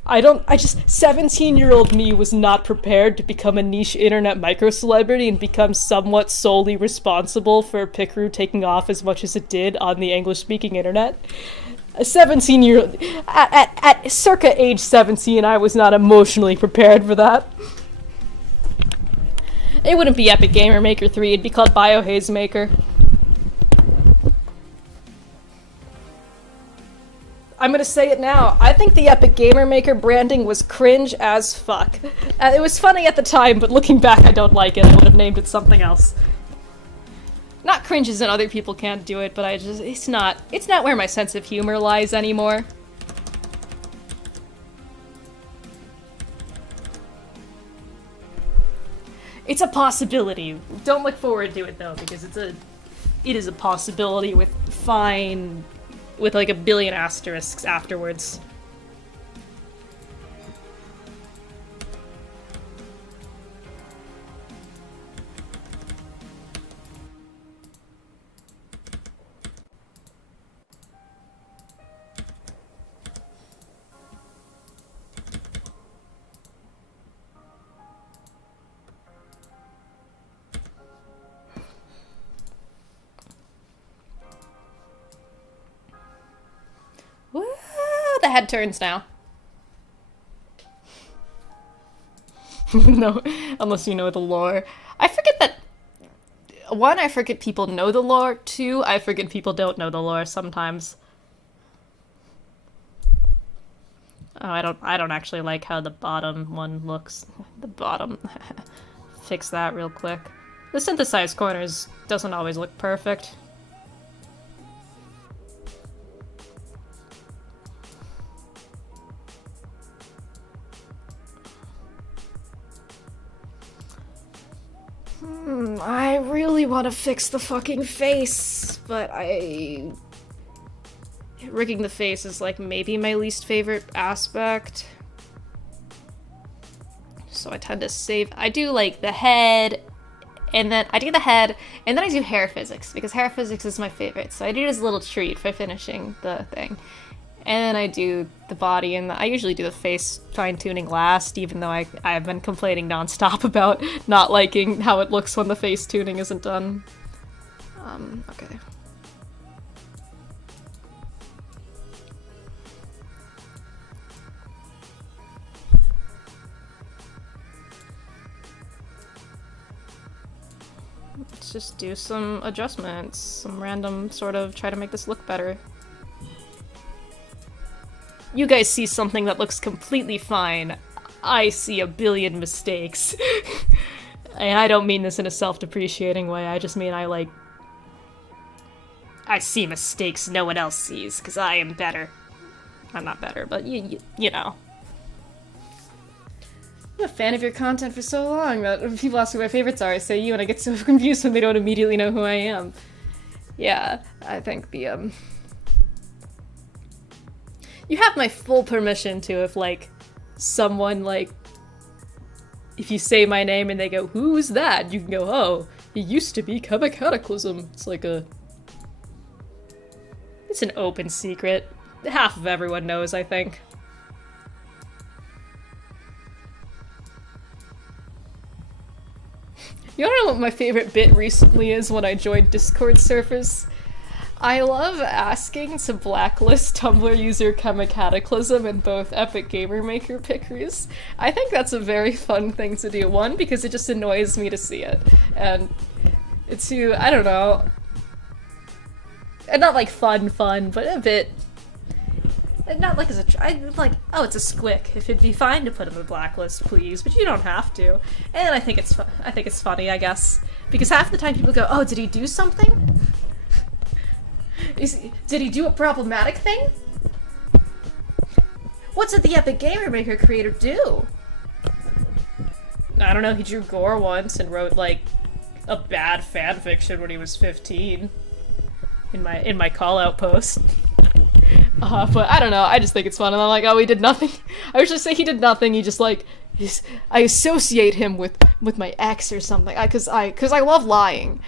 17-year-old me was not prepared to become a niche internet micro-celebrity and become somewhat solely responsible for picru taking off as much as it did on the English-speaking internet. A 17-year-old... At circa age 17, I was not emotionally prepared for that. It wouldn't be Epic Gamer Maker 3, it'd be called Biohaze Maker. I'm gonna say it now. I think the Epic Gamer Maker branding was cringe as fuck. It was funny at the time, but looking back, I don't like it. I would have named it something else. Not cringe as in other people can't do it, but it's not where my sense of humor lies anymore. It's a possibility. Don't look forward to it though, because it is a possibility with like a billion asterisks afterwards. Woo! The head turns now. No, unless you know the lore. I forget that... One, I forget people know the lore. Two, I forget people don't know the lore sometimes. Oh, I don't actually like how the bottom one looks. The bottom. Fix that real quick. The synthesized corners doesn't always look perfect. I really want to fix the fucking face, but rigging the face is like maybe my least favorite aspect. So I tend to save... I do like the head, and then I do the head, and then I do hair physics, because hair physics is my favorite. So I do it as a little treat for finishing the thing. And then I do the body, and I usually do the face fine-tuning last, even though I've been complaining nonstop about not liking how it looks when the face tuning isn't done. Okay. Let's just do some adjustments, some random sort of try to make this look better. You guys see something that looks completely fine. I see a billion mistakes. And I don't mean this in a self-depreciating way, I just mean I see mistakes no one else sees, because I am better. I'm not better, but you know. I'm a fan of your content for so long that when people ask who my favorites are, I say you, and I get so confused when they don't immediately know who I am. Yeah, I think the, you have my full permission to if, like, someone, like, if you say my name and they go, who's that? You can go, oh, he used to be Cataclysm. It's like it's an open secret. Half of everyone knows, I think. You wanna know what my favorite bit recently is when I joined Discord servers? I love asking to blacklist Tumblr user Cataclysm in both Epic Gamer Maker pickers. I think that's a very fun thing to do. One, because it just annoys me to see it. And two, I don't know. And not like fun, but a bit... Not like as I'm like, oh, it's a squick. If it'd be fine to put him on the blacklist, please, but you don't have to. And I think it's funny, I guess. Because half the time people go, oh, did he do something? Did he do a problematic thing? What did the Epic Gamer Maker creator do? I don't know, he drew gore once and wrote, like, a bad fanfiction when he was 15. In my call-out post. But I don't know, I just think it's fun, and I'm like, oh, he did nothing. I usually say he did nothing, he just, like, I associate him with my ex or something, cause I love lying.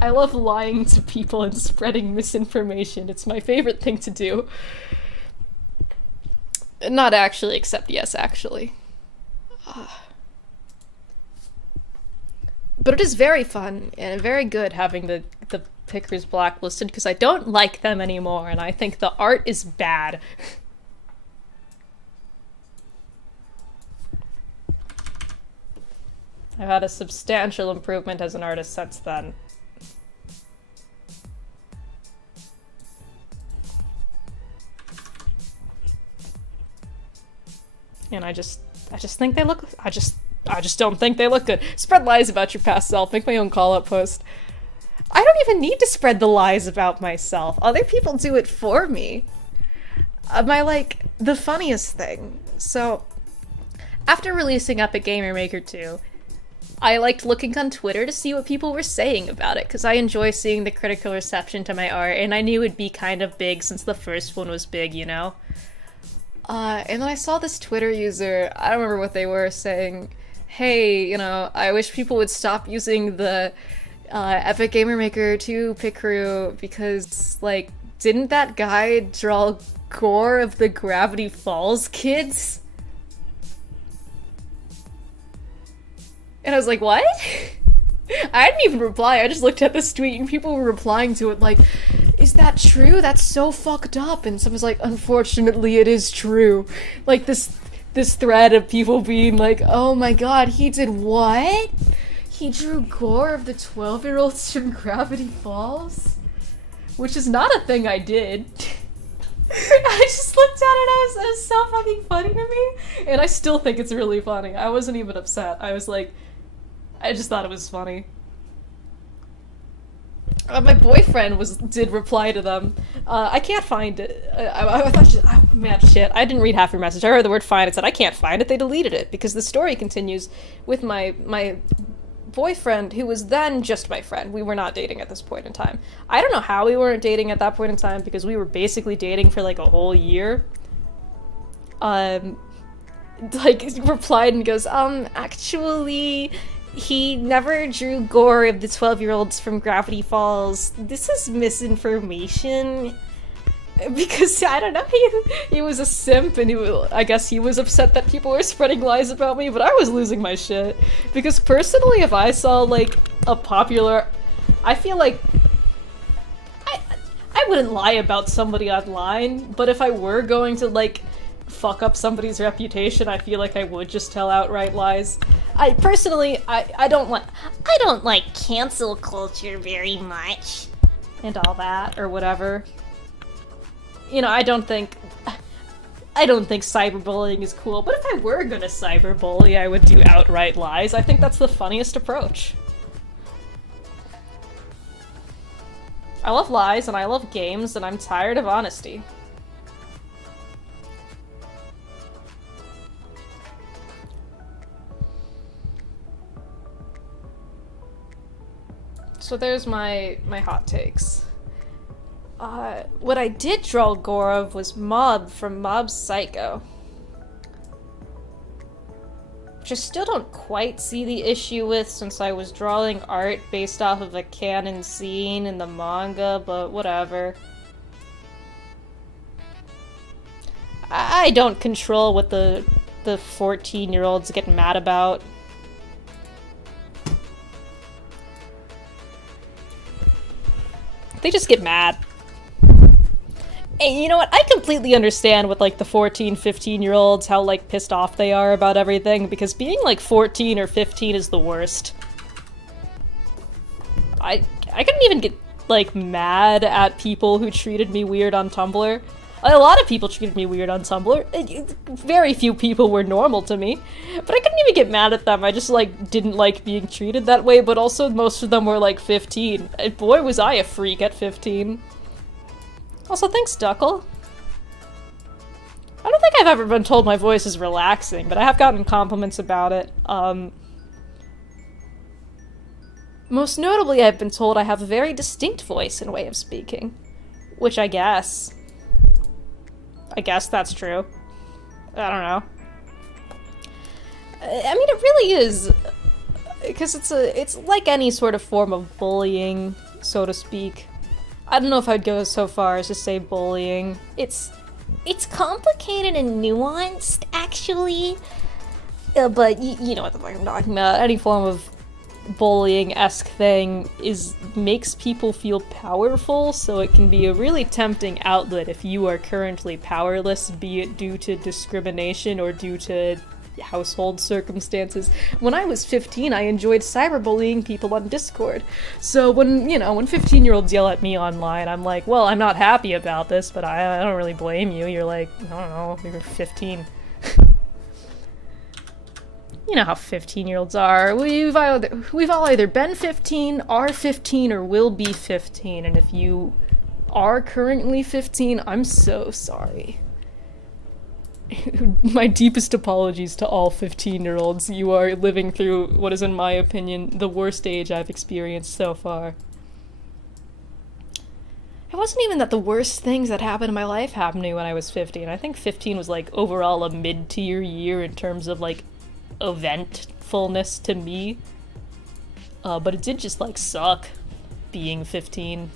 I love lying to people and spreading misinformation. It's my favorite thing to do. Not actually, except yes, actually. But it is very fun and very good having the Pickers blacklisted because I don't like them anymore, and I think the art is bad. I've had a substantial improvement as an artist since then. And I just think they look, I just don't think they look good. Spread lies about your past self. Make my own call-out post. I don't even need to spread the lies about myself. Other people do it for me. The funniest thing. So, after releasing Epic Gamer Maker 2, I liked looking on Twitter to see what people were saying about it, because I enjoy seeing the critical reception to my art, and I knew it'd be kind of big since the first one was big, you know? And then I saw this Twitter user, I don't remember what they were, saying, hey, you know, I wish people would stop using the Epic Gamer Maker 2 pick crew because, like, didn't that guy draw gore of the Gravity Falls kids? And I was like, what? I didn't even reply, I just looked at this tweet and people were replying to it like, is that true? That's so fucked up. And someone's like, unfortunately it is true. Like this thread of people being like, oh my god, he did what? He drew gore of the 12-year-olds from Gravity Falls? Which is not a thing I did. I just looked at it, it was so fucking funny to me. And I still think it's really funny. I wasn't even upset. I was like, I just thought it was funny. My boyfriend did reply to them. I can't find it. I thought, man, shit. I didn't read half your message. I heard the word find. It said, I can't find it. They deleted it because the story continues with my boyfriend, who was then just my friend. We were not dating at this point in time. I don't know how we weren't dating at that point in time because we were basically dating for like a whole year. Replied and goes, actually, he never drew gore of the 12-year-olds from Gravity Falls. This is misinformation. Because, I don't know, he was a simp, and I guess he was upset that people were spreading lies about me, but I was losing my shit. Because personally, if I saw, like, a popular... I feel like... I wouldn't lie about somebody online, but if I were going to, like, fuck up somebody's reputation, I feel like I would just tell outright lies. I don't like cancel culture very much. And all that, or whatever. You know, I don't think cyberbullying is cool, but if I were gonna cyberbully, I would do outright lies. I think that's the funniest approach. I love lies, and I love games, and I'm tired of honesty. So there's my hot takes. What I did draw gore of was Mob from Mob Psycho. Which I still don't quite see the issue with since I was drawing art based off of a canon scene in the manga, but whatever. I don't control what the 14-year-olds get mad about. They just get mad. And you know what? I completely understand with, like, the 14, 15-year-olds, how, like, pissed off they are about everything, because being, like, 14 or 15 is the worst. I couldn't even get, like, mad at people who treated me weird on Tumblr. A lot of people treated me weird on Tumblr. Very few people were normal to me. But I couldn't even get mad at them. I just, like, didn't like being treated that way, but also most of them were, like, 15. And boy, was I a freak at 15. Also, thanks, Duckle. I don't think I've ever been told my voice is relaxing, but I have gotten compliments about it. Most notably, I've been told I have a very distinct voice and way of speaking. Which I guess that's true. I don't know. I mean, it really is, because it's like any sort of form of bullying, so to speak. I don't know if I'd go so far as to say bullying. It's complicated and nuanced, actually. But you know what the fuck I'm talking about. Any form of bullying-esque thing makes people feel powerful, so it can be a really tempting outlet if you are currently powerless, be it due to discrimination or due to household circumstances. When I was 15, I enjoyed cyberbullying people on Discord. So when 15-year-olds yell at me online, I'm like, well, I'm not happy about this, but I don't really blame you. You're like, I don't know, you're 15. You know how 15-year-olds are. We've all either been 15, are 15, or will be 15, and if you are currently 15, I'm so sorry. My deepest apologies to all 15-year-olds. You are living through what is, in my opinion, the worst age I've experienced so far. It wasn't even that the worst things that happened in my life happened to me when I was 15. I think 15 was, like, overall a mid-tier year in terms of, like, eventfulness to me. But it did just, like, suck being 15.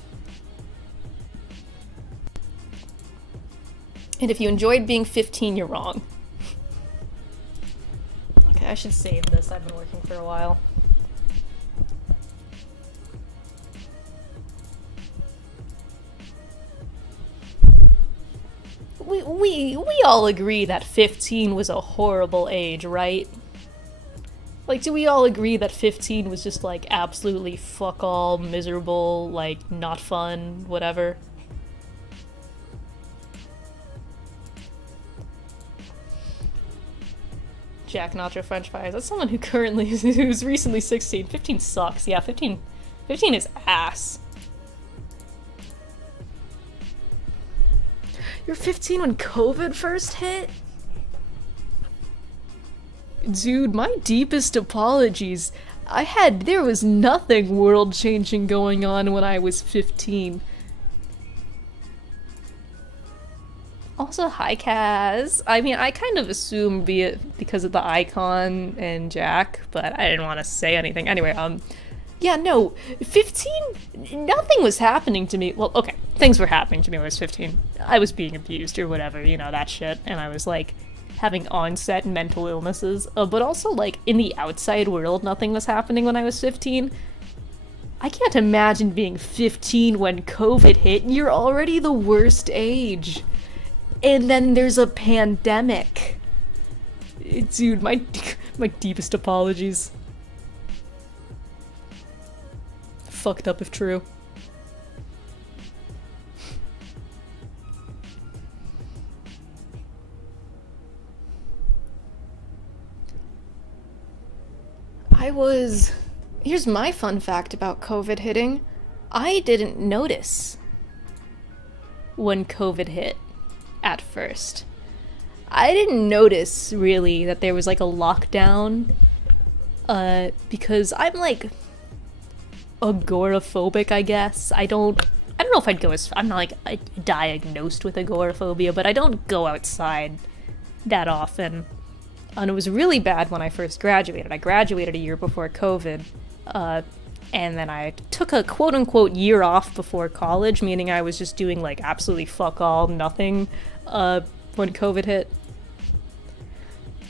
And if you enjoyed being 15, you're wrong. Okay, I should save this. I've been working for a while. We all agree that 15 was a horrible age, right? Like, do we all agree that 15 was just, like, absolutely fuck all, miserable, like, not fun, whatever? Jack Nacho French fries. That's someone who's recently 16. 15 sucks. Yeah, 15 is ass. You're 15 when COVID first hit? Dude, my deepest apologies. There was nothing world-changing going on when I was 15. Also, hi, Kaz. I mean, I kind of assumed be it because of the icon and Jack, but I didn't want to say anything. Anyway, yeah, no, 15, nothing was happening to me. Well, okay, things were happening to me when I was 15. I was being abused or whatever, you know, that shit, and I was, like, having onset mental illnesses, but also, like, in the outside world, nothing was happening when I was 15. I can't imagine being 15 when COVID hit. You're already the worst age. And then there's a pandemic. Dude, my deepest apologies. Fucked up if true. Here's my fun fact about COVID hitting. I didn't notice when COVID hit. At first. I didn't notice, really, that there was, like, a lockdown, because I'm, like, agoraphobic, I guess. I don't know if I'd go as, I'm not, like, diagnosed with agoraphobia, but I don't go outside that often, and it was really bad when I first graduated. I graduated a year before COVID, and then I took a quote-unquote year off before college, meaning I was just doing, like, absolutely fuck all, nothing, when COVID hit.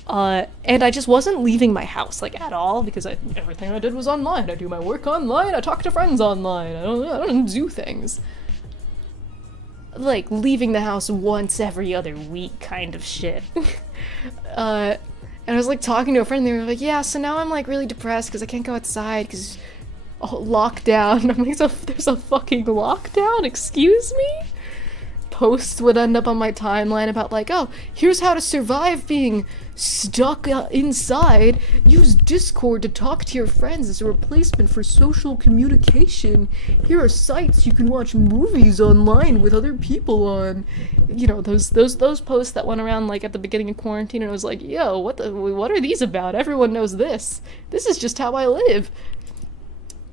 And I just wasn't leaving my house, like, at all, because everything I did was online. I do my work online, I talk to friends online, I don't do things. Like, leaving the house once every other week kind of shit. And I was, like, talking to a friend, and they were like, yeah, so now I'm, like, really depressed because I can't go outside because lockdown. I'm like, there's a fucking lockdown? Excuse me? Posts would end up on my timeline about, like, oh, here's how to survive being stuck inside. Use Discord to talk to your friends as a replacement for social communication. Here are sites you can watch movies online with other people on. You know, those posts that went around, like, at the beginning of quarantine, and it was like, yo, what are these about? Everyone knows this. This is just how I live.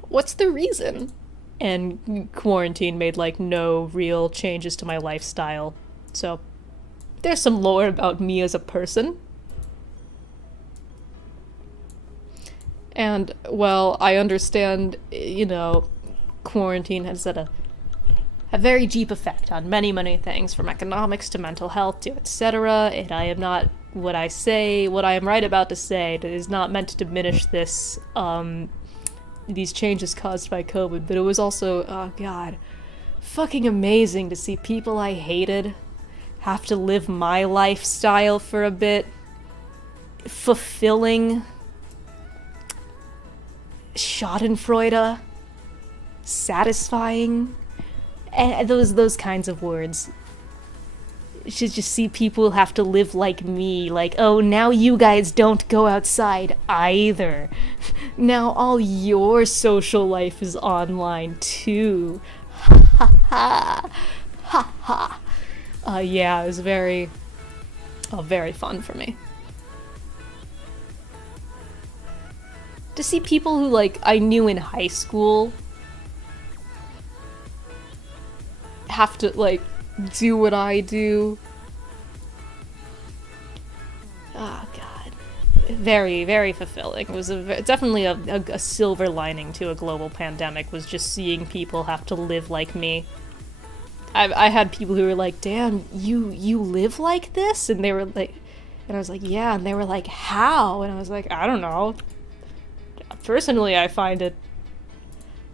What's the reason? And quarantine made, like, no real changes to my lifestyle. So, there's some lore about me as a person. And, well, I understand, you know, quarantine has had a very deep effect on many, many things, from economics to mental health to etc. And I am not, what I am right about to say, is not meant to diminish this, these changes caused by COVID, but it was also, oh god, fucking amazing to see people I hated have to live my lifestyle for a bit. Fulfilling. Schadenfreude. Satisfying. And those kinds of words. Should just see people have to live like me, like, oh, now you guys don't go outside either. Now all your social life is online too. Ha ha ha ha. Yeah, it was very fun for me. To see people who, like, I knew in high school have to, like, do what I do. Oh god. Very, very fulfilling. It was definitely a silver lining to a global pandemic, was just seeing people have to live like me. I had people who were like, damn, you live like this? And they were like, and I was like, yeah, and they were like, how? And I was like, I don't know. Personally, I find it,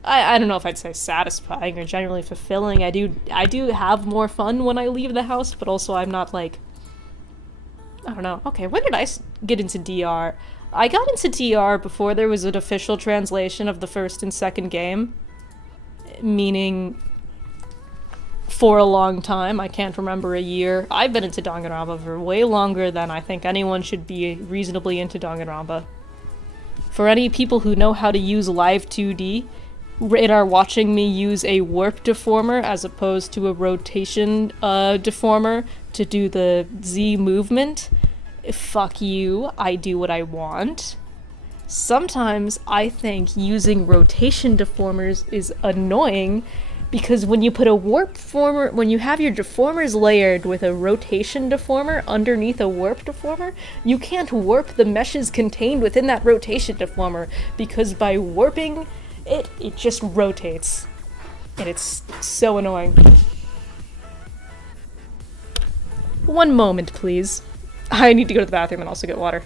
I don't know if I'd say satisfying or generally fulfilling. I do have more fun when I leave the house, but also I'm not like, I don't know. Okay, when did I get into DR? I got into DR before there was an official translation of the first and second game, meaning for a long time. I can't remember a year. I've been into Danganronpa for way longer than I think anyone should be reasonably into Danganronpa. For any people who know how to use Live 2D and are watching me use a warp deformer as opposed to a rotation deformer to do the Z movement, fuck you, I do what I want. Sometimes I think using rotation deformers is annoying, because when you put a warp deformer, when you have your deformers layered with a rotation deformer underneath a warp deformer, you can't warp the meshes contained within that rotation deformer, because by warping it just rotates. And it's so annoying. One moment, please. I need to go to the bathroom and also get water.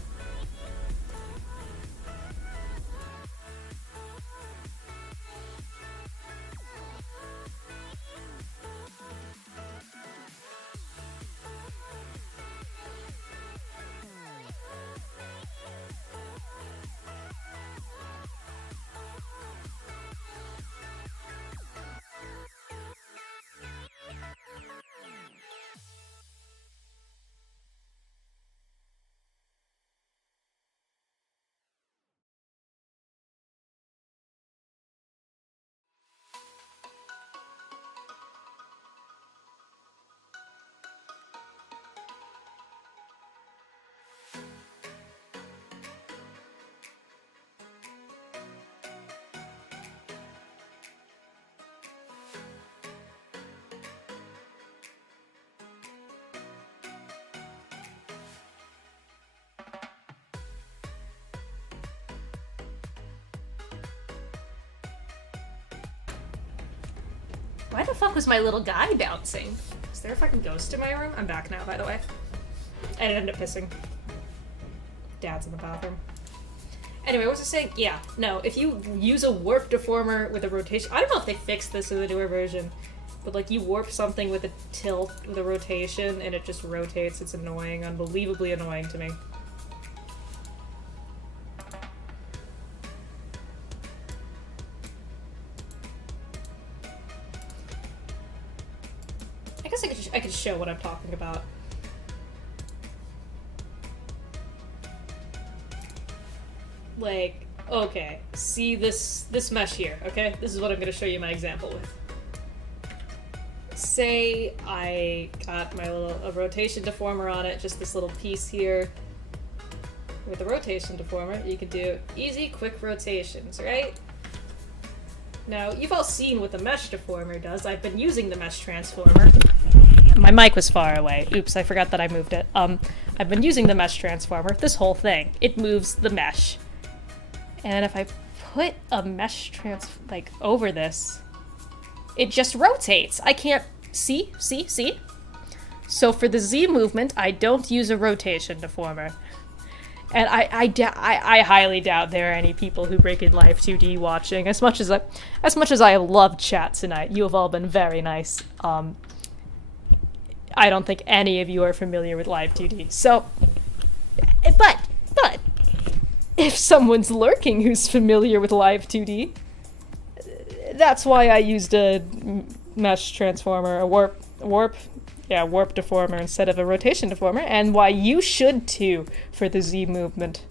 Why the fuck was my little guy bouncing? Is there a fucking ghost in my room? I'm back now, by the way. I ended up pissing. Dad's in the bathroom. Anyway, what was I saying? Yeah, no, if you use a warp deformer with a rotation... I don't know if they fixed this in the newer version, but, like, you warp something with a tilt, with a rotation, and it just rotates. It's annoying. Unbelievably annoying to me. I guess I could show what I'm talking about. Like, okay, see this mesh here, okay? This is what I'm gonna show you my example with. Say I got my a rotation deformer on it, just this little piece here. With a rotation deformer, you can do easy, quick rotations, right? Now, you've all seen what the mesh deformer does. I've been using the mesh transformer. My mic was far away. Oops, I forgot that I moved it. I've been using the mesh transformer, this whole thing. It moves the mesh. And if I put a mesh like, over this, it just rotates. I can't... See? So for the Z movement, I don't use a rotation deformer. And I highly doubt there are any people who break in Live 2D watching. As much as I have loved chat tonight, you have all been very nice. I don't think any of you are familiar with Live 2D. So, but if someone's lurking who's familiar with Live 2D, that's why I used a mesh transformer, a warp deformer instead of a rotation deformer, and why you should too for the Z movement.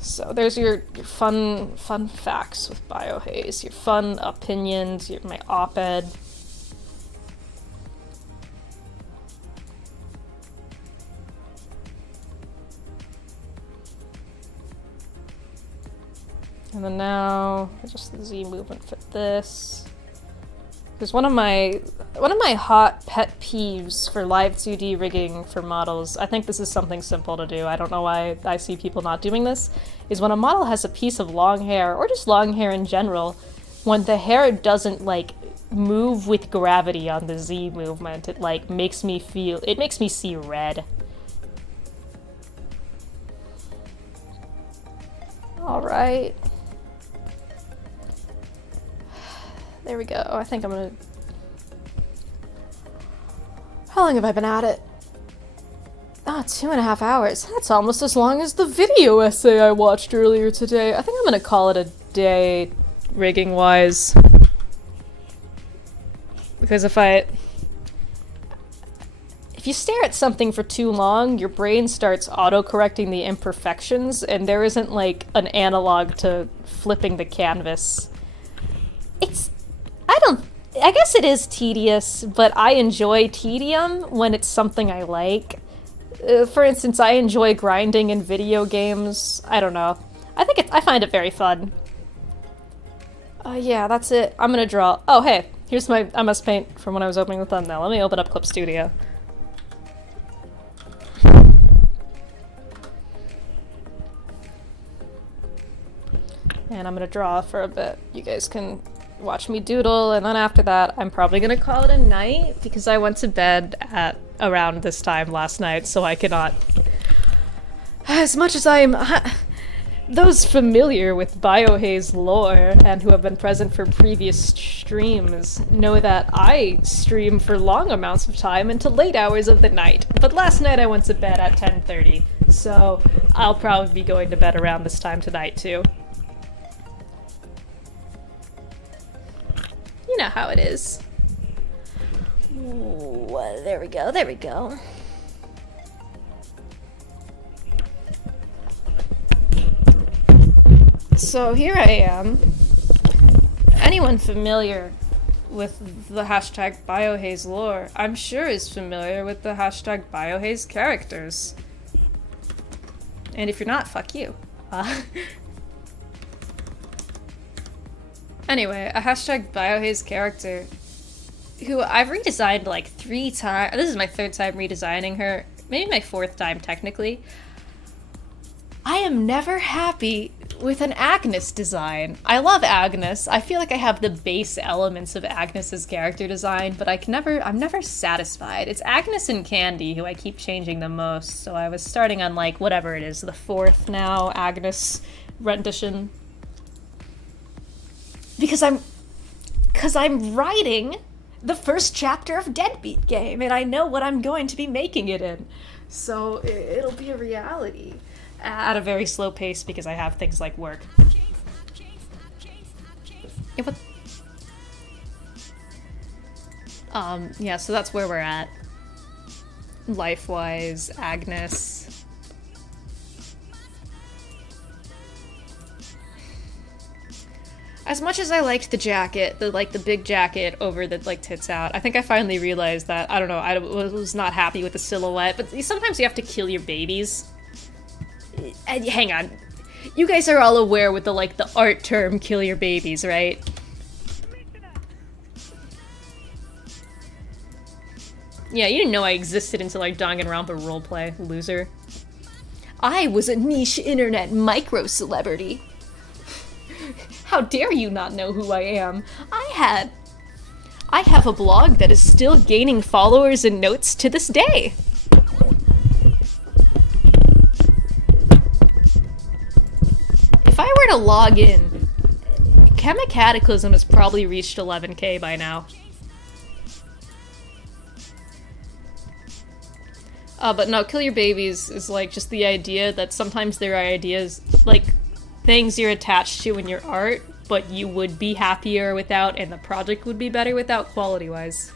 So there's your fun facts with Biohaze, your fun opinions, my op-ed. And then now, just the Z movement fit this. Because one of my hot pet peeves for Live 2D rigging for models, I think this is something simple to do, I don't know why I see people not doing this, is when a model has a piece of long hair, or just long hair in general, when the hair doesn't, like, move with gravity on the Z movement, it, like, makes me see red. Alright. There we go. I think I'm gonna... How long have I been at it? Oh, 2.5 hours. That's almost as long as the video essay I watched earlier today. I think I'm gonna call it a day, rigging-wise. Because if you stare at something for too long, your brain starts auto-correcting the imperfections, and there isn't, like, an analog to flipping the canvas. I guess it is tedious, but I enjoy tedium when it's something I like. For instance, I enjoy grinding in video games. I don't know. I find it very fun. Yeah, that's it. I'm gonna draw. Oh, hey, here's my MS Paint from when I was opening the thumbnail. Let me open up Clip Studio. And I'm gonna draw for a bit. You guys can watch me doodle, and then after that, I'm probably gonna call it a night, because I went to bed at around this time last night, so I cannot... As much as those familiar with Biohaze lore, and who have been present for previous streams, know that I stream for long amounts of time into late hours of the night. But last night I went to bed at 10:30, so I'll probably be going to bed around this time tonight, too. You know how it is. Ooh, there we go, there we go. So here I am. Anyone familiar with the hashtag Biohaze lore, I'm sure is familiar with the hashtag Biohaze characters. And if you're not, fuck you. Anyway, a hashtag Biohaze character who I've redesigned like 3 times. This is my 3rd time redesigning her. Maybe my 4th time, technically. I am never happy with an Agnes design. I love Agnes. I feel like I have the base elements of Agnes's character design, but I'm never satisfied. It's Agnes and Candy who I keep changing the most, so I was starting on like, whatever it is, the 4th now Agnes rendition. Because I'm writing the first chapter of Deadbeat Game, and I know what I'm going to be making it in. So it'll be a reality. At a very slow pace, because I have things like work. Yeah, so that's where we're at. Life-wise, Agnes... As much as I liked the jacket, the big jacket over the, tits out, I think I finally realized that, I don't know, I was not happy with the silhouette, but sometimes you have to kill your babies. Hang on. You guys are all aware with the art term, kill your babies, right? Yeah, you didn't know I existed until Danganronpa roleplay, loser. I was a niche internet micro-celebrity. How dare you not know who I am? I have a blog that is still gaining followers and notes to this day. to log in. Chemic Cataclysm has probably reached 11k by now. But no, Kill Your Babies is like just the idea that sometimes there are ideas, like things you're attached to in your art, but you would be happier without, and the project would be better without, quality-wise.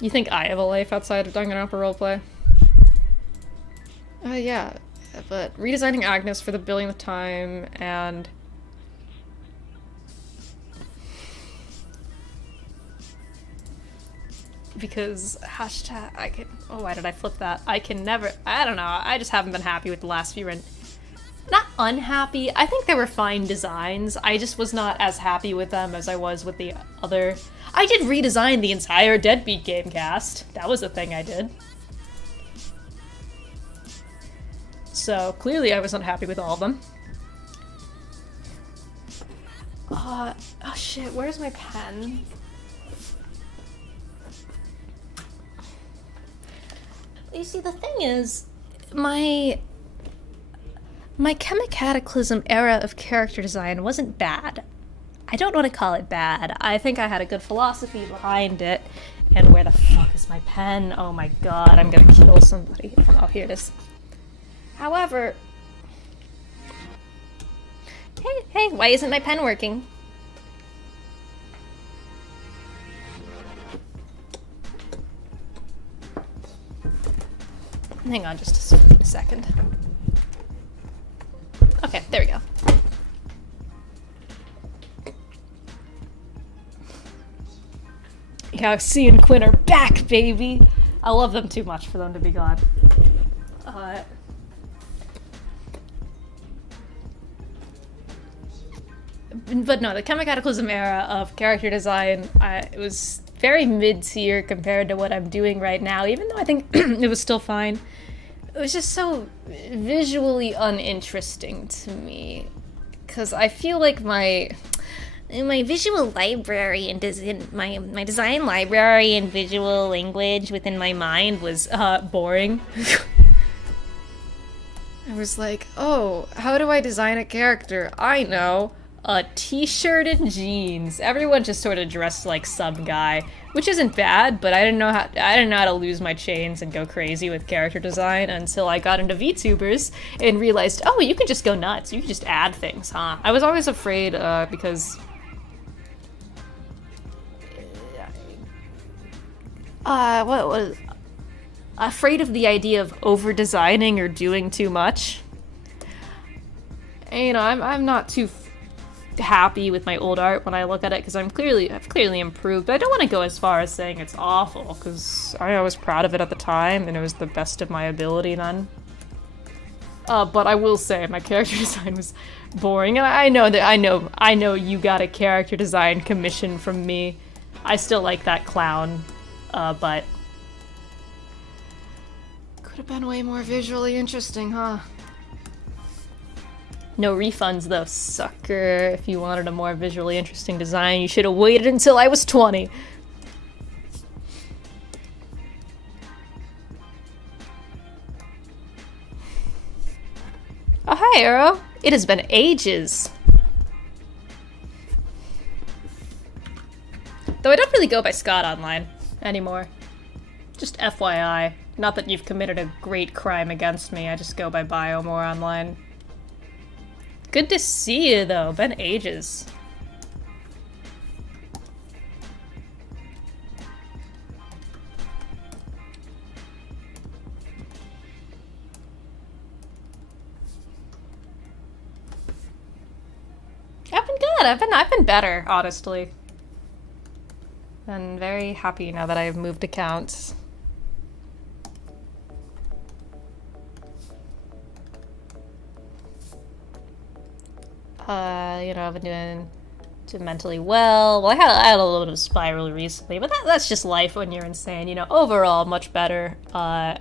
You think I have a life outside of Danganronpa roleplay? Yeah, but redesigning Agnes for the billionth time, and... because hashtag I can, oh, why did I flip that? I can never, I don't know, I just haven't been happy with the last few not unhappy, I think they were fine designs, I just was not as happy with them as I was with the other. I did redesign the entire Deadbeat game cast, that was a thing I did. So clearly I was unhappy with all of them. Oh shit, where's my pen? You see, the thing is, my Chemic Cataclysm era of character design wasn't bad. I don't want to call it bad. I think I had a good philosophy behind it. And where the fuck is my pen? Oh my god, I'm gonna kill somebody. Oh, here it is. However... Hey, why isn't my pen working? Hang on just a second. Okay, there we go. Yeah, C and Quinn are back, baby! I love them too much for them to be gone. But no, the Chemic Cataclysm era of character design, it was very mid-tier compared to what I'm doing right now, even though I think it was still fine. It was just so visually uninteresting to me, because I feel like my visual library and my design library and visual language within my mind was boring. I was like, oh, how do I design a character? I know. A t-shirt and jeans. Everyone just sort of dressed like some guy, which isn't bad, but I didn't know how to lose my chains and go crazy with character design until I got into VTubers and realized, oh, you can just go nuts. You can just add things, huh? I was always afraid because what was afraid of the idea of over designing or doing too much. And, you know, I'm not too happy with my old art when I look at it because I've clearly improved, but I don't want to go as far as saying it's awful because I was proud of it at the time and it was the best of my ability then. But I will say my character design was boring, and I know you got a character design commission from me. I still like that clown, but could have been way more visually interesting, huh? No refunds though, sucker. If you wanted a more visually interesting design, you should have waited until I was 20. Oh, hi, Earl. It has been ages. Though I don't really go by Scott online anymore. Just FYI. Not that you've committed a great crime against me, I just go by Bio more online. Good to see you, though. Been ages. I've been good. I've been better, honestly. I'm very happy now that I've moved accounts. You know, I've been doing mentally well. Well, I had a little bit of a spiral recently, but that's just life when you're insane. You know, overall, much better. I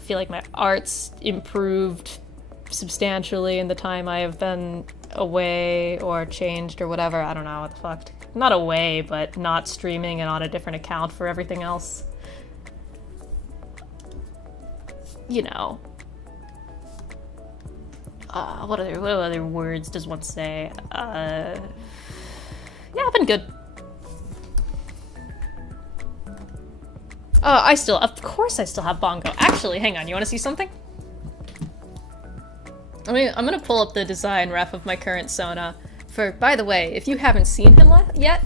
feel like my art's improved substantially in the time I have been away or changed or whatever. I don't know what the fuck. Not away, but not streaming and on a different account for everything else. you know, what other words does one say? Yeah, I've been good. Of course I still have Bongo. Actually, hang on, you wanna see something? I'm gonna pull up the design ref of my current Sona. By the way, if you haven't seen him yet,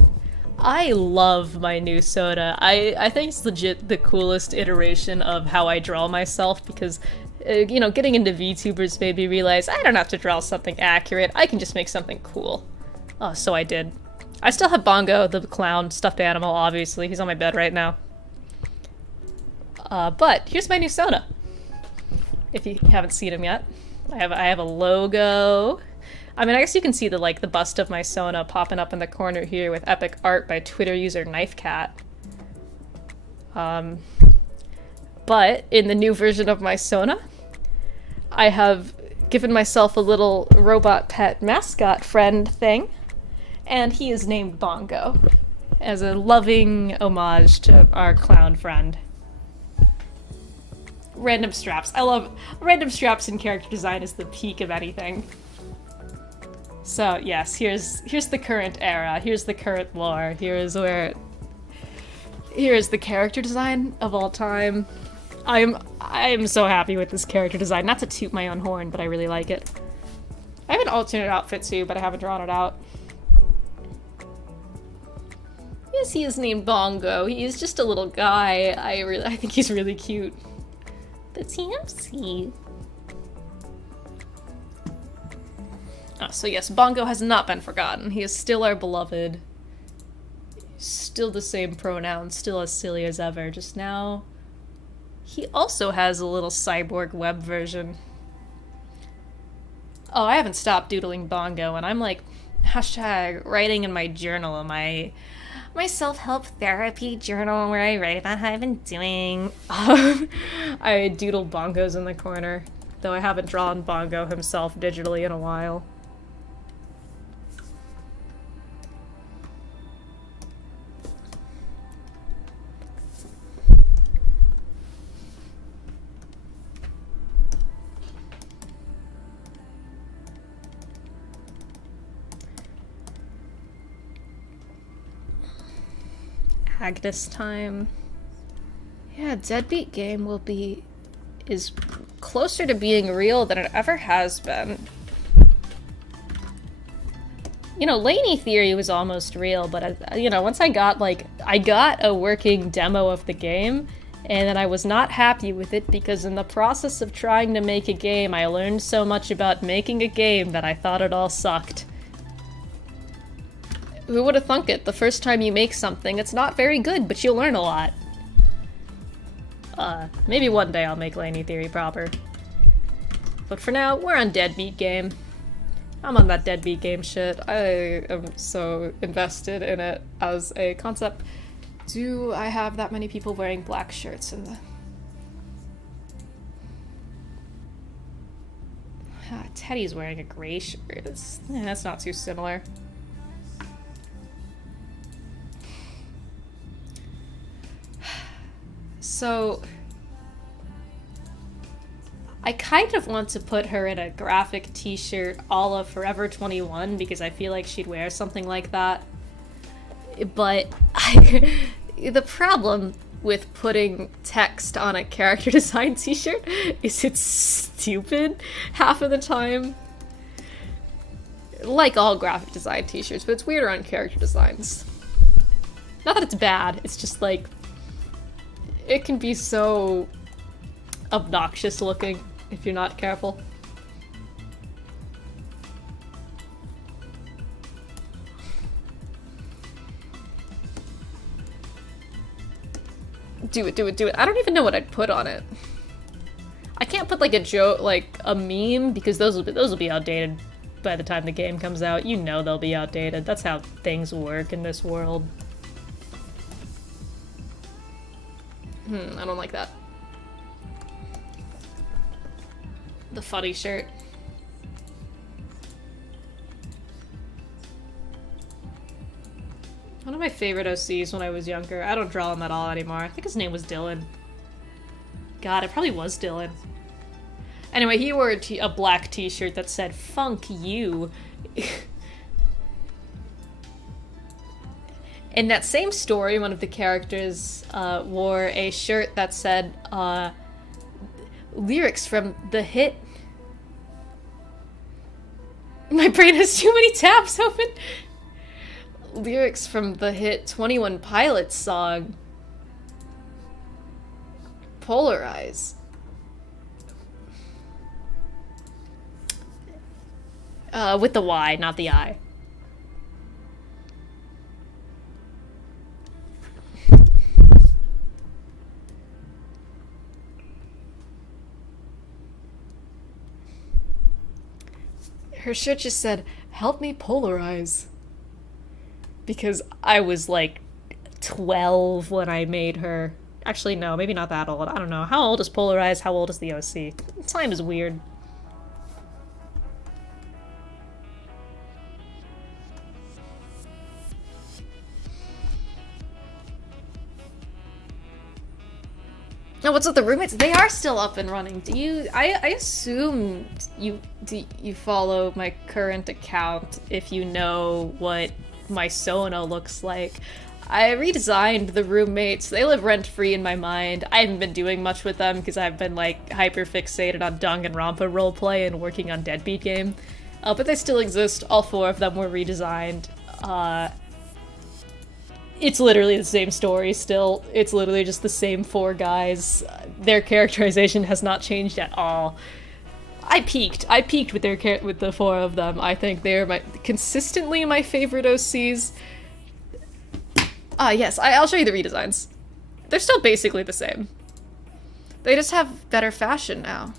I love my new Sona. I think it's legit the coolest iteration of how I draw myself because, you know, getting into VTubers made me realize I don't have to draw something accurate, I can just make something cool. Oh, so I did. I still have Bongo, the clown, stuffed animal, obviously. He's on my bed right now. But here's my new Sona. If you haven't seen him yet. I have a logo. I mean, I guess you can see the bust of my Sona popping up in the corner here with epic art by Twitter user KnifeCat. But in the new version of my Sona, I have given myself a little robot pet mascot friend thing, and he is named Bongo, as a loving homage to our clown friend. Random straps. I love random straps in character design is the peak of anything. So yes, here's the current era. Here's the current lore. Here's the character design of all time. I'm so happy with this character design. Not to toot my own horn, but I really like it. I have an alternate outfit too, but I haven't drawn it out. Yes, he is named Bongo. He is just a little guy. I think he's really cute. The TMC. Oh, so yes, Bongo has not been forgotten. He is still our beloved. Still the same pronouns, still as silly as ever. Just now, he also has a little cyborg web version. Oh, I haven't stopped doodling Bongo, and I'm like, hashtag writing in my journal, my self-help therapy journal where I write about how I've been doing. I doodle Bongos in the corner, though I haven't drawn Bongo himself digitally in a while. Agnes time. Yeah, Deadbeat Game is closer to being real than it ever has been. You know, Laney Theory was almost real, but you know, once I got a working demo of the game, and then I was not happy with it because in the process of trying to make a game, I learned so much about making a game that I thought it all sucked. Who would have thunk it? The first time you make something, it's not very good, but you'll learn a lot. Maybe one day I'll make Laney Theory proper. But for now, we're on Deadbeat Game. I'm on that Deadbeat Game shit. I am so invested in it as a concept. Do I have that many people wearing black shirts in the... Teddy's wearing a gray shirt. That's not too similar. So, I kind of want to put her in a graphic t-shirt a la Forever 21 because I feel like she'd wear something like that. But the problem with putting text on a character design t-shirt is it's stupid half of the time. Like all graphic design t-shirts, but it's weirder on character designs. Not that it's bad, it's just like it can be so obnoxious looking if you're not careful. Do it, do it, do it. I don't even know what I'd put on it. I can't put like a joke, like a meme, because those will be outdated by the time the game comes out. You know they'll be outdated. That's how things work in this world. I don't like that. The funny shirt. One of my favorite OCs when I was younger. I don't draw him at all anymore. I think his name was Dylan. God, it probably was Dylan. Anyway, he wore a black t-shirt that said, "Funk you." In that same story, one of the characters wore a shirt that said, lyrics from the hit... My brain has too many tabs open! Lyrics from the hit 21 Pilots song, Polarize. With the Y, not the I. Her shirt just said, "Help me polarize." Because I was like 12 when I made her. Actually, no, maybe not that old. I don't know. How old is Polarize? How old is the OC? Time is weird. Now, what's with the roommates? They are still up and running. Do you? I assume you follow my current account if you know what my Sona looks like. I redesigned the roommates. They live rent-free in my mind. I haven't been doing much with them because I've been like hyper-fixated on Danganronpa roleplay and working on Deadbeat Game. But they still exist. All 4 of them were redesigned. It's literally the same story still. It's literally just the same 4 guys. Their characterization has not changed at all. I peaked with with the 4 of them. I think they're consistently my favorite OCs. Yes, I'll show you the redesigns. They're still basically the same. They just have better fashion now.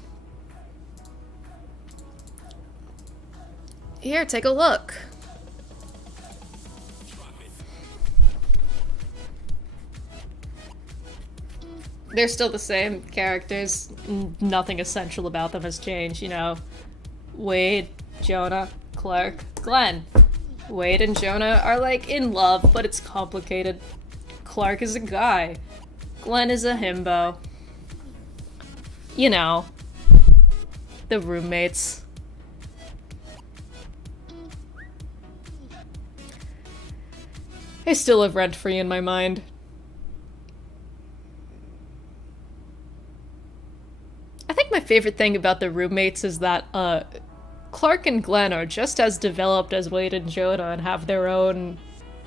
Here, take a look. They're still the same characters. Nothing essential about them has changed, you know. Wade, Jonah, Clark, Glenn. Wade and Jonah are, like, in love, but it's complicated. Clark is a guy. Glenn is a himbo. You know. The roommates. They still live rent-free in my mind. I think my favorite thing about the roommates is that, Clark and Glenn are just as developed as Wade and Jonah and have their own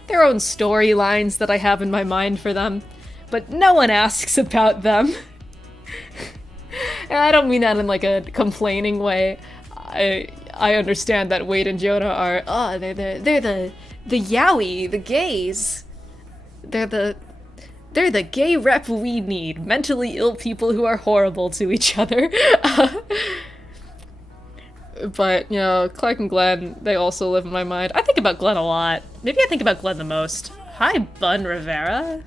storylines that I have in my mind for them, but no one asks about them. And I don't mean that in like a complaining way. I understand that Wade and Jonah are they're the yaoi, the gays. They're the gay rep we need. Mentally ill people who are horrible to each other. But, you know, Clark and Glenn, they also live in my mind. I think about Glenn a lot. Maybe I think about Glenn the most. Hi, Bun Rivera.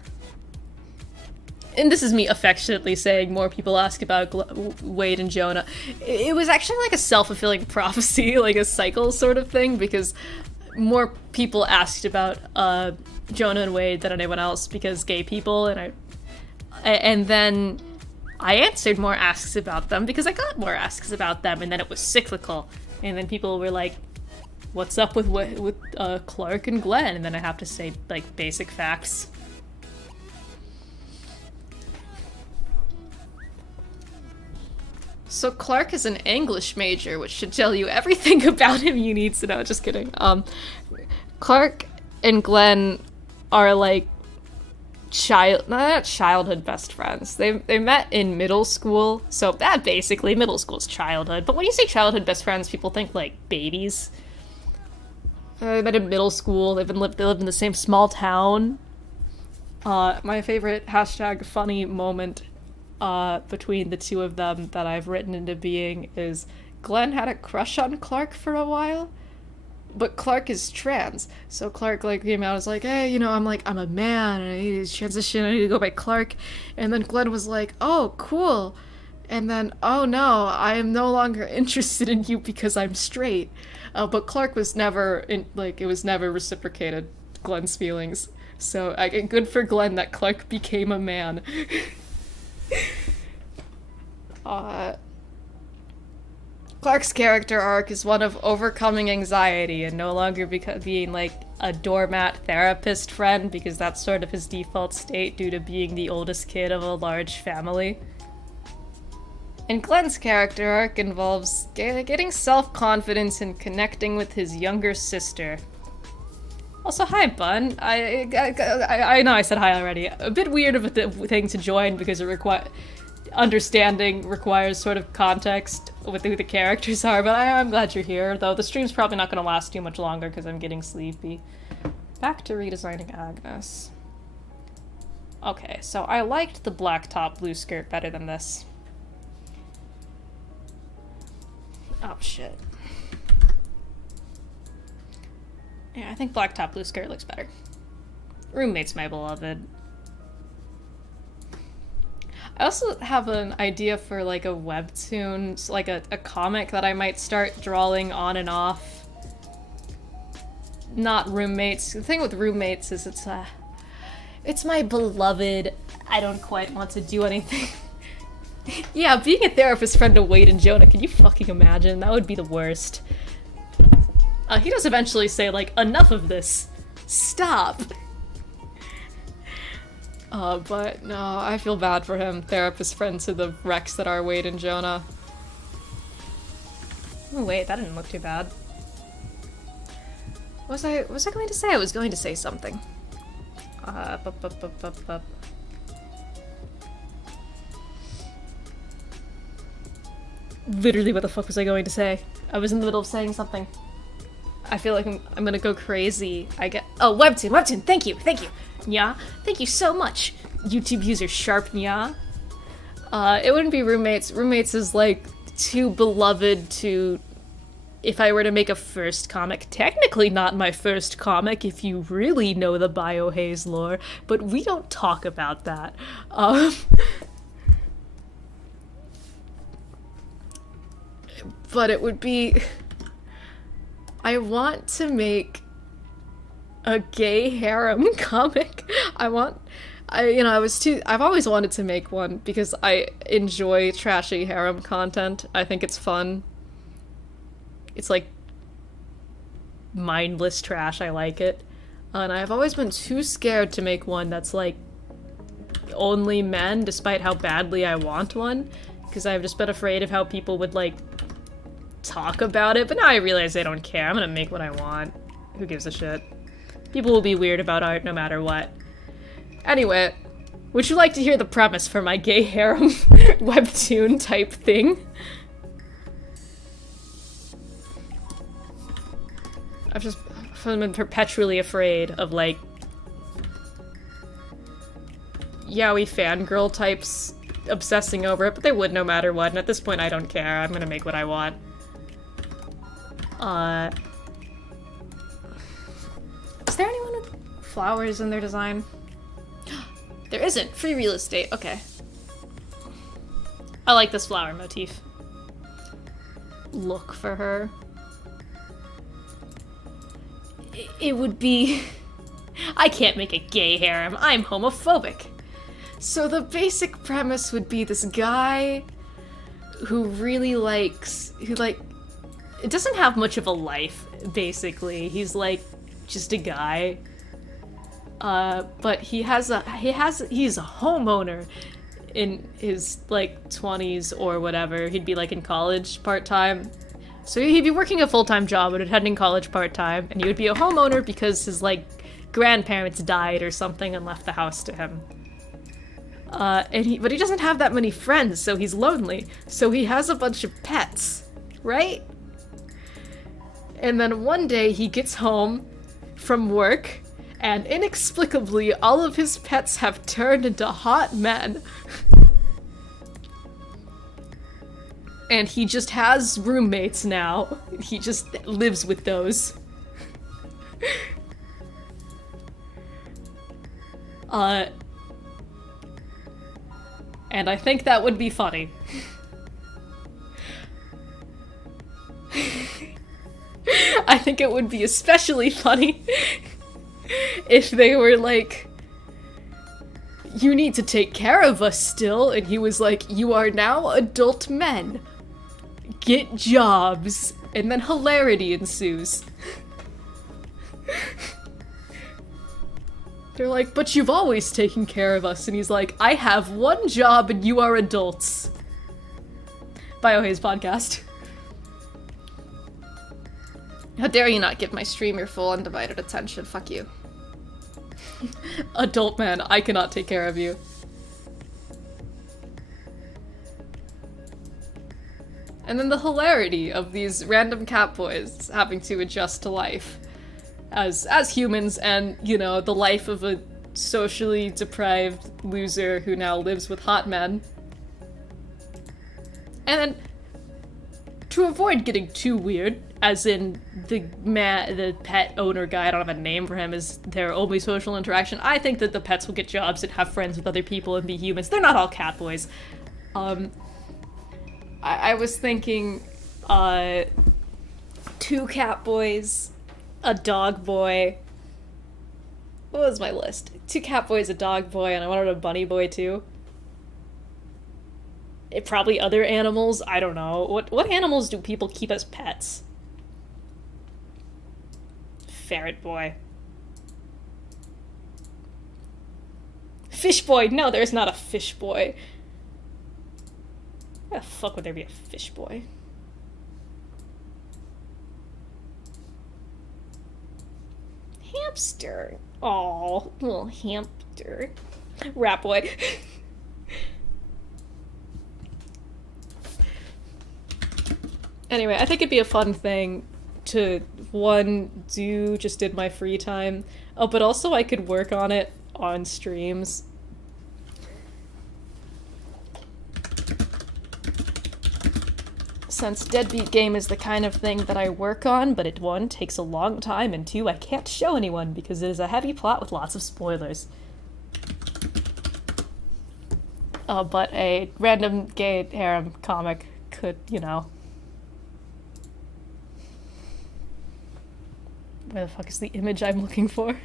And this is me affectionately saying more people ask about Wade and Jonah. It was actually like a self-fulfilling prophecy, like a cycle sort of thing, because more people asked about Jonah and Wade than anyone else because gay people, and then I answered more asks about them because I got more asks about them, and then it was cyclical. And then people were like, what's up with Clark and Glenn? And then I have to say, like, basic facts. So Clark is an English major, which should tell you everything about him you need to know. Just kidding. Clark and Glenn are, like, not childhood best friends. They met in middle school, so that basically middle school's childhood. But when you say childhood best friends, people think like babies. They met in middle school. They lived in the same small town. My favorite #funny moment between the 2 of them that I've written into being is Glenn had a crush on Clark for a while. But Clark is trans, so Clark, like, came out and was like, hey, you know, I'm a man, and I need to transition, I need to go by Clark, and then Glenn was like, oh, cool, and then, oh no, I am no longer interested in you because I'm straight, but Clark was never, it was never reciprocated, Glenn's feelings, so, good for Glenn that Clark became a man. Clark's character arc is one of overcoming anxiety and no longer being like a doormat therapist friend, because that's sort of his default state due to being the oldest kid of a large family. And Glenn's character arc involves getting self-confidence and connecting with his younger sister. Also, hi, Bun. I know I said hi already. A bit weird of a thing to join because it understanding requires sort of context with who the characters are, but I'm glad you're here, though the stream's probably not going to last too much longer because I'm getting sleepy. Back to redesigning Agnes. Okay, so I liked the black top, blue skirt better than this. Oh, shit. Yeah, I think black top, blue skirt looks better. Roommate's my beloved. I also have an idea for like a webtoon, like a comic that I might start drawing on and off. Not roommates. The thing with roommates is it's my beloved. I don't quite want to do anything. Yeah, being a therapist friend to Wade and Jonah, can you fucking imagine? That would be the worst. He does eventually say, like, enough of this. Stop! But no, I feel bad for him. Therapist friend to the wrecks that are Wade and Jonah. Oh wait, that didn't look too bad. What was I going to say? I was going to say something. Literally, what the fuck was I going to say? I was in the middle of saying something. I feel like I'm gonna go crazy. Oh, webtoon, thank you. Nya, thank you so much. YouTube user Sharp Nya. It wouldn't be roommates. Roommates is like too beloved to, if I were to make a first comic, technically not my first comic if you really know the Biohaze lore, but we don't talk about that. But it would be, I want to make a gay harem comic. I've always wanted to make one because I enjoy trashy harem content. I think it's fun. It's like mindless trash. I like it. And I've always been too scared to make one that's like only men, despite how badly I want one, because I've just been afraid of how people would like talk about it. But now I realize they don't care. I'm gonna make what I want. Who gives a shit? People will be weird about art no matter what. Anyway, would you like to hear the premise for my gay harem webtoon type thing? I've just been perpetually afraid of, like, yaoi fangirl types obsessing over it, but they would no matter what, and at this point I don't care. I'm gonna make what I want. Is there anyone with flowers in their design? There isn't. Free real estate. Okay. I like this flower motif. Look for her. It would be... I can't make a gay harem. I'm homophobic. So the basic premise would be this guy who really likes... it doesn't have much of a life, basically. He's like just a guy. But he's a homeowner in his like 20s or whatever. He'd be like in college part-time. So he'd be working a full-time job but attending college part-time, and he would be a homeowner because his like grandparents died or something and left the house to him. But he doesn't have that many friends, so he's lonely. So he has a bunch of pets, right? And then one day he gets home from work, and inexplicably all of his pets have turned into hot men. And he just has roommates now. He just lives with those. And I think that would be funny. I think it would be especially funny if they were like, you need to take care of us still, and he was like, you are now adult men. get jobs, and then hilarity ensues. They're like, but you've always taken care of us, and he's like, I have one job and you are adults. Biohaze podcast. How dare you not give my stream your full undivided attention, fuck you. Adult man, I cannot take care of you. And then the hilarity of these random cat boys having to adjust to life as humans, and, you know, the life of a socially deprived loser who now lives with hot men. And then, to avoid getting too weird, as in the pet owner guy, I don't have a name for him, is their only social interaction, I think that the pets will get jobs and have friends with other people and be humans. They're not all cat boys. I was thinking, 2 cat boys, a dog boy. What was my list? 2 cat boys, a dog boy, and I wanted a bunny boy too. Probably other animals, I don't know. What animals do people keep as pets? Ferret boy. Fish boy! No, there's not a fish boy. Why the fuck would there be a fish boy? Hamster. Aw, little hamster. Rat boy. Anyway, I think it'd be a fun thing to, one, do just in my free time. Oh, but also I could work on it on streams. Since Deadbeat Game is the kind of thing that I work on, but it, 1, takes a long time, and 2, I can't show anyone because it is a heavy plot with lots of spoilers. But a random gay harem comic could, you know... Where the fuck is the image I'm looking for?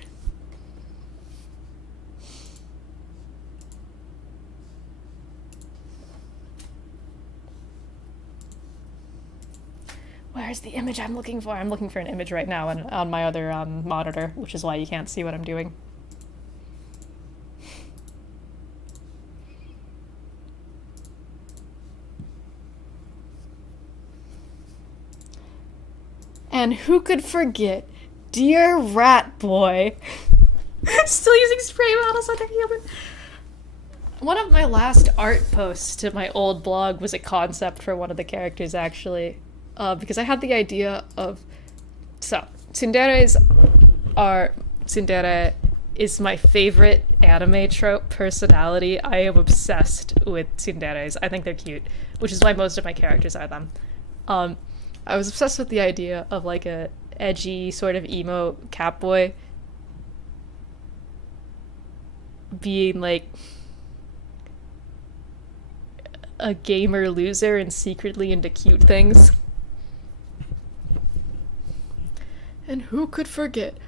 Where's the image I'm looking for? I'm looking for an image right now on my other monitor, which is why you can't see what I'm doing. And who could forget Dear Rat Boy? Still using spray bottles on a human. One of my last art posts to my old blog was a concept for one of the characters, actually. Because I had the idea of... So, tsundere is my favorite anime trope personality. I am obsessed with tsunderes. I think they're cute, which is why most of my characters are them. I was obsessed with the idea of, like, a edgy, sort of emo cat boy being, like, a gamer loser and secretly into cute things. And who could forget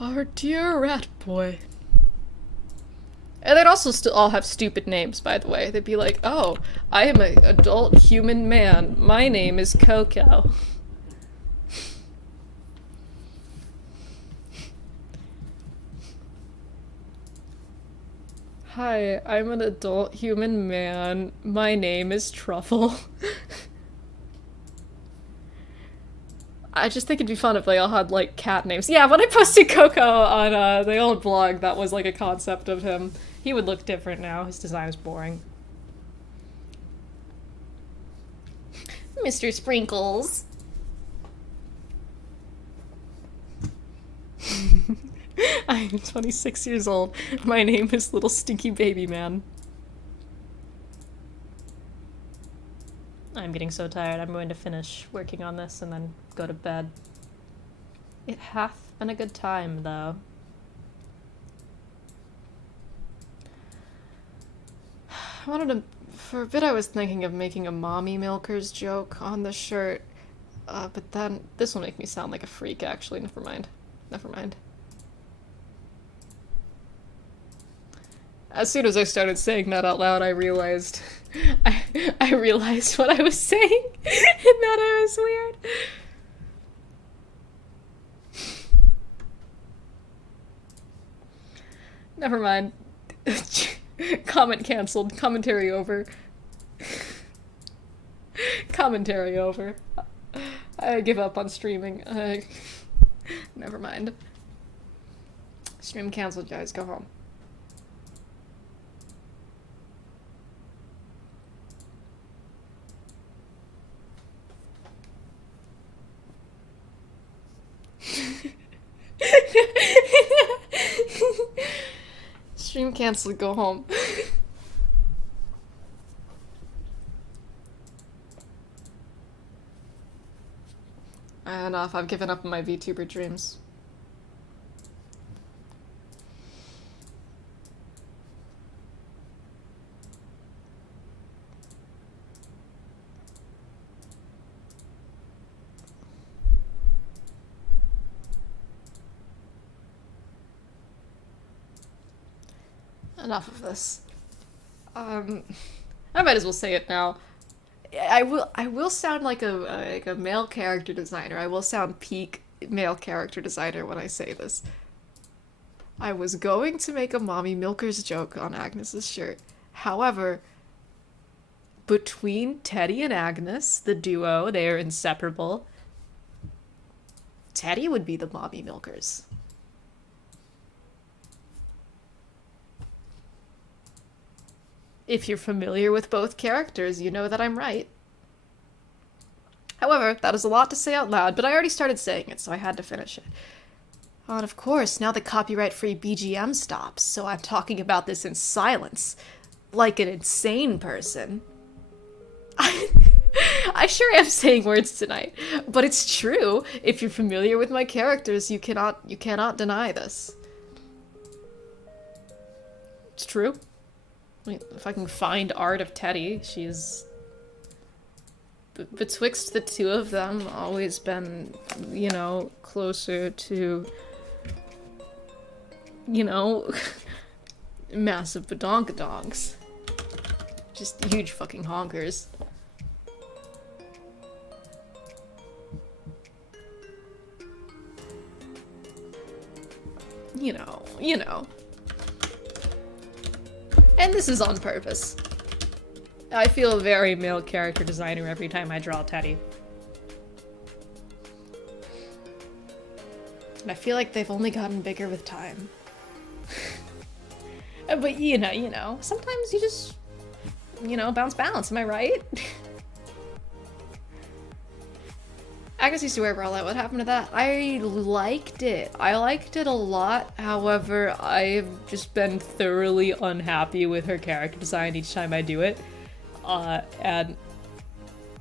our dear rat boy? And they'd also still all have stupid names, by the way. They'd be like, oh, I am an adult human man. My name is Coco. Hi, I'm an adult human man. My name is Truffle. I just think it'd be fun if they all had, like, cat names. Yeah, when I posted Coco on the old blog, that was, like, a concept of him. He would look different now. His design is boring. Mr. Sprinkles. I am 26 years old. My name is Little Stinky Baby Man. I'm getting so tired. I'm going to finish working on this and then go to bed. It hath been a good time, though. For a bit I was thinking of making a mommy milkers joke on the shirt, but then this will make me sound like a freak, actually. Never mind. Never mind. As soon as I started saying that out loud, I realized I realized what I was saying and that I was weird. Never mind. Comment cancelled. Commentary over. Commentary over. I give up on streaming. Never mind. Stream cancelled, guys. Go home. Stream cancelled. Go home. Enough. I've given up on my VTuber dreams. Enough of this. I might as well say it now. I will sound like a male character designer. I will sound peak male character designer when I say this. I was going to make a mommy milkers joke on Agnes's shirt. However, between Teddy and Agnes, the duo, they are inseparable. Teddy would be the mommy milkers. If you're familiar with both characters, you know that I'm right. However, that is a lot to say out loud, but I already started saying it, so I had to finish it. Oh, and of course, now the copyright-free BGM stops, so I'm talking about this in silence. Like an insane person. I sure am saying words tonight, but it's true. If you're familiar with my characters, you cannot deny this. It's true. If I can find art of Teddy, she's betwixt the two of them always been, you know, closer to, you know, massive badonkadonks. Just huge fucking honkers. You know. And this is on purpose. I feel very male character designer every time I draw Teddy. And I feel like they've only gotten bigger with time. But you know, sometimes you just, bounce, am I right? Agnes used to wear a bralette. What happened to that? I liked it. I liked it a lot. However, I've just been thoroughly unhappy with her character design each time I do it. And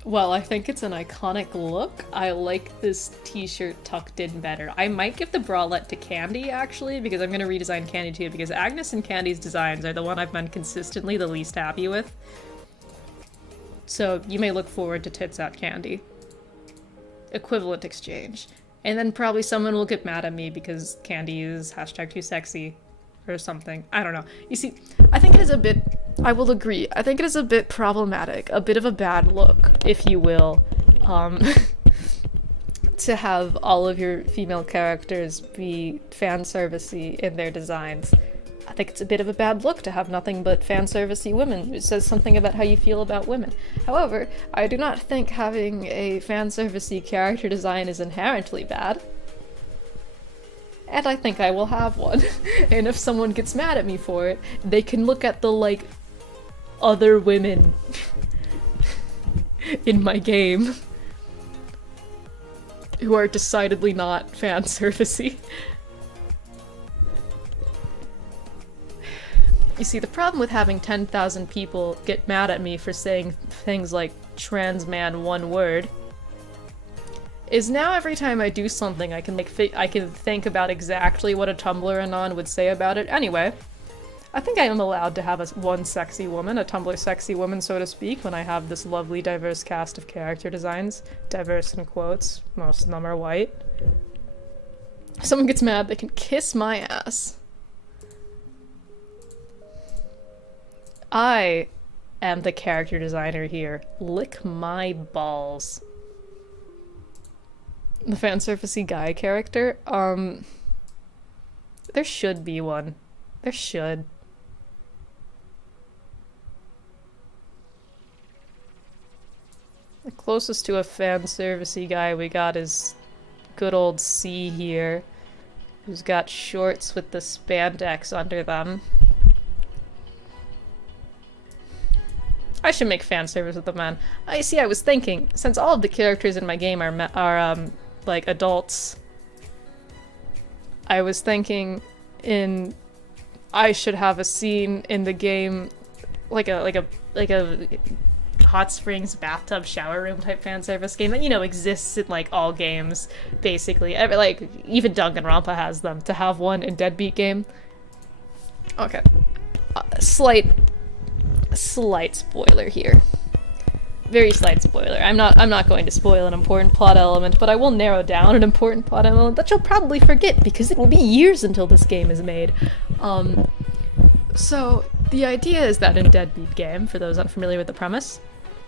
while I think it's an iconic look, I like this t-shirt tucked in better. I might give the bralette to Candy, actually, because I'm going to redesign Candy too, because Agnes and Candy's designs are the one I've been consistently the least happy with. So you may look forward to Tits Out Candy. Equivalent exchange. And then probably someone will get mad at me because Candy is #TooSexy or something. I don't know. You see, I think it is a bit, I will agree, I think it is a bit problematic, a bit of a bad look, if you will, to have all of your female characters be fan servicey in their designs. I think it's a bit of a bad look to have nothing but fan servicey women. It says something about how you feel about women. However, I do not think having a fan servicey character design is inherently bad. And I think I will have one. And if someone gets mad at me for it, they can look at the, other women in my game who are decidedly not fan servicey. You see, the problem with having 10,000 people get mad at me for saying things like trans man one word is now every time I do something I can think about exactly what a Tumblr anon would say about it. Anyway, I think I am allowed to have one sexy woman, a Tumblr sexy woman, so to speak, when I have this lovely diverse cast of character designs. Diverse in quotes, most of them are white. If someone gets mad, they can kiss my ass. I am the character designer here. Lick my balls. The fan surfacey guy character? There should be one. There should. The closest to a fan servicey guy we got is good old C here, who's got shorts with the spandex under them. I should make fan service with the men. I was thinking, since all of the characters in my game are like adults, I was thinking I should have a scene in the game like a hot springs bathtub shower room type fan service game that, you know, exists in like all games basically. Like even Danganronpa has them. To have one in Deadbeat game. Okay. Slight spoiler here. Very slight spoiler. I'm not going to spoil an important plot element, but I will narrow down an important plot element that you'll probably forget because it will be years until this game is made. So the idea is that in Deadbeat game, for those unfamiliar with the premise,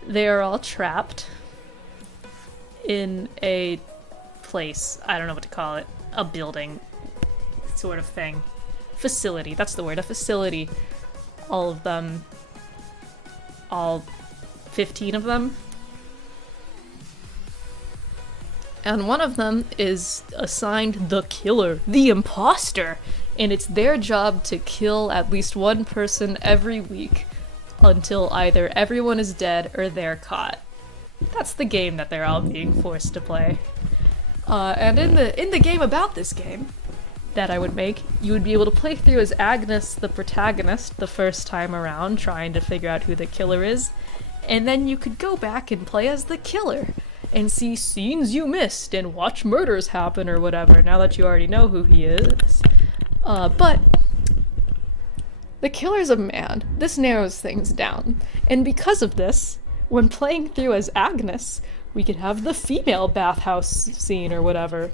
they are all trapped in a place. I don't know what to call it. A building sort of thing. Facility, that's the word, a facility. All of them. All 15 of them. And one of them is assigned the killer, the imposter. And it's their job to kill at least one person every week until either everyone is dead or they're caught. That's the game that they're all being forced to play. And in the game about this game that I would make, you would be able to play through as Agnes, the protagonist, the first time around, trying to figure out who the killer is. And then you could go back and play as the killer and see scenes you missed and watch murders happen or whatever, now that you already know who he is. But the killer's a man. This narrows things down. And because of this, when playing through as Agnes, we could have the female bathhouse scene or whatever.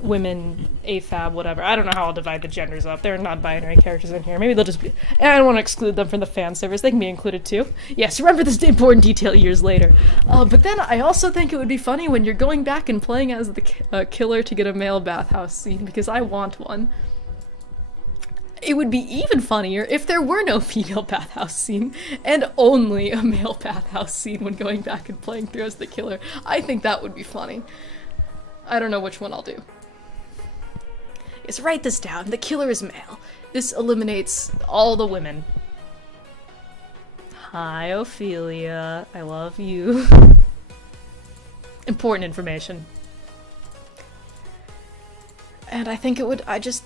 Women, AFAB, whatever. I don't know how I'll divide the genders up. There are non-binary characters in here. Maybe they'll just be... And I don't want to exclude them from the fan service. They can be included too. Yes, remember this important detail years later. But then I also think it would be funny when you're going back and playing as the killer to get a male bathhouse scene, because I want one. It would be even funnier if there were no female bathhouse scene and only a male bathhouse scene when going back and playing through as the killer. I think that would be funny. I don't know which one I'll do. Yes, write this down. The killer is male. This eliminates all the women. Hi, Ophelia. I love you. Important information. And I think it would... I just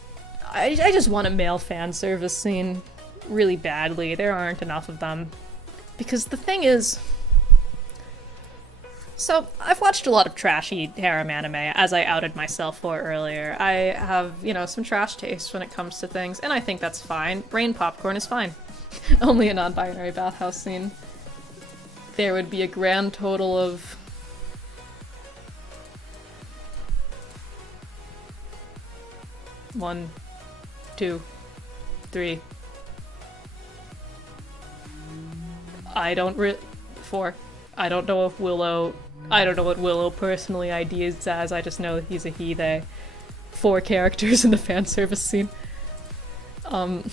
want a male fan service scene really badly. There aren't enough of them. Because the thing is... So, I've watched a lot of trashy harem anime, as I outed myself for earlier. I have, you know, some trash taste when it comes to things, and I think that's fine. Brain popcorn is fine. Only a non-binary bathhouse scene. There would be a grand total of... 1, 2, 3. 4. I don't know if Willow... I don't know what Willow personally IDs as, I just know he's a he, they. 4 characters in the fan service scene. What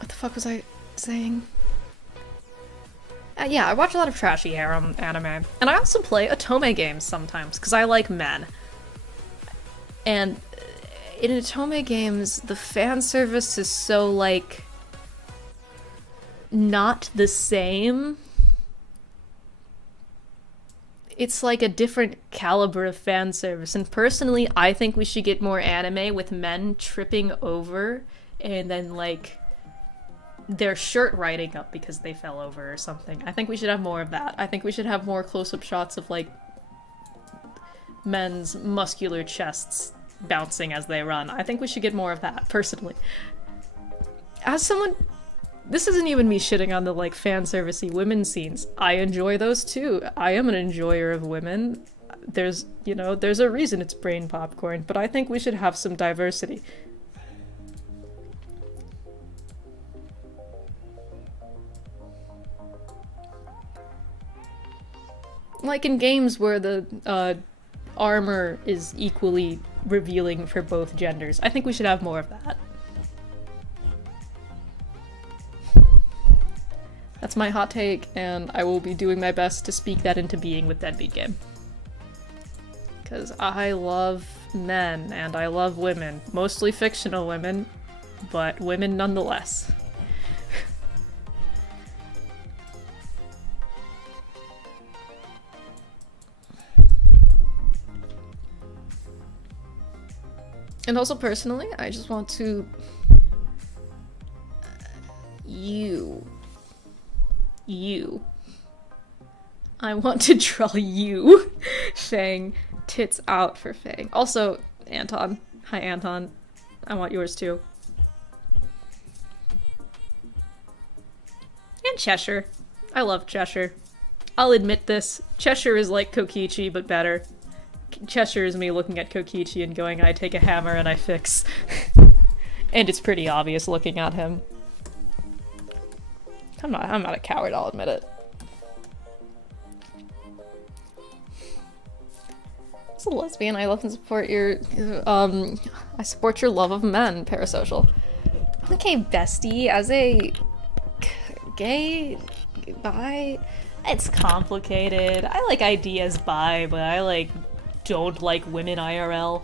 the fuck was I saying? Yeah, I watch a lot of trashy harem anime. And I also play otome games sometimes, because I like men. And in otome games, the fan service is so, like... not the same. It's like a different caliber of fan service, and personally I think we should get more anime with men tripping over and then like their shirt riding up because they fell over or something. I think we should have more of that. I think we should have more close-up shots of like men's muscular chests bouncing as they run. I think we should get more of that, personally. As someone... This isn't even me shitting on the, like, fan-servicey women scenes. I enjoy those, too. I am an enjoyer of women. There's, you know, there's a reason it's brain popcorn, but I think we should have some diversity. Like in games where the armor is equally revealing for both genders. I think we should have more of that. That's my hot take, and I will be doing my best to speak that into being with Deadbeat Game. Because I love men, and I love women. Mostly fictional women, but women nonetheless. And also personally, I just want to... You. I want to draw you, Fang, tits out for Fang. Also, Anton. Hi, Anton. I want yours too. And Cheshire. I love Cheshire. I'll admit this. Cheshire is like Kokichi, but better. Cheshire is me looking at Kokichi and going, I take a hammer and I fix. And it's pretty obvious looking at him. I'm not a coward, I'll admit it. As a lesbian, I love and support your, I support your love of men, parasocial. Okay, bestie, as a gay, bi, it's complicated. I like ideas bi, but I don't like women IRL.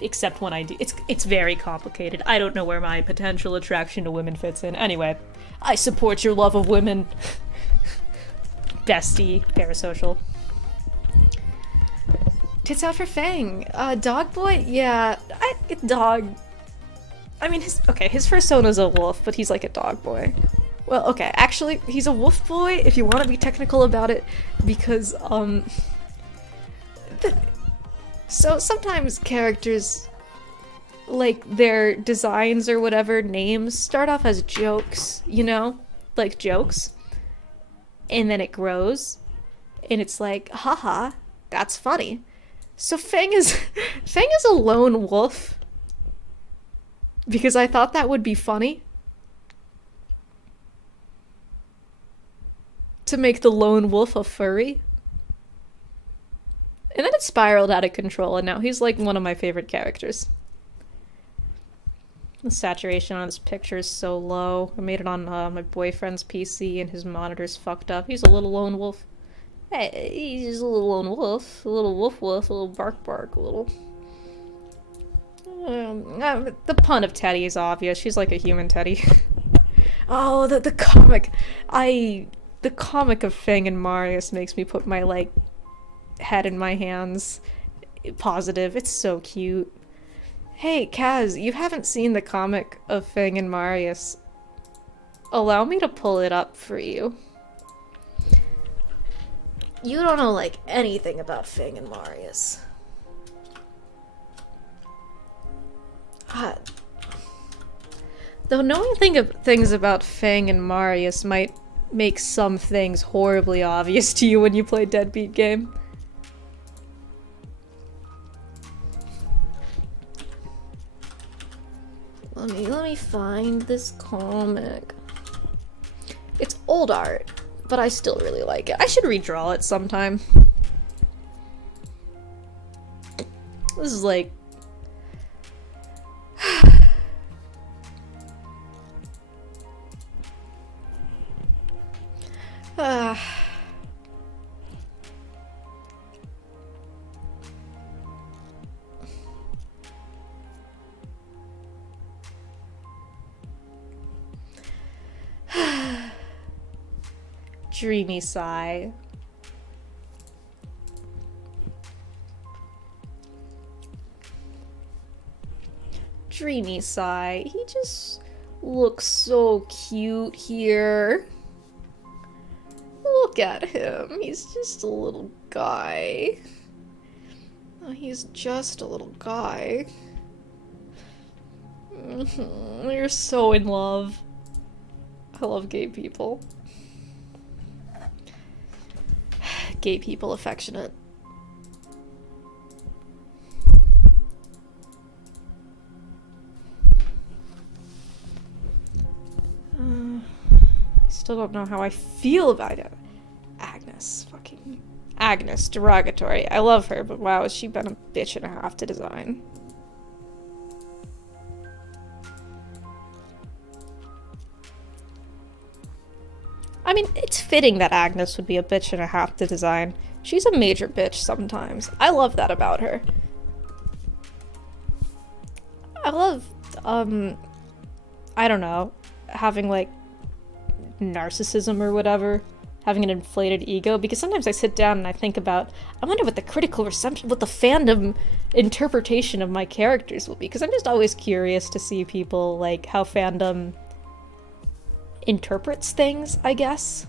Except when I do. It's very complicated. I don't know where my potential attraction to women fits in. Anyway, I support your love of women. Bestie, parasocial. Tits out for Fang. Dog boy? Yeah, dog. I mean, his persona's a wolf, but he's like a dog boy. Well, okay, actually, he's a wolf boy, if you want to be technical about it, because, so sometimes characters, like their designs or whatever, names, start off as jokes, you know? Like jokes. And then it grows. And it's like, haha, that's funny. So Fang is a lone wolf. Because I thought that would be funny. To make the lone wolf a furry. And then it spiraled out of control, and now he's like one of my favorite characters. The saturation on this picture is so low. I made it on my boyfriend's PC, and his monitor's fucked up. He's a little lone wolf. Hey, he's just a little lone wolf. A little woof woof, a little bark bark, a little... the pun of Teddy is obvious. She's like a human Teddy. Oh, the comic. The comic of Fang and Marius makes me put my, head in my hands. Positive. It's so cute. Hey, Kaz, you haven't seen the comic of Fang and Marius. Allow me to pull it up for you. You don't know, anything about Fang and Marius. Though knowing things about Fang and Marius might make some things horribly obvious to you when you play Deadbeat Game. Let me find this comic. It's old art, but I still really like it. I should redraw it sometime. This is dreamy sigh. Dreamy sigh. He just looks so cute here. Look at him. He's just a little guy. Oh, he's just a little guy. You're so in love. I love gay people. Gay people affectionate. I still don't know how I feel about it. Agnes. Fucking Agnes, derogatory. I love her, but wow, has she been a bitch and a half to design. I mean, it's fitting that Agnes would be a bitch and a half to design. She's a major bitch sometimes. I love that about her. I love, I don't know, having, like, narcissism or whatever. Having an inflated ego, because sometimes I sit down and I think about, I wonder what the critical reception, what the fandom interpretation of my characters will be, because I'm just always curious to see people, like, how fandom interprets things, I guess.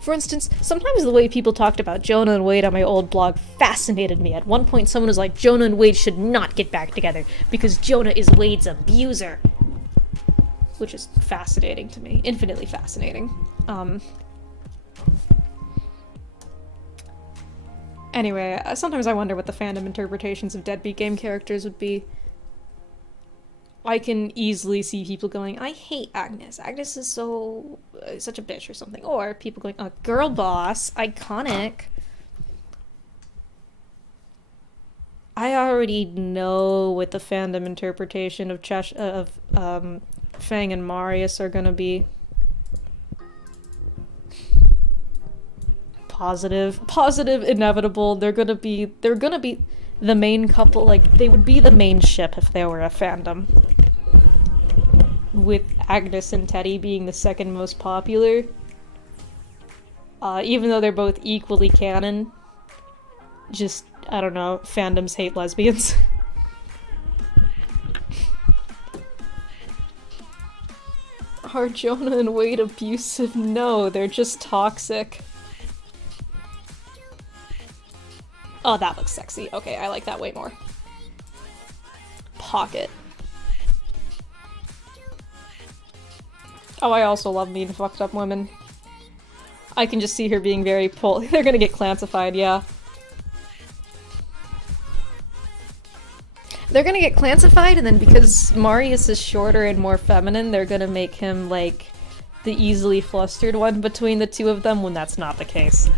For instance, sometimes the way people talked about Jonah and Wade on my old blog fascinated me. At one point, someone was like, Jonah and Wade should not get back together because Jonah is Wade's abuser. Which is fascinating to me. Infinitely fascinating. Anyway, sometimes I wonder what the fandom interpretations of Deadbeat Game characters would be. I can easily see people going, I hate Agnes. Agnes is such a bitch or something. Or people going, oh, girl boss, iconic. I already know what the fandom interpretation of Fang and Marius are gonna be. Positive, inevitable. They're gonna be the main couple, like, they would be the main ship if there were a fandom. With Agnes and Teddy being the second most popular. Even though they're both equally canon. Just, I don't know, fandoms hate lesbians. Are Jonah and Wade abusive? No, they're just toxic. Oh, that looks sexy. Okay, I like that way more. Pocket. Oh, I also love mean fucked up women. I can just see her being very they're gonna get clancified, yeah. They're gonna get clancified, and then because Marius is shorter and more feminine, they're gonna make him, like, the easily flustered one between the two of them, when that's not the case.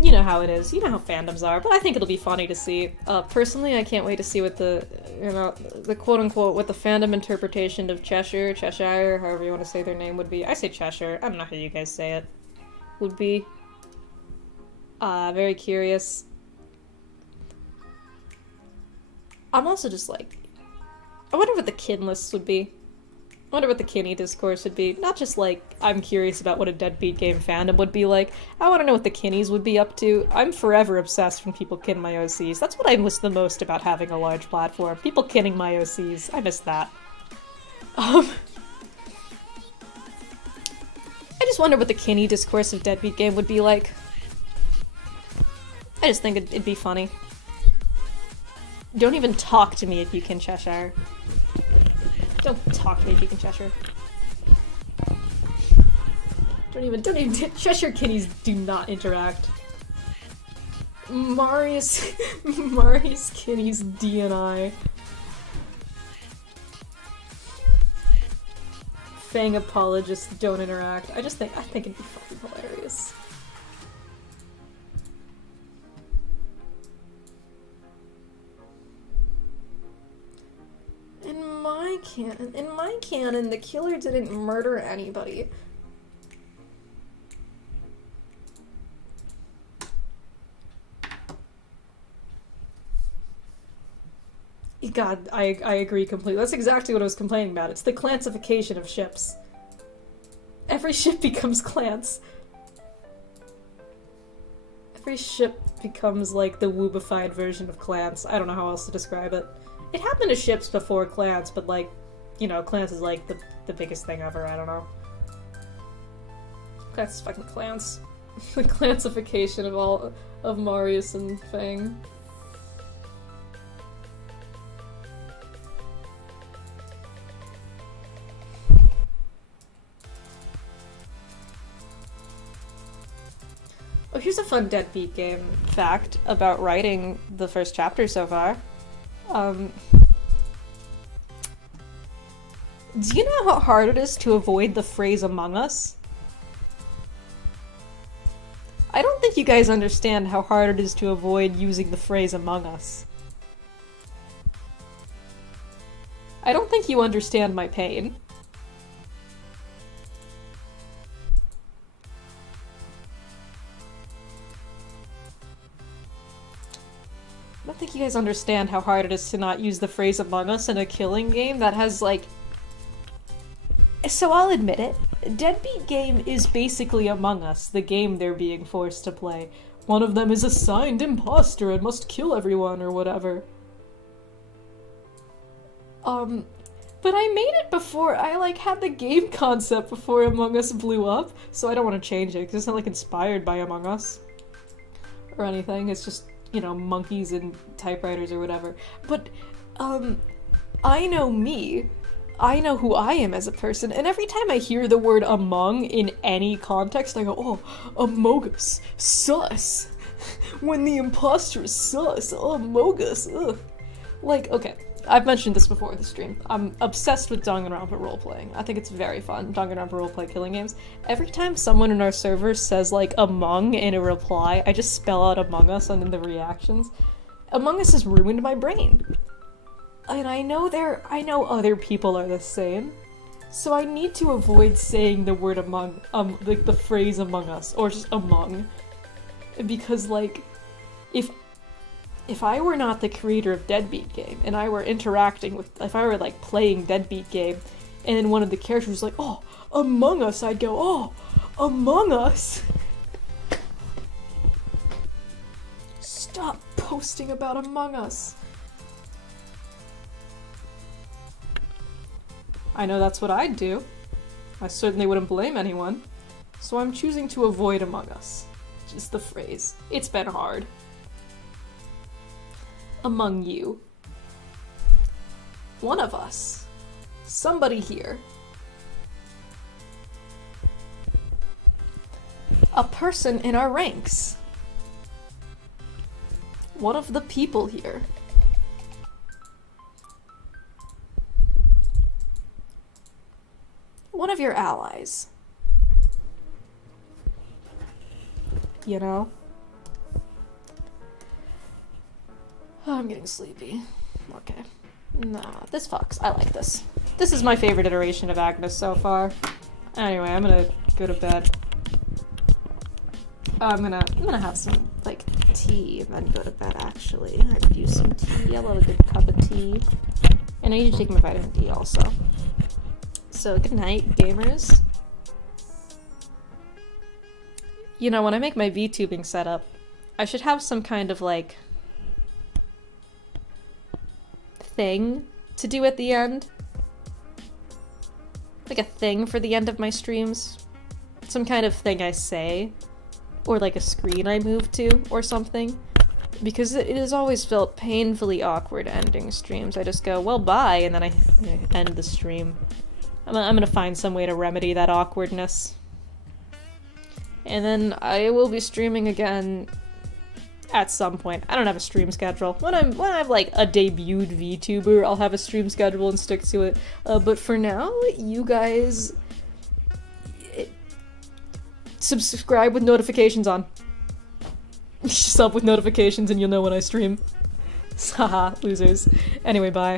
You know how it is. You know how fandoms are, but I think it'll be funny to see. Personally, I can't wait to see what the quote-unquote, what the fandom interpretation of Cheshire, however you want to say their name would be. I say Cheshire. I don't know how you guys say it. Would be. Very curious. I'm also just like, I wonder what the kin lists would be. I wonder what the Kinney discourse would be. Not just like, I'm curious about what a Deadbeat Game fandom would be like. I want to know what the Kinneys would be up to. I'm forever obsessed when people kin my OCs. That's what I miss the most about having a large platform. People kinning my OCs. I miss that. I just wonder what the Kinney discourse of Deadbeat Game would be like. I just think it'd be funny. Don't even talk to me if you kin Cheshire. Don't talk to me if you can Cheshire. Don't even, Cheshire Kinneys do not interact. Marius Kinney's DNI. Fang apologists don't interact. I think it'd be fucking hilarious. In my canon, the killer didn't murder anybody. God, I agree completely. That's exactly what I was complaining about. It's the clancification of ships. Every ship becomes clans. Every ship becomes like the woobified version of clans. I don't know how else to describe it. It happened to ships before clans, but like, you know, clans is like the biggest thing ever, I don't know. That's fucking clans. The clancification of Marius and Fang. Oh, here's a fun Deadbeat Game fact about writing the first Do you know how hard it is to avoid the phrase Among Us? I don't think you guys understand how hard it is to avoid using the phrase Among Us. I don't think you understand my pain. I don't think you guys understand how hard it is to not use the phrase Among Us in a killing game that has, like... So I'll admit it. Deadbeat Game is basically Among Us, the game they're being forced to play. One of them is assigned imposter and must kill everyone or whatever. But I made it before, I had the game concept before Among Us blew up, so I don't want to change it, because it's not, inspired by Among Us. Or anything, it's just, monkeys and typewriters or whatever. But, I know me. I know who I am as a person, and every time I hear the word among in any context, I go, oh, Among Us, sus. When the imposter is sus, oh, Among Us, ugh. Okay, I've mentioned this before in the stream. I'm obsessed with Danganronpa rolepllaying. I think it's very fun, Danganronpa roleplay killing games. Every time someone in our server says, among in a reply, I just spell out Among Us and then the reactions. Among Us has ruined my brain. And I know other people are the same, so I need to avoid saying the word among, the phrase Among Us, or just among, because, if I were not the creator of Deadbeat Game, and I were if I were, playing Deadbeat Game, and then one of the characters was like, oh, Among Us, I'd go, oh, Among Us! Stop posting about Among Us. I know that's what I'd do. I certainly wouldn't blame anyone. So I'm choosing to avoid Among Us. Just the phrase. It's been hard. Among you. One of us. Somebody here. A person in our ranks. One of the people here. One of your allies. You know? Oh, I'm getting sleepy. Okay. Nah, this fucks. I like this. This is my favorite iteration of Agnes so far. Anyway, I'm gonna go to bed. I'm gonna have some, tea and then go to bed, actually. I could use some tea. I love a good cup of tea. And I need to take my vitamin D also. So, good night, gamers. When I make my VTubing setup, I should have some kind of, thing to do at the end. A thing for the end of my streams. Some kind of thing I say. Or, a screen I move to, or something. Because it has always felt painfully awkward ending streams. I just go, well, bye, and then I end the stream. I'm gonna find some way to remedy that awkwardness. And then I will be streaming again at some point. I don't have a stream schedule. When I'm a debuted VTuber, I'll have a stream schedule and stick to it. But for now, you guys subscribe with notifications on. Sub with notifications and you'll know when I stream. Haha, losers. Anyway, bye.